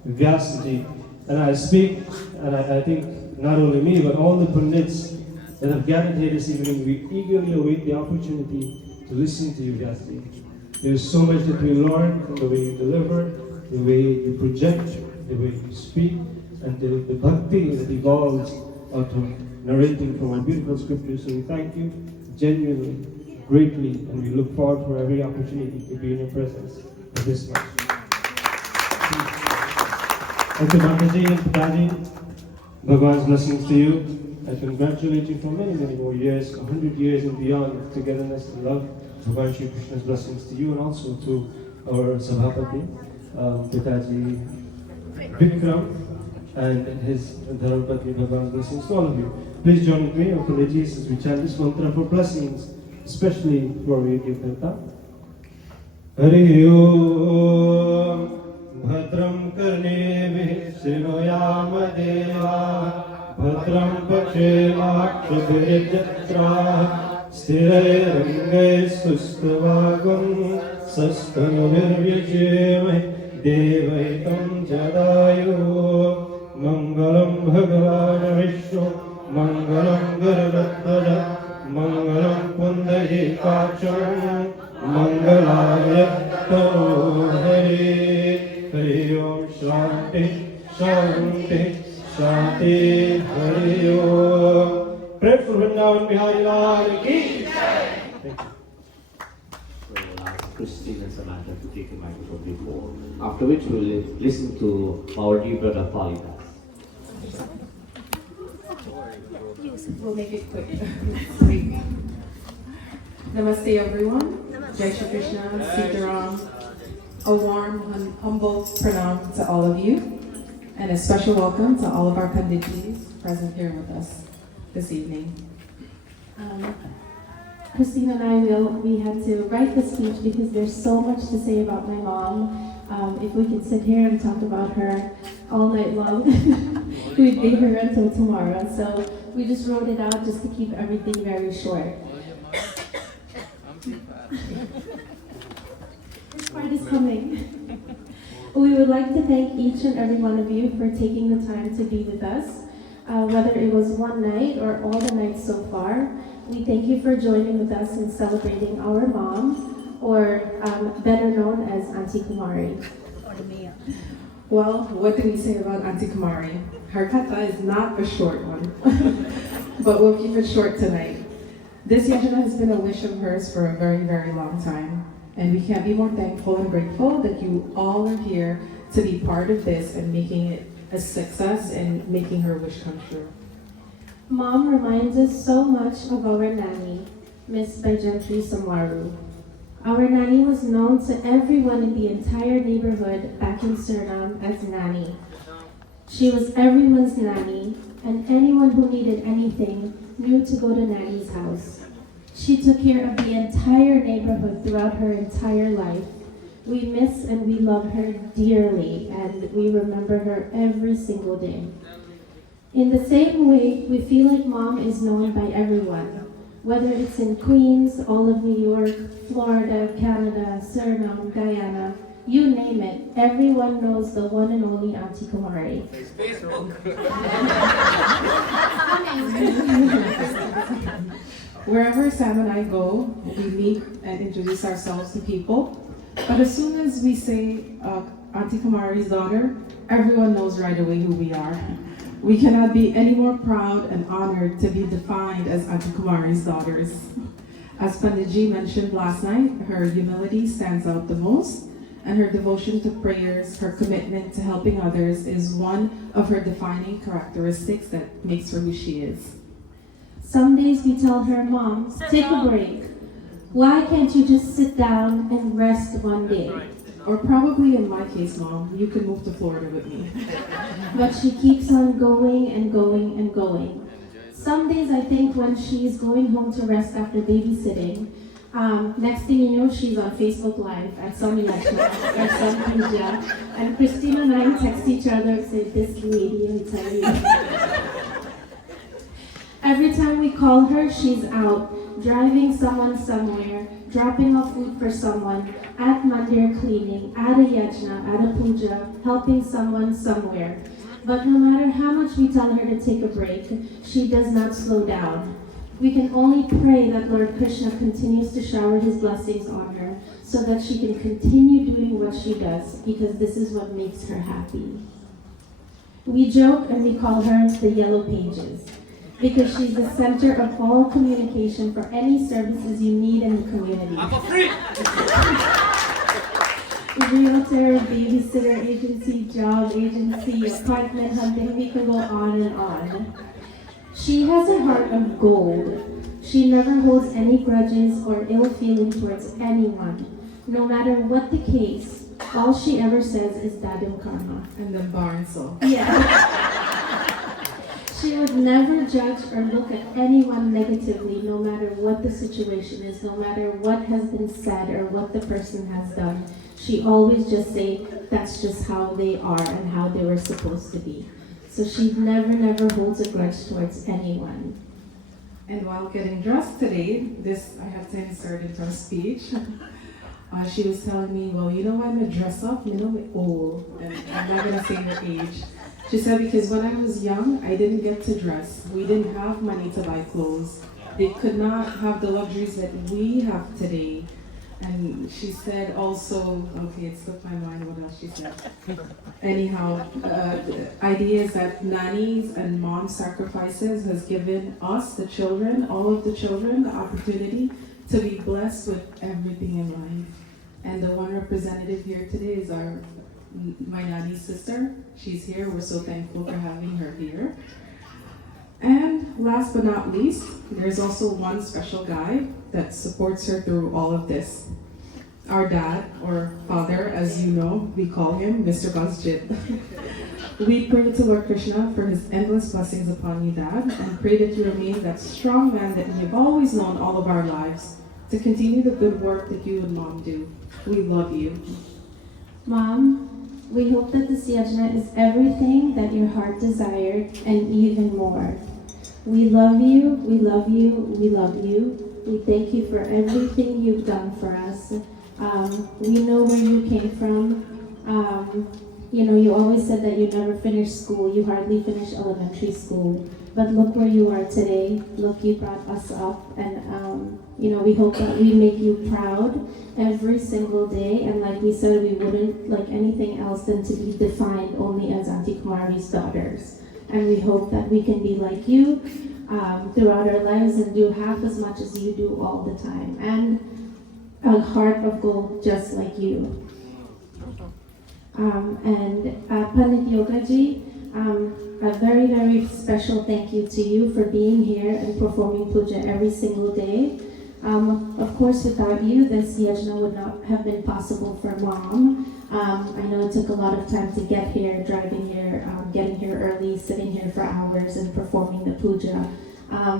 Vyasaji. And I speak, and I think not only me, but all the Pandits that have gathered here this evening, we eagerly await the opportunity to listen to you, Vyasaji. There is so much that we learn from the way you deliver, the way you project, the way you speak, and the bhakti that evolves out of narrating from our beautiful scriptures. So we thank you genuinely, greatly, and we look forward for every opportunity to be in your presence for this much. And to Mataji and Pitaji, Bhagwan's blessings to you. I congratulate you for many, many more years, 100 years and beyond of togetherness and love. Bhagavan Shri Krishna's blessings to you and also to our Sabhapati, Pitaji Vikram, and his Dharmapati. Bhagavan's blessings to all of you. Please join with me, Uncle Ajis, as we chant this mantra for blessings, especially for we give Dutta. Hari Om Bhadram Karnevih Srinuyama Deva Bhadram Pakshelakshadhirjatra Sthirairangai Sustavagam Sastanurvyajemai Devaitam Jadayu Mangalam Bhagavan Vishnu Mangalam Garudatara Mangalam Pundahi Kacham Mangalaya Taro Hari Hari Om Shanti Shanti Shanti Hari Om. Pray for Vrindavan Bihari Lal ki. Thank you. We'll ask Christine and Samantha to take the microphone before, after which we'll listen to our dear brother Palidas. We'll make it quick. Namaste everyone. Jai Shri Krishna, Sitaram. A warm and humble pranam to all of you. And a special welcome to all of our Panditis present here with us this evening. Christine and I, we had to write the speech because there's so much to say about my mom. If we could sit here and talk about her all night long, we'd be here until tomorrow. So we just wrote it out just to keep everything very short. This part is coming. We would like to thank each and every one of you for taking the time to be with us. Whether it was one night or all the nights so far, we thank you for joining with us in celebrating our mom, or better known as Auntie Kumarie. Well, what do we say about Auntie Kumarie? Her katha is not a short one, but we'll keep it short tonight. This yajna has been a wish of hers for a very, very long time, and we can't be more thankful and grateful that you all are here to be part of this and making it a success and making her wish come true. Mom reminds us so much of our nanny, Miss Baijantri Samaru. Our nanny was known to everyone in the entire neighborhood back in Suriname as Nanny. She was everyone's nanny, and anyone who needed anything knew to go to Nanny's house. She took care of the entire neighborhood throughout her entire life. We miss and we love her dearly, and we remember her every single day. In the same way, we feel like Mom is known by everyone, whether it's in Queens, all of New York, Florida, Canada, Suriname, Guyana, you name it, everyone knows the one and only Auntie Kumarie. Wherever Sam and I go, we meet and introduce ourselves to people. But as soon as we say Auntie Kumarie's daughter, everyone knows right away who we are. We cannot be any more proud and honored to be defined as Auntie Kumarie's daughters. As Panditji mentioned last night, her humility stands out the most, and her devotion to prayers, her commitment to helping others is one of her defining characteristics that makes her who she is. Some days we tell her, Mom, take a break. Why can't you just sit down and rest one day? Or probably in my case, Mom, you can move to Florida with me. But she keeps on going and going and going. Some days I think when she's going home to rest after babysitting, next thing you know, she's on Facebook Live at some Yagna or some puja, and Christina and I text each other and say, this lady, I'm telling you. Every time we call her, she's out, driving someone somewhere, dropping off food for someone, at mandir cleaning, at a yajna, at a puja, helping someone somewhere. But no matter how much we tell her to take a break, she does not slow down. We can only pray that Lord Krishna continues to shower his blessings on her so that she can continue doing what she does, because this is what makes her happy. We joke and we call her the Yellow Pages, because she's the center of all communication for any services you need in the community. I'm for free! Realtor, babysitter agency, job agency, apartment hunting, we can go on and on. She has a heart of gold. She never holds any grudges or ill feeling towards anyone. No matter what the case, all she ever says is Dadam Karma. And then barn so. Yeah. She would never judge or look at anyone negatively, no matter what the situation is, no matter what has been said or what the person has done. She always just say, that's just how they are and how they were supposed to be. So she never holds a grudge towards anyone. And while getting dressed today, I have to insert into her speech. She was telling me, well, you know why I'm dress up? You know, I'm old. And I'm not gonna say her age. She said, because when I was young, I didn't get to dress. We didn't have money to buy clothes. They could not have the luxuries that we have today. And she said also, okay, it slipped my mind what else she said. Anyhow, the idea is that nannies and mom sacrifices has given us, the children, all of the children, the opportunity to be blessed with everything in life. And the one representative here today is my nanny's sister. She's here. We're so thankful for having her here. And last but not least, there's also one special guy that supports her through all of this. Our dad, or father, as you know, we call him Mr. Geet. We pray to Lord Krishna for his endless blessings upon you, Dad, and pray that you remain that strong man that we have always known all of our lives, to continue the good work that you and Mom do. We love you. Mom, we hope that this yajna is everything that your heart desired and even more. We love you, we love you, we love you. We thank you for everything you've done for us. We know where you came from. You know, you always said that you never finished school. You hardly finished elementary school. But look where you are today. Look, you brought us up. And, you know, we hope that we make you proud every single day. And like we said, we wouldn't like anything else than to be defined only as Auntie Kumarie's daughters. And we hope that we can be like you throughout our lives and do half as much as you do all the time. And a heart of gold just like you. Pandit Yogaji, a very special thank you to you for being here and performing puja every single day. Of course, without you, this yajna would not have been possible for Mom. I know it took a lot of time to get here, driving here, getting here early, sitting here for hours and performing the puja.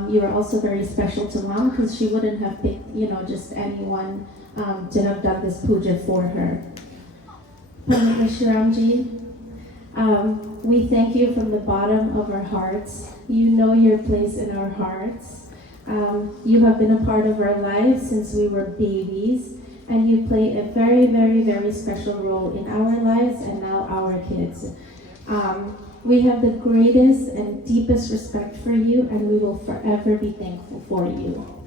You are also very special to Mom because she wouldn't have picked, you know, just anyone to have done this puja for her. Rishiramji, we thank you from the bottom of our hearts. You know your place in our hearts. You have been a part of our lives since we were babies, and you play a very special role in our lives and now our kids. We have the greatest and deepest respect for you, and we will forever be thankful for you.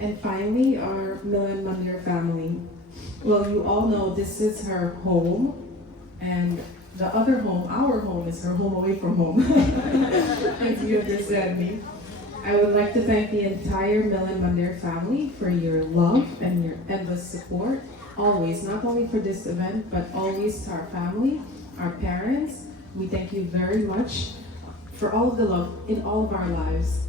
And finally, our Milan Mandir family. Well, you all know this is her home, and the other home, our home, is her home away from home. If you understand me. I would like to thank the entire Milan Mandir family for your love and your endless support, always, not only for this event, but always to our family, our parents. We thank you very much for all of the love in all of our lives.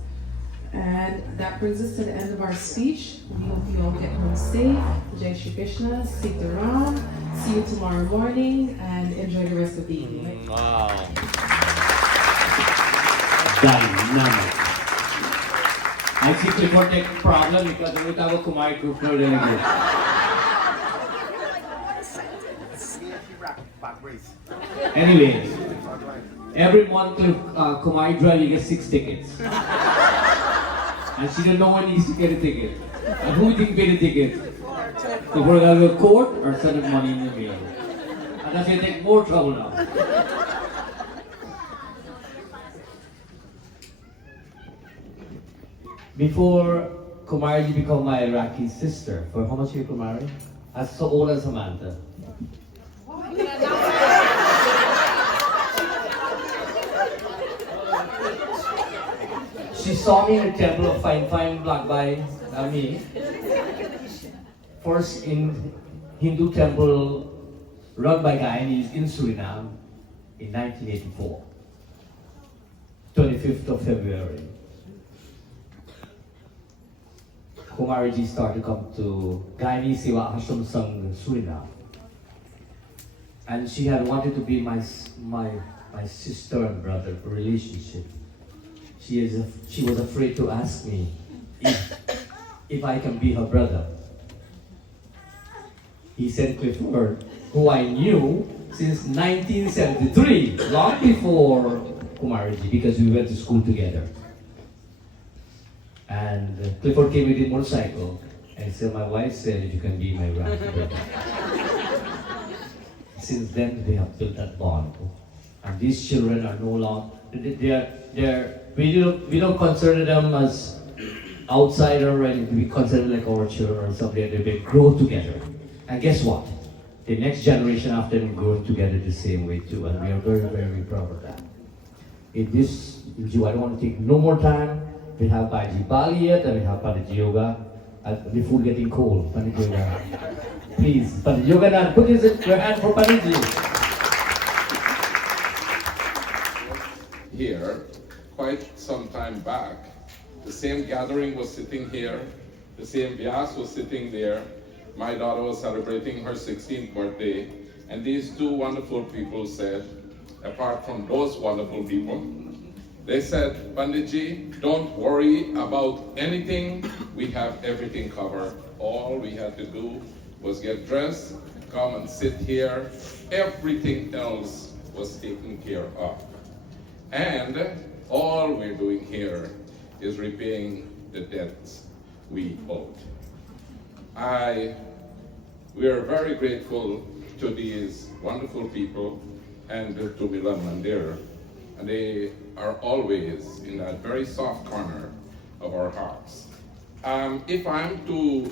And that brings us to the end of our speech. We hope you all get home safe. Jai Shri Krishna, Sita Ram. See you tomorrow morning and enjoy the rest of the evening. Wow. Dynamic. I see Clifford take problem because we have a Kumarie group for delegate. Anyway, every month Kumarie drive you get 6 tickets. And she didn't know when he get a ticket. And who didn't pay the ticket? So we're gonna go to court or send him money in the mail. And that's gonna take more trouble now. Before Kumarie became my Iraqi sister, for how much are you, Kumarie? As so old as Samantha. She saw me in a temple of fine black by me. First in Hindu temple run by Guyanese in Suriname in 1984, 25th of February. Kumarie ji started to come to Guyanese Siwa Ashram Sangh, Suriname. And she had wanted to be my sister and brother for relationship. She was afraid to ask me if I can be her brother. He sent Clifford, who I knew since 1973, long before Kumarie ji, because we went to school together. And Clifford came with a motorcycle and said, my wife said you can be my brother. Since then, we have built that bond. And these children are no longer, we don't consider them as outsider, right? We consider like our children or something. They grow together. And guess what? The next generation after them grow together the same way too. And we are very, very proud of that. In this, I don't want to take no more time. We have Baiji Bali yet, and we have Pandit Yoga. The food getting cold. Pandit Yoga. Please, Pandit Yoga, put your hand for Pandit Ji. Here, quite some time back, the same gathering was sitting here, the same Vyas was sitting there. My daughter was celebrating her 16th birthday, and these two wonderful people said, apart from those wonderful people, they said, Panditji, don't worry about anything. We have everything covered. All we had to do was get dressed, come and sit here. Everything else was taken care of. And all we're doing here is repaying the debts we owed. We are very grateful to these wonderful people and to Milan Mandir. And they are always in that very soft corner of our hearts. If I'm to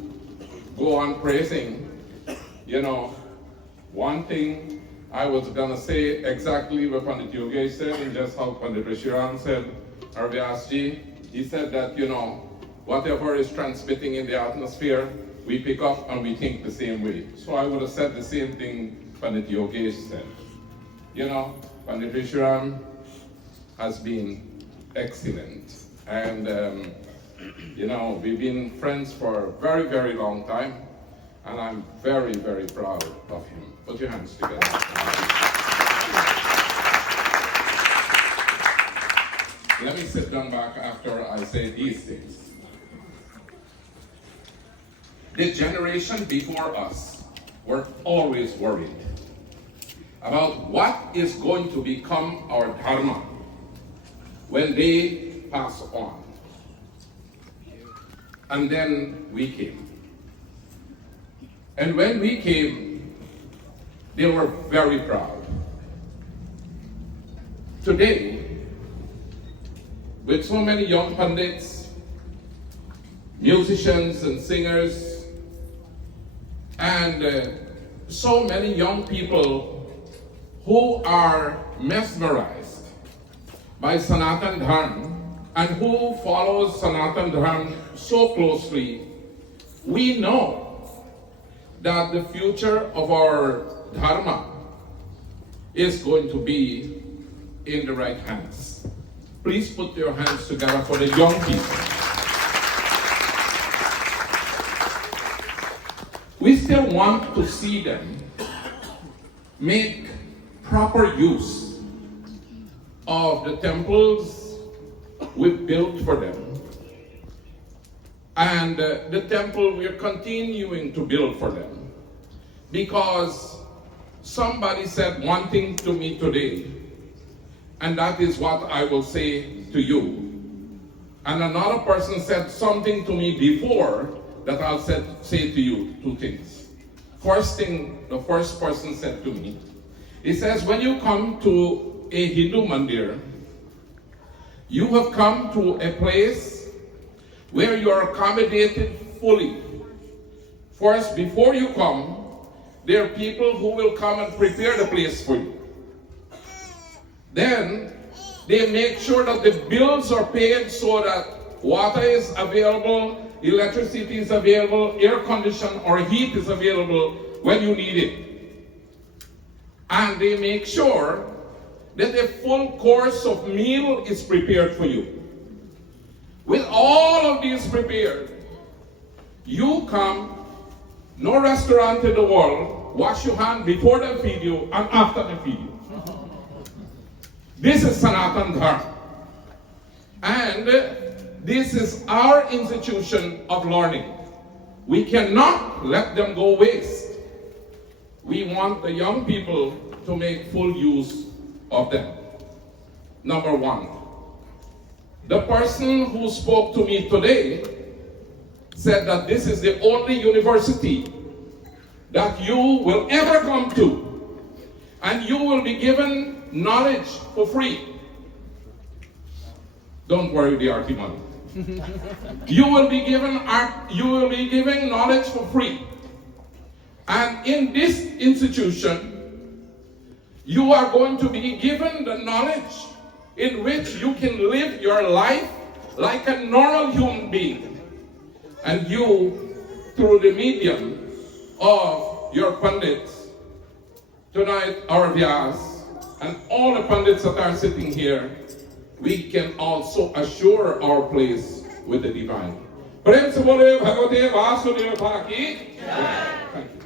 go on praising, one thing I was gonna say exactly what Pandit Yogesh said, and just how Pandit Rishiram said, Arvyasji, he said that, whatever is transmitting in the atmosphere, we pick up and we think the same way. So I would have said the same thing Pandit Yogesh said. Pandit Rishiram has been excellent. And, we've been friends for a very, very long time. And I'm very, very proud of him. Put your hands together. Let me sit down back after I say these things. The generation before us were always worried about what is going to become our dharma when they pass on. And then we came. And when we came, they were very proud. Today, with so many young pundits, musicians and singers, and so many young people who are mesmerized by Sanatan Dharma and who follows Sanatan Dharma so closely, we know that the future of our Dharma is going to be in the right hands. Please put your hands together for the young people. We still want to see them make proper use of the temples we've built for them. And the temple we're continuing to build for them. Because somebody said one thing to me today, and that is what I will say to you. And another person said something to me before that I'll say to you two things. First thing, the first person said to me, he says, when you come to a Hindu mandir, you have come to a place where you are accommodated fully. First, before you come, there are people who will come and prepare the place for you. Then, they make sure that the bills are paid so that water is available, electricity is available, air condition or heat is available when you need it. And they make sure that a full course of meal is prepared for you. With all of these prepared, you come, no restaurant in the world, wash your hand before they feed you and after they feed you. This is Sanatan Dharma. And this is our institution of learning. We cannot let them go waste. We want the young people to make full use of them. Number one, the person who spoke to me today said that this is the only university that you will ever come to, and you will be given knowledge for free. Don't worry, the RT money. You will be given knowledge for free. And in this institution, you are going to be given the knowledge in which you can live your life like a normal human being. And you, through the medium of your pundits, tonight our Vyas, and all the pundits that are sitting here, we can also assure our place with the divine. Prem se bole Bhagavate Vasudeva ki. Thank you.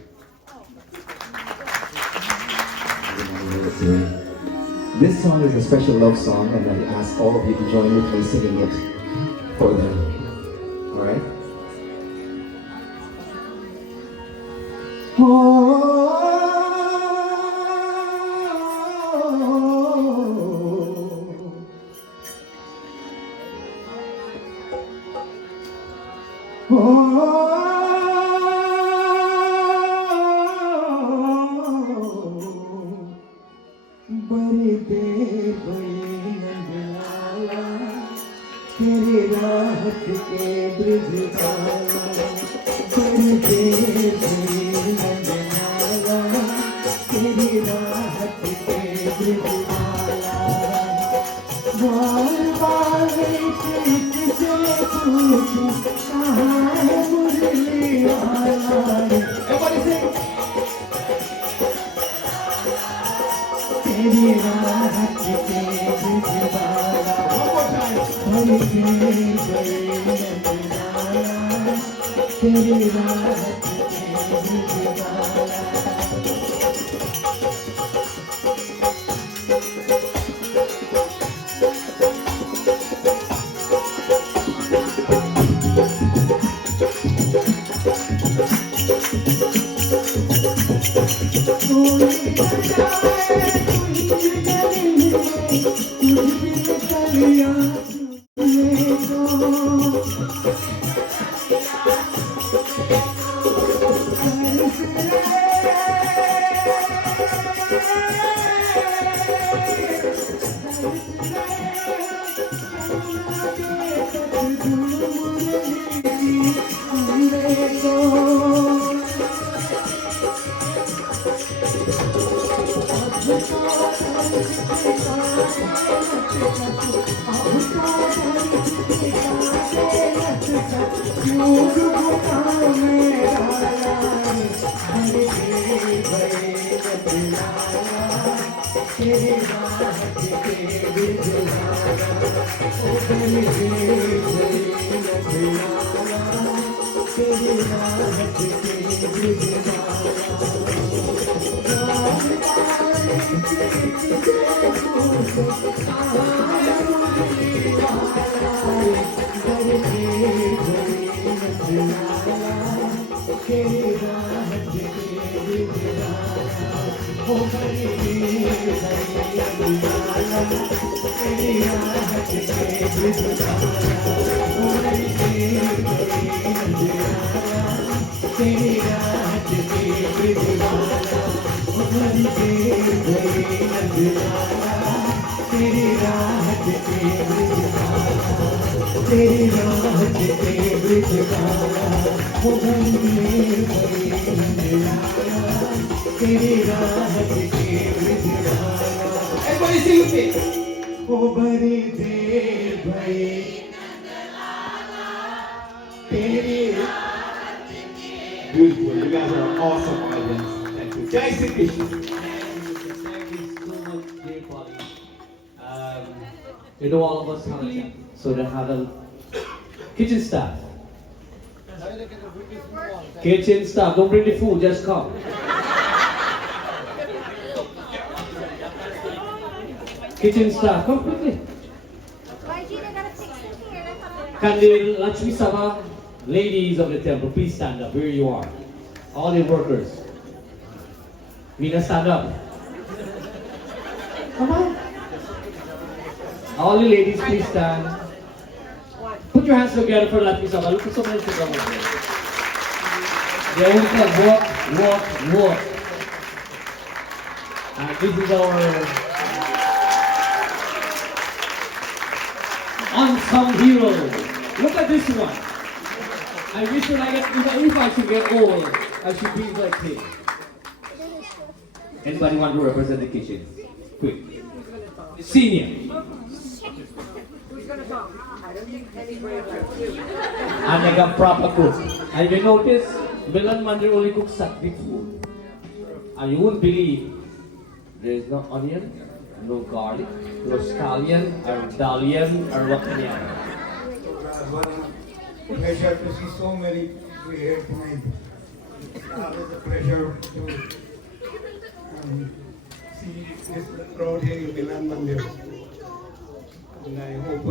This song is a special love song, and I ask all of you to join with me singing it for them. All right? Everybody sing with me. Oh, bari de bhai, beautiful. You guys are an awesome audience. Thank you. Jai Sri Krishna. Thank you so much, dear Polly. You know all of us have a so they have a kitchen staff. Kitchen staff, don't bring the food, just come. Kitchen staff, come quickly. Can the Lakshmi Sabha ladies of the temple please stand up where you are? All the workers. Meena, stand up. Come on. All the ladies please stand. Put your hands together for Lakshmi Sabha. Look at so many people over there. They will come, walk. And this is our unsung hero. Look at this one. I wish when I get, if I should get old, I should be like him. Anybody want to represent the kitchen? Quick. Senior. And I got proper cook. And you notice, Milan Mandir only cooks Sattvic food. And you wouldn't believe there is no onion, no garlic, no scallion, or dalian, or what can you have? Pleasure to see so many people here tonight. It's always a pleasure to see this crowd here in Milan Mandir. And I hope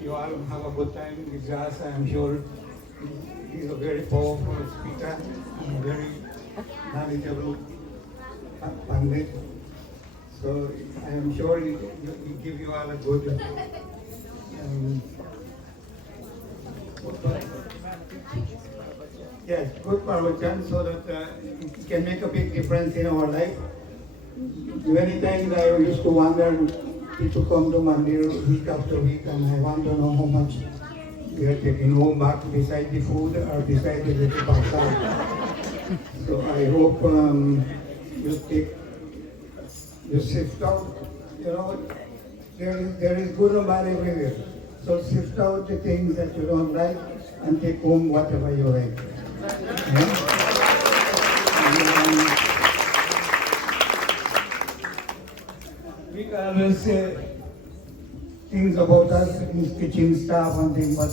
you all have a good time with Ras. I am sure he's a very powerful speaker and a very knowledgeable pandit. So I am sure he give you all a good yes, good permission so that it can make a big difference in our life. Many times I used to wonder, people come to Mandir week after week and I want to know how much we are taking home back beside the food or beside the little Persaud. So I hope you sift out, you know, there is good and bad everywhere. So sift out the things that you don't like and take home whatever you like. Yeah? We always say things about us in kitchen staff and things, but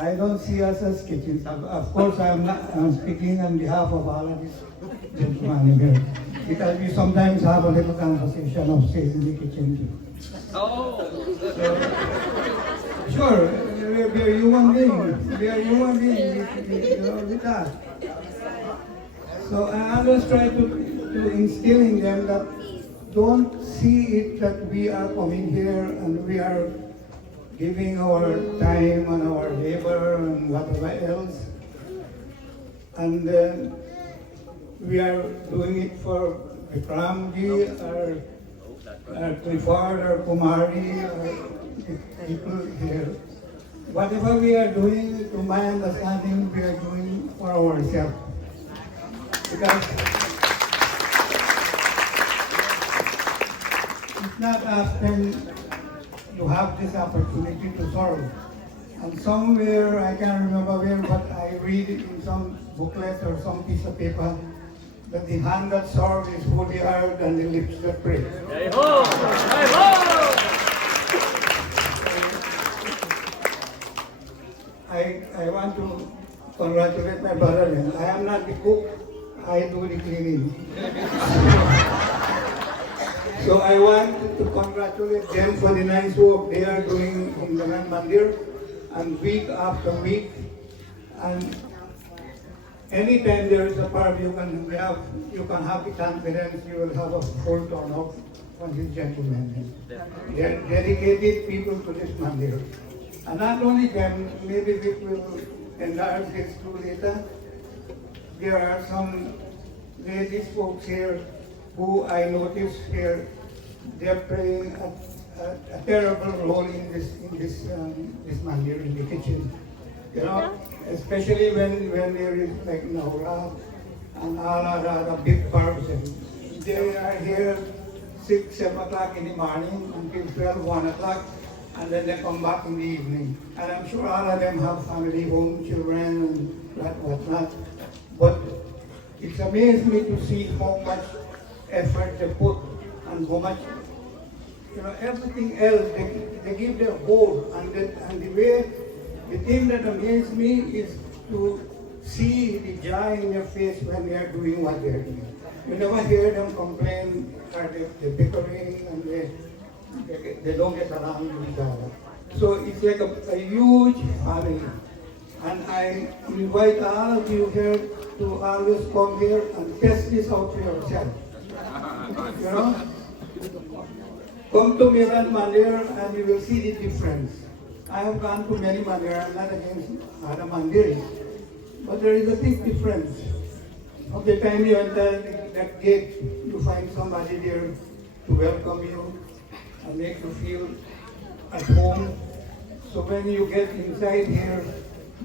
I don't see us as kitchen staff. Of course, I'm speaking on behalf of all of these gentlemen here, because we sometimes have a little conversation upstairs in the kitchen too. Oh! Sure, we are human beings. We are human beings, with us. So I always try to instill in them that don't see it that we are coming here and we are giving our time and our labor and whatever else. And we are doing it for Vikramji or Clifford or Kumarie or people here. Whatever we are doing, to my understanding, we are doing for ourselves. Because not often you have this opportunity to serve. And somewhere, I can't remember where, but I read it in some booklet or some piece of paper that the hand that serves is holier than the lips that pray. Hey-ho! Hey-ho! I want to congratulate my brother. I am not the cook, I do the cleaning. So I want to congratulate them for the nice work they are doing in the Mandir, and week after week. And anytime there is a party, you can have the confidence you will have a full turnout from these gentlemen. They are dedicated people to this Mandir. And not only them, maybe we will enlarge this too later. There are some ladies folks here who I notice here, they're playing a terrible role in this mandir, in the kitchen. You know, especially when there is like Naura and Ala, big barbs. They are here 6, 7 o'clock in the morning until 12, 1 o'clock. And then they come back in the evening. And I'm sure all of them have family, home, children, and whatnot. But it's amazed me to see how much effort they put and how much, everything else, they give their whole. And the thing that amazes me is to see the joy in their face when they are doing what they're doing. You never hear them complain, or they're bickering, and they don't get along with each other. So it's like a huge family. And I invite all of you here to always come here and test this out for yourself. You know? Come to Miran Mandir and you will see the difference. I have gone to many Mandir, I'm not against other Mandirs, but there is a big difference. Of the time you enter that gate, you find somebody there to welcome you and make you feel at home. So when you get inside here,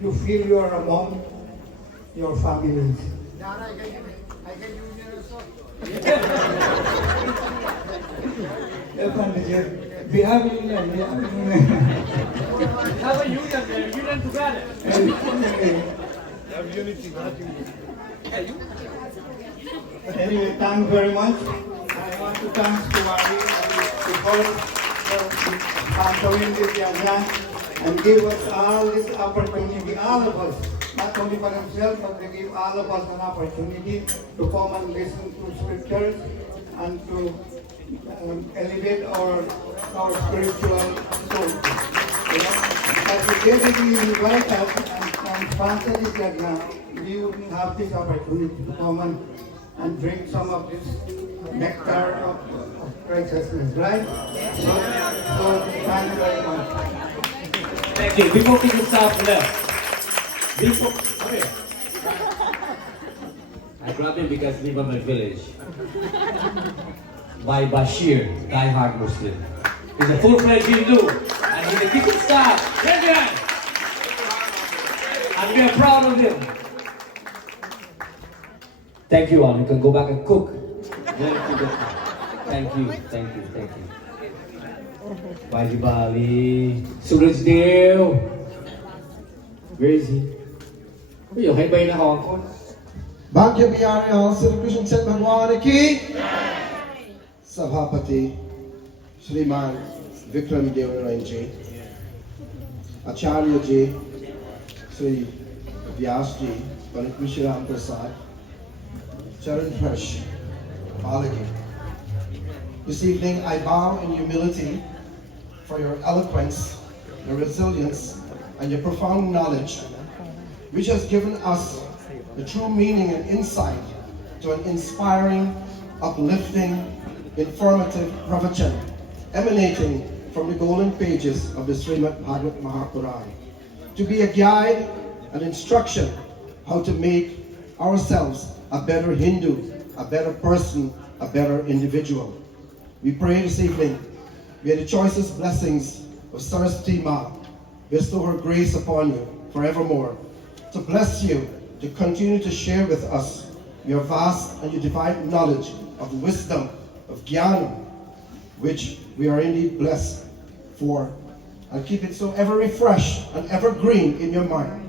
you feel you are among your families. We have a union. Have a union together. Have unity. Anyway, thank you very much. I want to thank Kumarie for sponsoring this Yagna and give us all this opportunity, all of us, not only for themselves, but they give all of us an opportunity to come and listen to scriptures and to elevate our spiritual soul. As you basically invite us and sponsor this Yagna, we wouldn't have this opportunity to come and drink some of this nectar of righteousness, right? So thank you very much. Thank you. Before people start left, come here. I grabbed him because I live in my village. By Bashir, die-hard Muslim. He's a full-fledged Hindu, and he's a kitchen staff. And we are proud of him. Thank you all. You can go back and cook. Thank you. Baji Bali, Suraj Dev. Where is he? You're hiding in Hong Kong. Bhagya Bihari Sri Krishna Chet Bhagwan ki Sabhapati Shriman Vikram Devarayan ji, Acharya ji, Sri Vyas ji, Pandit Rishiram Persaud, Charan Fresh, Balagi. This evening I bow in humility for your eloquence, your resilience, and your profound knowledge, which has given us the true meaning and insight to an inspiring, uplifting, informative pravachan emanating from the golden pages of the Srimad Bhagavad Mahapuran, to be a guide and instruction how to make ourselves a better Hindu, a better person, a better individual. We pray this evening, may the choicest blessings of Saraswati Ma bestow her grace upon you forevermore, to bless you, to continue to share with us your vast and your divine knowledge of wisdom, of jnana, which we are indeed blessed for. And keep it so ever refreshed and ever green in your mind.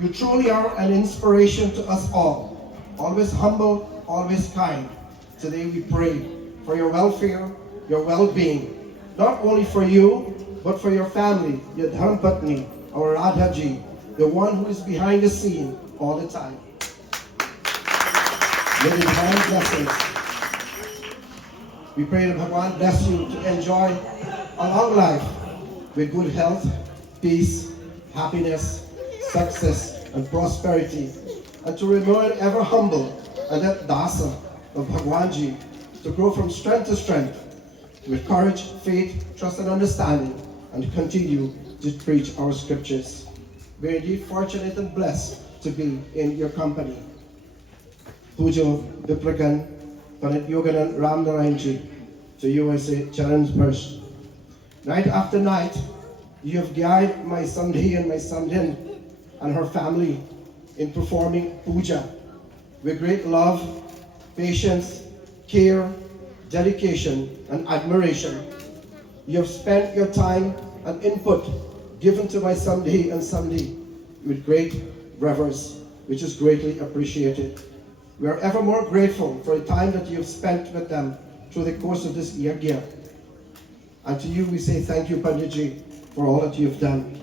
You truly are an inspiration to us all. Always humble, always kind. Today we pray for your welfare, your well-being, not only for you, but for your family, your Dharmpatni, our Radhaji, the one who is behind the scene all the time. May the divine blessings. We pray that Bhagwan bless you to enjoy a long life with good health, peace, happiness, success, and prosperity, and to remain ever humble and that dasa of Bhagwanji to grow from strength to strength with courage, faith, trust, and understanding, and continue to preach our scriptures. We are indeed fortunate and blessed to be in your company. Pujo Vipragan, Panit Yoganan Ram Narayanji, to you I say, Charan's Persaud. Night after night, you have guided my Sandhi and my Sandhin and her family in performing puja with great love, patience, care, dedication, and admiration. You have spent your time and input given to my Sandhi and Sandhi with great reverence, which is greatly appreciated. We are ever more grateful for the time that you have spent with them through the course of this yagna. And to you we say thank you, Panditji, for all that you have done.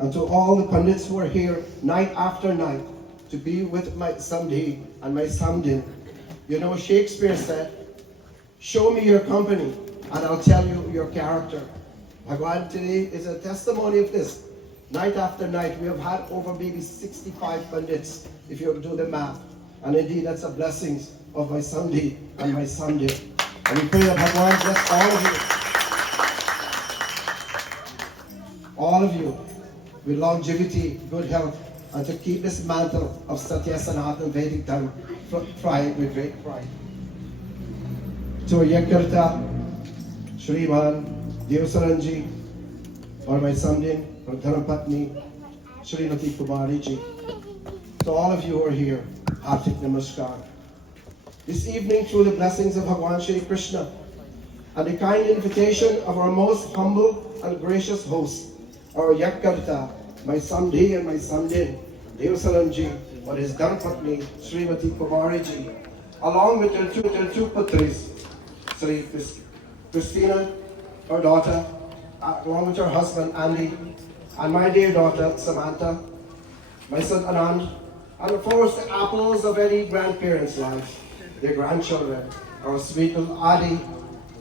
And to all the Pandits who are here night after night to be with my Sandhi and my Samdin. You know, Shakespeare said, show me your company and I'll tell you your character. Bhagwan today is a testimony of this. Night after night, we have had over maybe 65 Pandits, if you do the math. And indeed, that's a blessing of my Sandhi and my Samdin. And we pray that Bhagwan bless all of you with longevity, good health, and to keep this mantle of Satya Sanatana Vedic Dharma flying with great pride. To Yakarta, Shriman, Devasaranji, or my Samdin, or Dharmpatni, Srimati Kumarie ji. To all of you who are here, Hardik Namaskar. This evening, through the blessings of Bhagwan Shri Krishna and the kind invitation of our most humble and gracious host, our Yakarta, my Samdhi and my Samdin, Devasaranji, or his Dharmpatni, Srimati Kumarie ji, along with their two putris, Sri Christina, her daughter, along with her husband Andy, and my dear daughter Samantha, my son Anand, and of course the apples of any grandparents' life, their grandchildren, our sweet little Adi,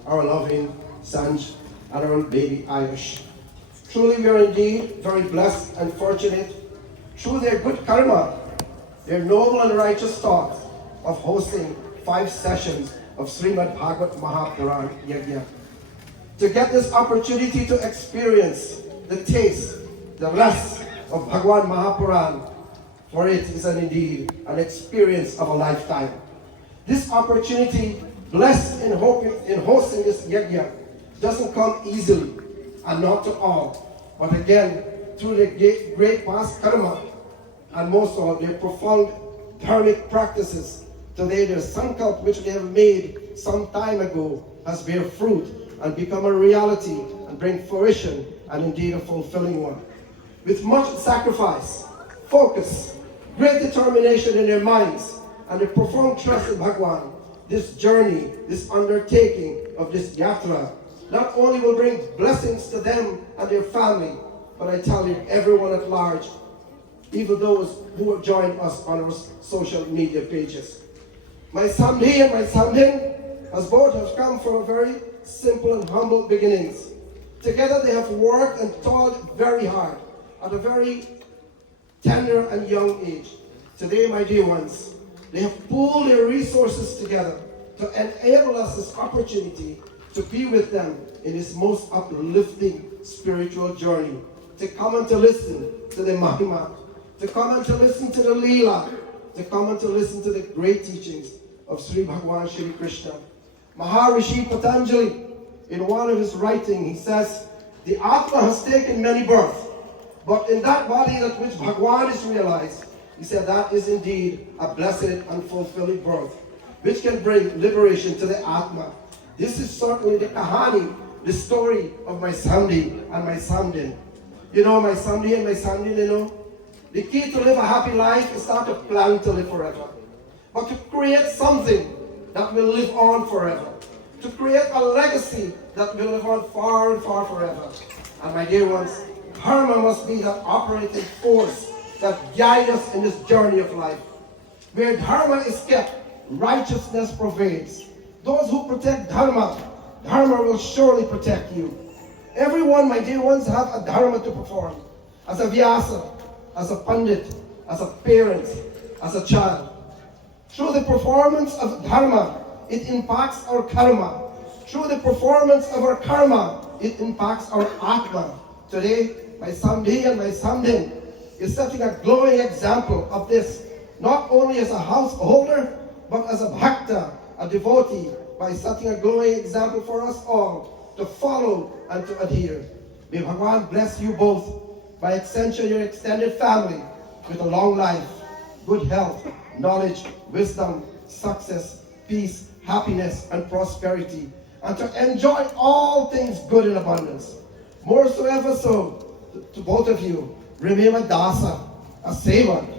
our loving Sanj, and our baby Ayush. Truly we are indeed very blessed and fortunate through their good karma, their noble and righteous thoughts of hosting 5 sessions of Srimad Bhagavat Mahapuran Yagna. To get this opportunity to experience the taste, the ras of Bhagwan Mahapuran, for it is indeed an experience of a lifetime. This opportunity, blessed in hosting this yagna, doesn't come easily, and not to all, but again, through the great past karma, and most of all, their profound dharmic practices. Today, their sankalp, which they have made some time ago, has bear fruit and become a reality and bring fruition, and indeed a fulfilling one. With much sacrifice, focus, great determination in their minds, and a profound trust in Bhagwan, this journey, this undertaking of this yatra, not only will bring blessings to them and their family, but I tell you, everyone at large, even those who have joined us on our social media pages. My Samdhi and my Samdhin, as both have come from very simple and humble beginnings. Together they have worked and toiled very hard at a very tender and young age. Today, my dear ones, they have pooled their resources together to enable us this opportunity to be with them in this most uplifting spiritual journey, to come and to listen to the Mahima, to come and to listen to the Leela, to come and to listen to the great teachings of Sri Bhagwan Shri Krishna. Maharishi Patanjali, in one of his writings, he says, the Atma has taken many births, but in that body at which Bhagwan is realized, he said that is indeed a blessed and fulfilling birth, which can bring liberation to the Atma. This is certainly the kahani, the story of my Sunday and my Sunday. You know, my Sunday and my Sunday, you know, the key to live a happy life is not to plan to live forever, but to create something that will live on forever. To create a legacy that will live on far and far forever. And my dear ones, karma must be that operating force that guides us in this journey of life. Where dharma is kept, righteousness prevails. Those who protect dharma, dharma will surely protect you. Everyone, my dear ones, have a dharma to perform. As a vyasa, as a pandit, as a parent, as a child. Through the performance of dharma, it impacts our karma. Through the performance of our karma, it impacts our atma. Today, my Samdhi and my Samdhin is setting a glowing example of this, not only as a householder, but as a bhakta, a devotee, by setting a glowing example for us all to follow and to adhere. May Bhagwan bless you both, by extension your extended family, with a long life, good health, knowledge, wisdom, success, peace, happiness, and prosperity, and to enjoy all things good in abundance. More so ever so, to both of you, remain a dasa, a servant,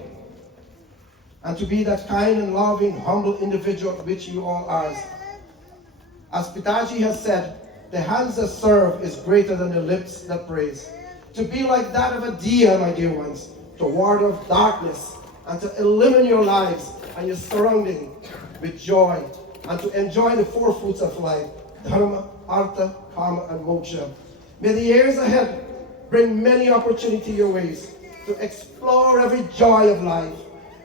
and to be that kind and loving, humble individual which you all are. As Pitaji has said, the hands that serve is greater than the lips that praise. To be like that of a deer, my dear ones, to ward off darkness, and to illumine your lives and your surrounding with joy, and to enjoy the four fruits of life, dharma, artha, kama, and moksha. May the years ahead bring many opportunities your ways to explore every joy of life,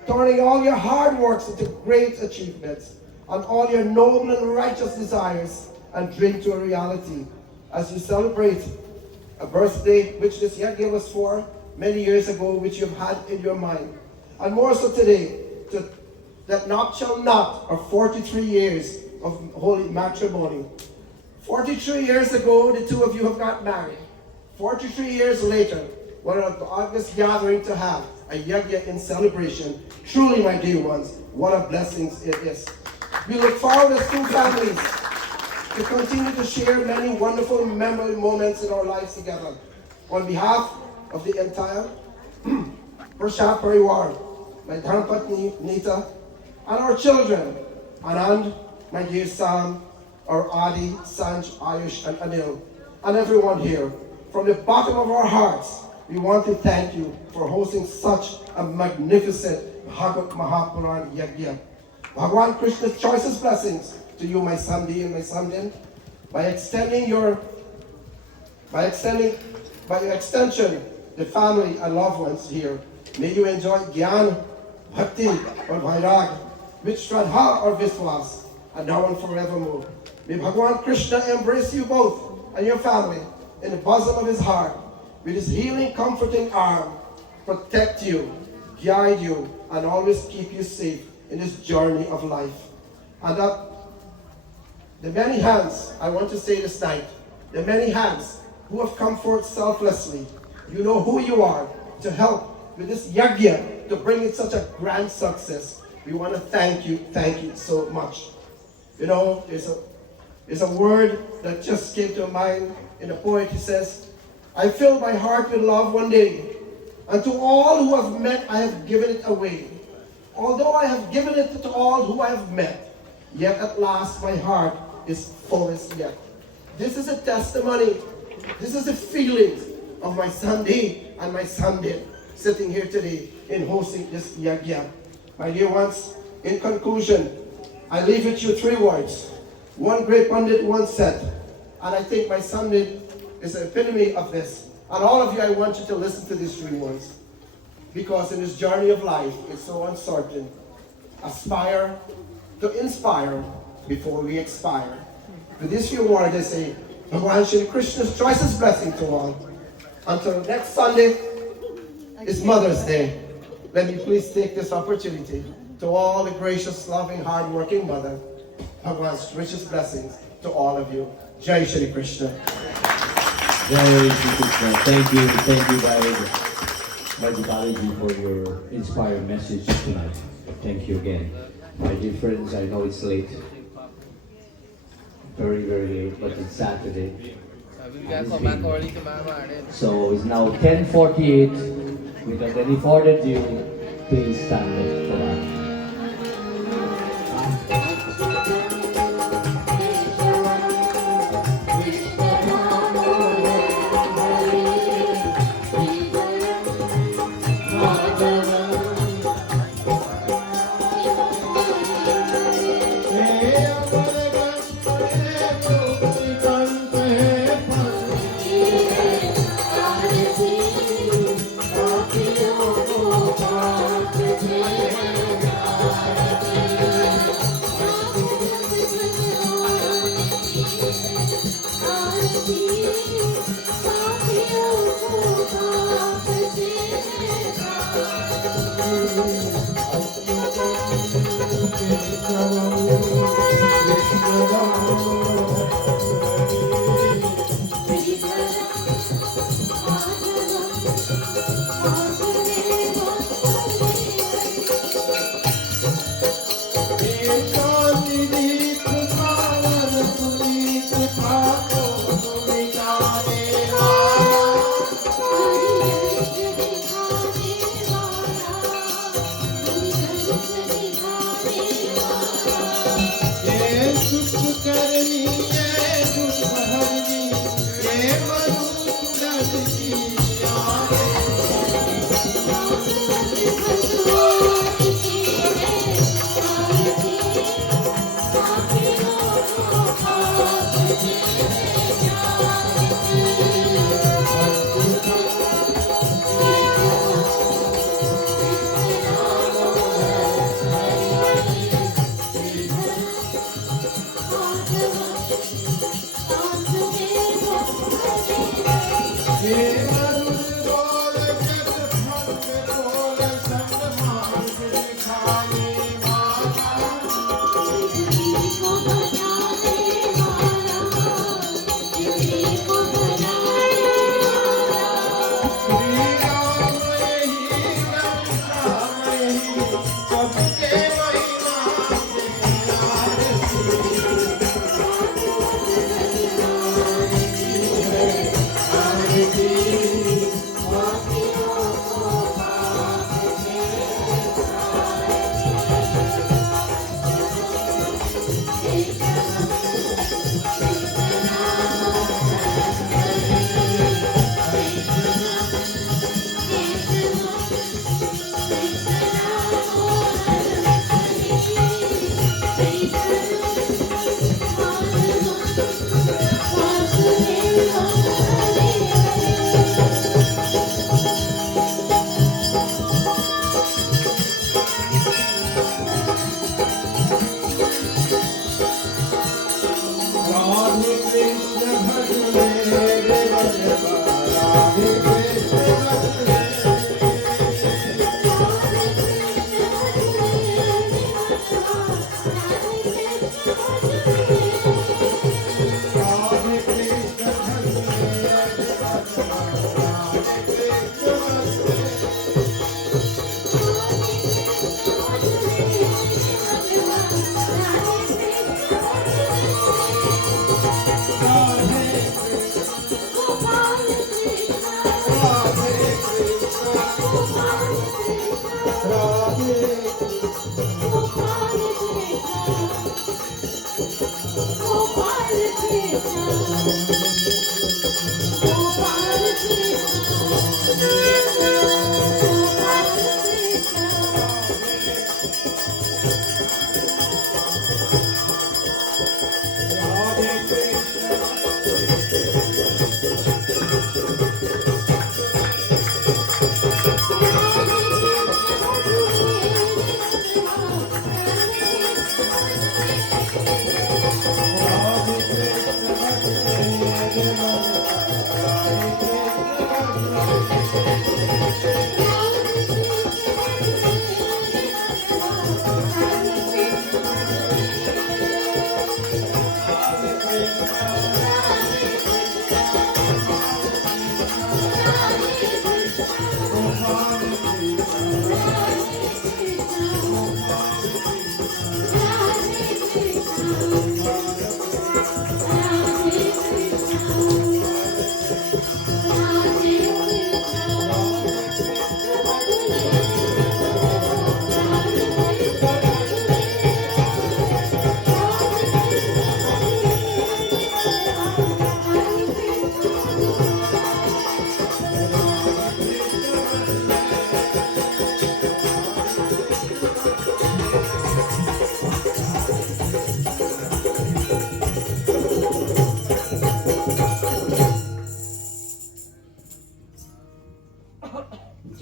turning all your hard works into great achievements, and all your noble and righteous desires and dream to a reality as you celebrate a birthday which this Yagna was for many years ago, which you've had in your mind. And more so today, that not shall not, or 43 years of holy matrimony. 43 years ago, the two of you have got married. 43 years later, we're at the August gathering to have a Yagna in celebration. Truly, my dear ones, what a blessing it is. We look forward as two families to continue to share many wonderful memorable moments in our lives together. On behalf of the entire Persaud Pariwar, my Dharmapatni Nita, and our children, Anand, my dear Sam, our Adi, Sanj, Ayush, and Anil, and everyone here, from the bottom of our hearts, we want to thank you for hosting such a magnificent Bhagavad Mahapuran Yagna. Bhagwan Krishna's choicest blessings to you, my Samdi and my Samdin, by extension, the family and loved ones here. May you enjoy Gyan, Bhakti, or Vairag, with Shraddha or Viswas, and now and forevermore. May Bhagwan Krishna embrace you both and your family in the bosom of his heart, with his healing, comforting arm, protect you, guide you, and always keep you safe in this journey of life. And that the many hands, I want to say this night, the many hands who have come forth selflessly, you know who you are, to help with this Yagna to bring it such a grand success. We want to thank you so much. You know, there's a word that just came to mind in a poet. He says, I fill my heart with love one day, and to all who have met I have given it away. Although I have given it to all who I have met, yet at last my heart is fullest yet. This is a testimony, this is the feelings of my Sunday and my Sunday sitting here today in hosting this Yagna. My dear ones, in conclusion, I leave with you three words. One great pundit once said, and I think my Sunday is an epitome of this. And all of you, I want you to listen to these three words. Because in this journey of life, it's so uncertain. Aspire to inspire before we expire. With these few words, I say, Bhagwan Shri Krishna's choicest blessing to all. Until next Sunday, it's Mother's Day. Let me please take this opportunity to all the gracious, loving, hard-working mother. Bhagwan's richest blessings to all of you. Jai Shri Krishna. Jai Shri Krishna. Thank you, Balaji, for your inspiring message tonight. Thank you again. My dear friends, I know it's late, very, very late, but it's Saturday. So it's now 10:48. Without any further ado, please stand up for us.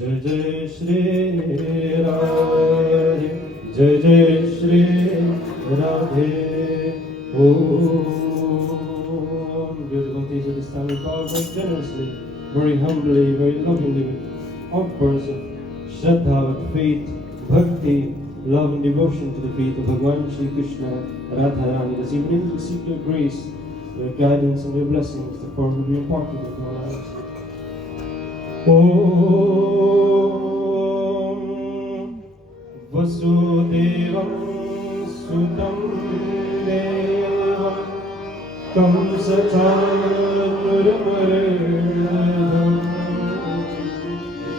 Jai Jai Shri Radhe, Jai Jai Shri Radhe. Om. Beautiful teacher, this time we bow very generously, very humbly, very lovingly, with all words of Shraddha, with faith, bhakti, love and devotion to the feet of Bhagwan Shri Krishna, Radharani, this evening receive your grace, your guidance and your blessings, the form will be imparted into our lives. Om Vasudevam Sutam Devam Kamsachanuramaredam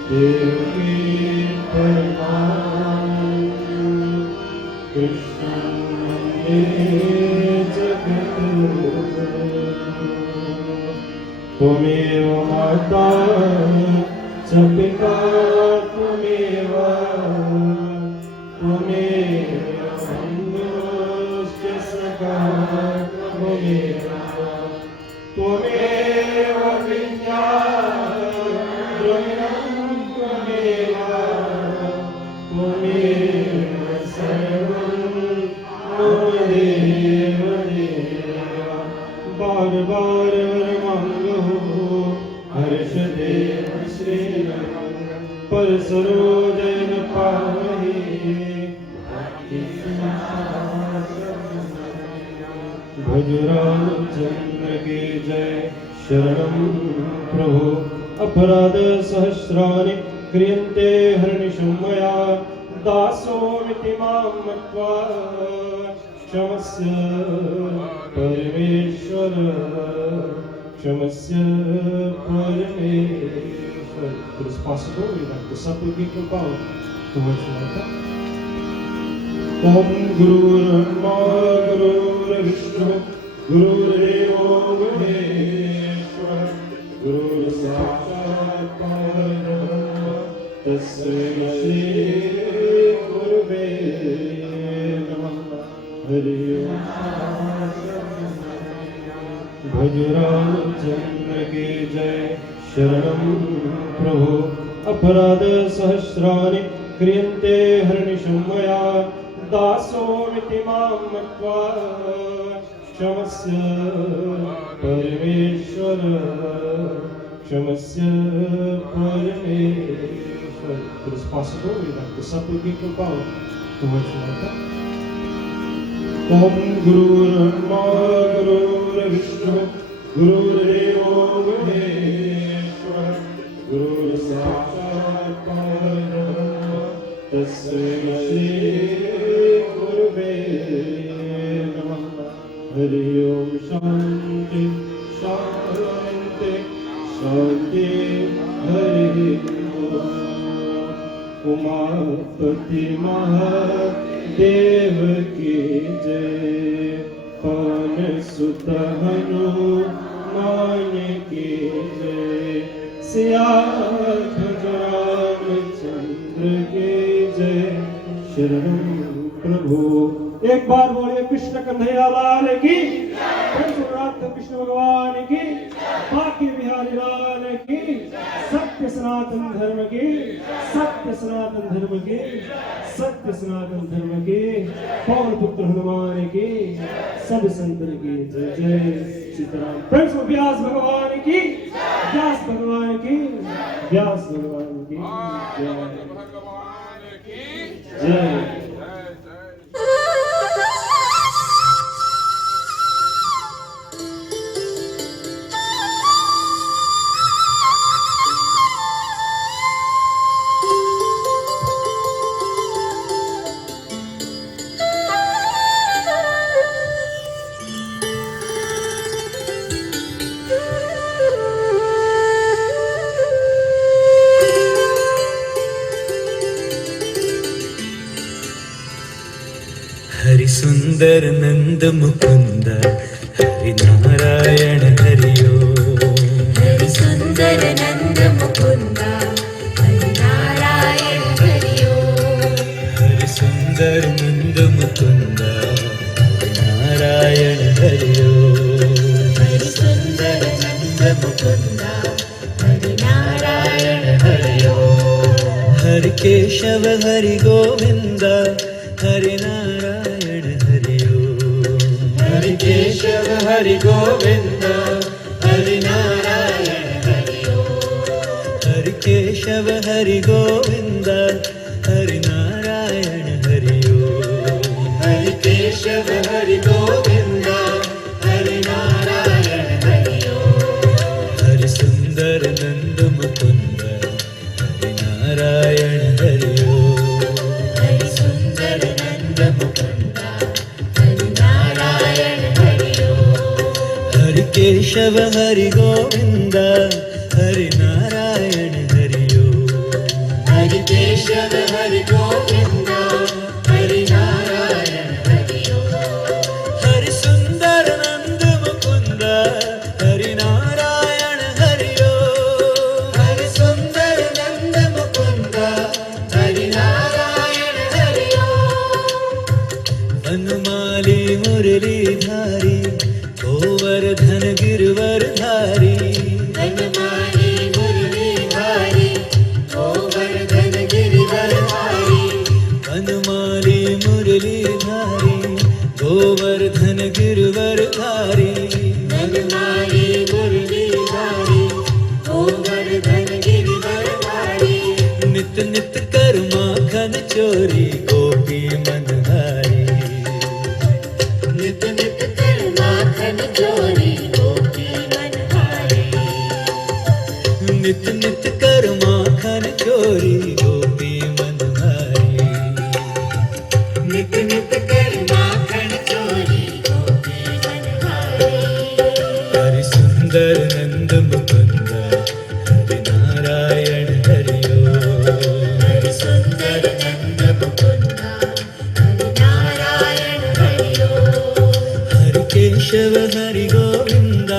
Devi Paramam Krishna Tvameva Mata cha Pita Tvameva Tvameva Bandhuscha Sakha Tvameva Tvameva Vidyadranam Tvameva Tvameva Sarvam Mama Deva Deva Bar Bar Harshadeva Sriram Persaud Pahi Bhajuram Chandra Ki Jai Sharanam Prabhu Aparada Sahasrani Kriyante Harnisham Maya Daso Miti Mamatva Shamasya Parameshwara Shamasya Parameshwar. If it is possible, we have to supplicate your power towards Mata. Om Guru Brahma Guru Vishnu Guru Deva Maheshwar Guru Sakshat Parabrahma Tasmai Shri Gurave Namah. Hari Om. Bhajuram Chandra Ki Jai Sharanam Prabhu Aparada Sahasrani Kriyante Harnisham Maya Daso Miti Mamatva Shamasya Parameshwara Shamasya Parameshwar. If it is possible, we have to supplicate your power towards Mata. Om Guru Brahma Guru Vishnu Guru Deva Maheshwar Guru Sakshat Parabrahma Tasmai Shri Gurave Namah. Hari Om. Shanti Shanti Shanti. Hari Om. Umapati Mahadev Ki Jai Pawan Sutta Hanuman Ki Jai Siyat Ramchandra Ki Jai Sharanam Prabhu. एक बार बोलिए कृष्ण कन्हैया लाल की, कृष्ण भगवान की, बाकी बिहारी लाल की, सत्य सनातन धर्म की, सत्य सनातन धर्म की, सत्य सनातन धर्म की, पवन पुत्र हनुमान की, सब संतन की जय जय सीताराम। प्रेम से व्यास भगवान की, व्यास भगवान की, व्यास भगवान की जय जय। हरि सुंदर नंद मुकुंद हरि नारायण हरिओ। हरि सुंदर नंद मुकुंद हरि नारायण हरिओ। हरि सुंदर नंद मुकुंद हरि नारायण हरिओ। हरि सुंदर नंद मुकुंद हरि नारायण हरिओ। हरि केशव हरि गोविंद हरि नारायण हरि ओम हरि केशव हरि गोविंद हरि नारायण हरि ओम हरि केशव हरि गोविंद हरि नारायण हरि ओम हरि केशव हरि गोविंद हरि नारायण हरि ओम हरि सुंदर नंद मुकुंद हरि नारायण हरि ओम हरि सुंदर नंद मुकुंद हरि नारायण हरि ओम हरि केशव हरि गोविंद हरि नारायण हरि ओम हरि केशव हरि गोविंद हरि नारायण हरि ओम हरि सुंदर नंद मुकुंद हरि नारायण हरि ओम हरि सुंदर नंद मुकुंद हरि नारायण हरि ओम वनमाली मुरलीधारी गोवर्धन गिरवरधारी वनमाली मुरलीधारी गोवर्धन गिरवरधारी वनमाली मुरलीधारी गोवर्धन गिरवरधारी वनमाली मुरलीधारी गोवर्धन गिरवरधारी नित नित कर माखन चोरी गोपी मनहारी नित नित कर माखन चोरी गोपी मनहारी नित नित कर माखन चोरी गोपी मनहारी नित नित कर माखन चोरी गोपी मनहारी हरि सुंदर नंद मुकुंद हरि नारायण हरि ओम हरि सुंदर नंद मुकुंद हरि नारायण हरि ओम हरि केशव हरि गोविंद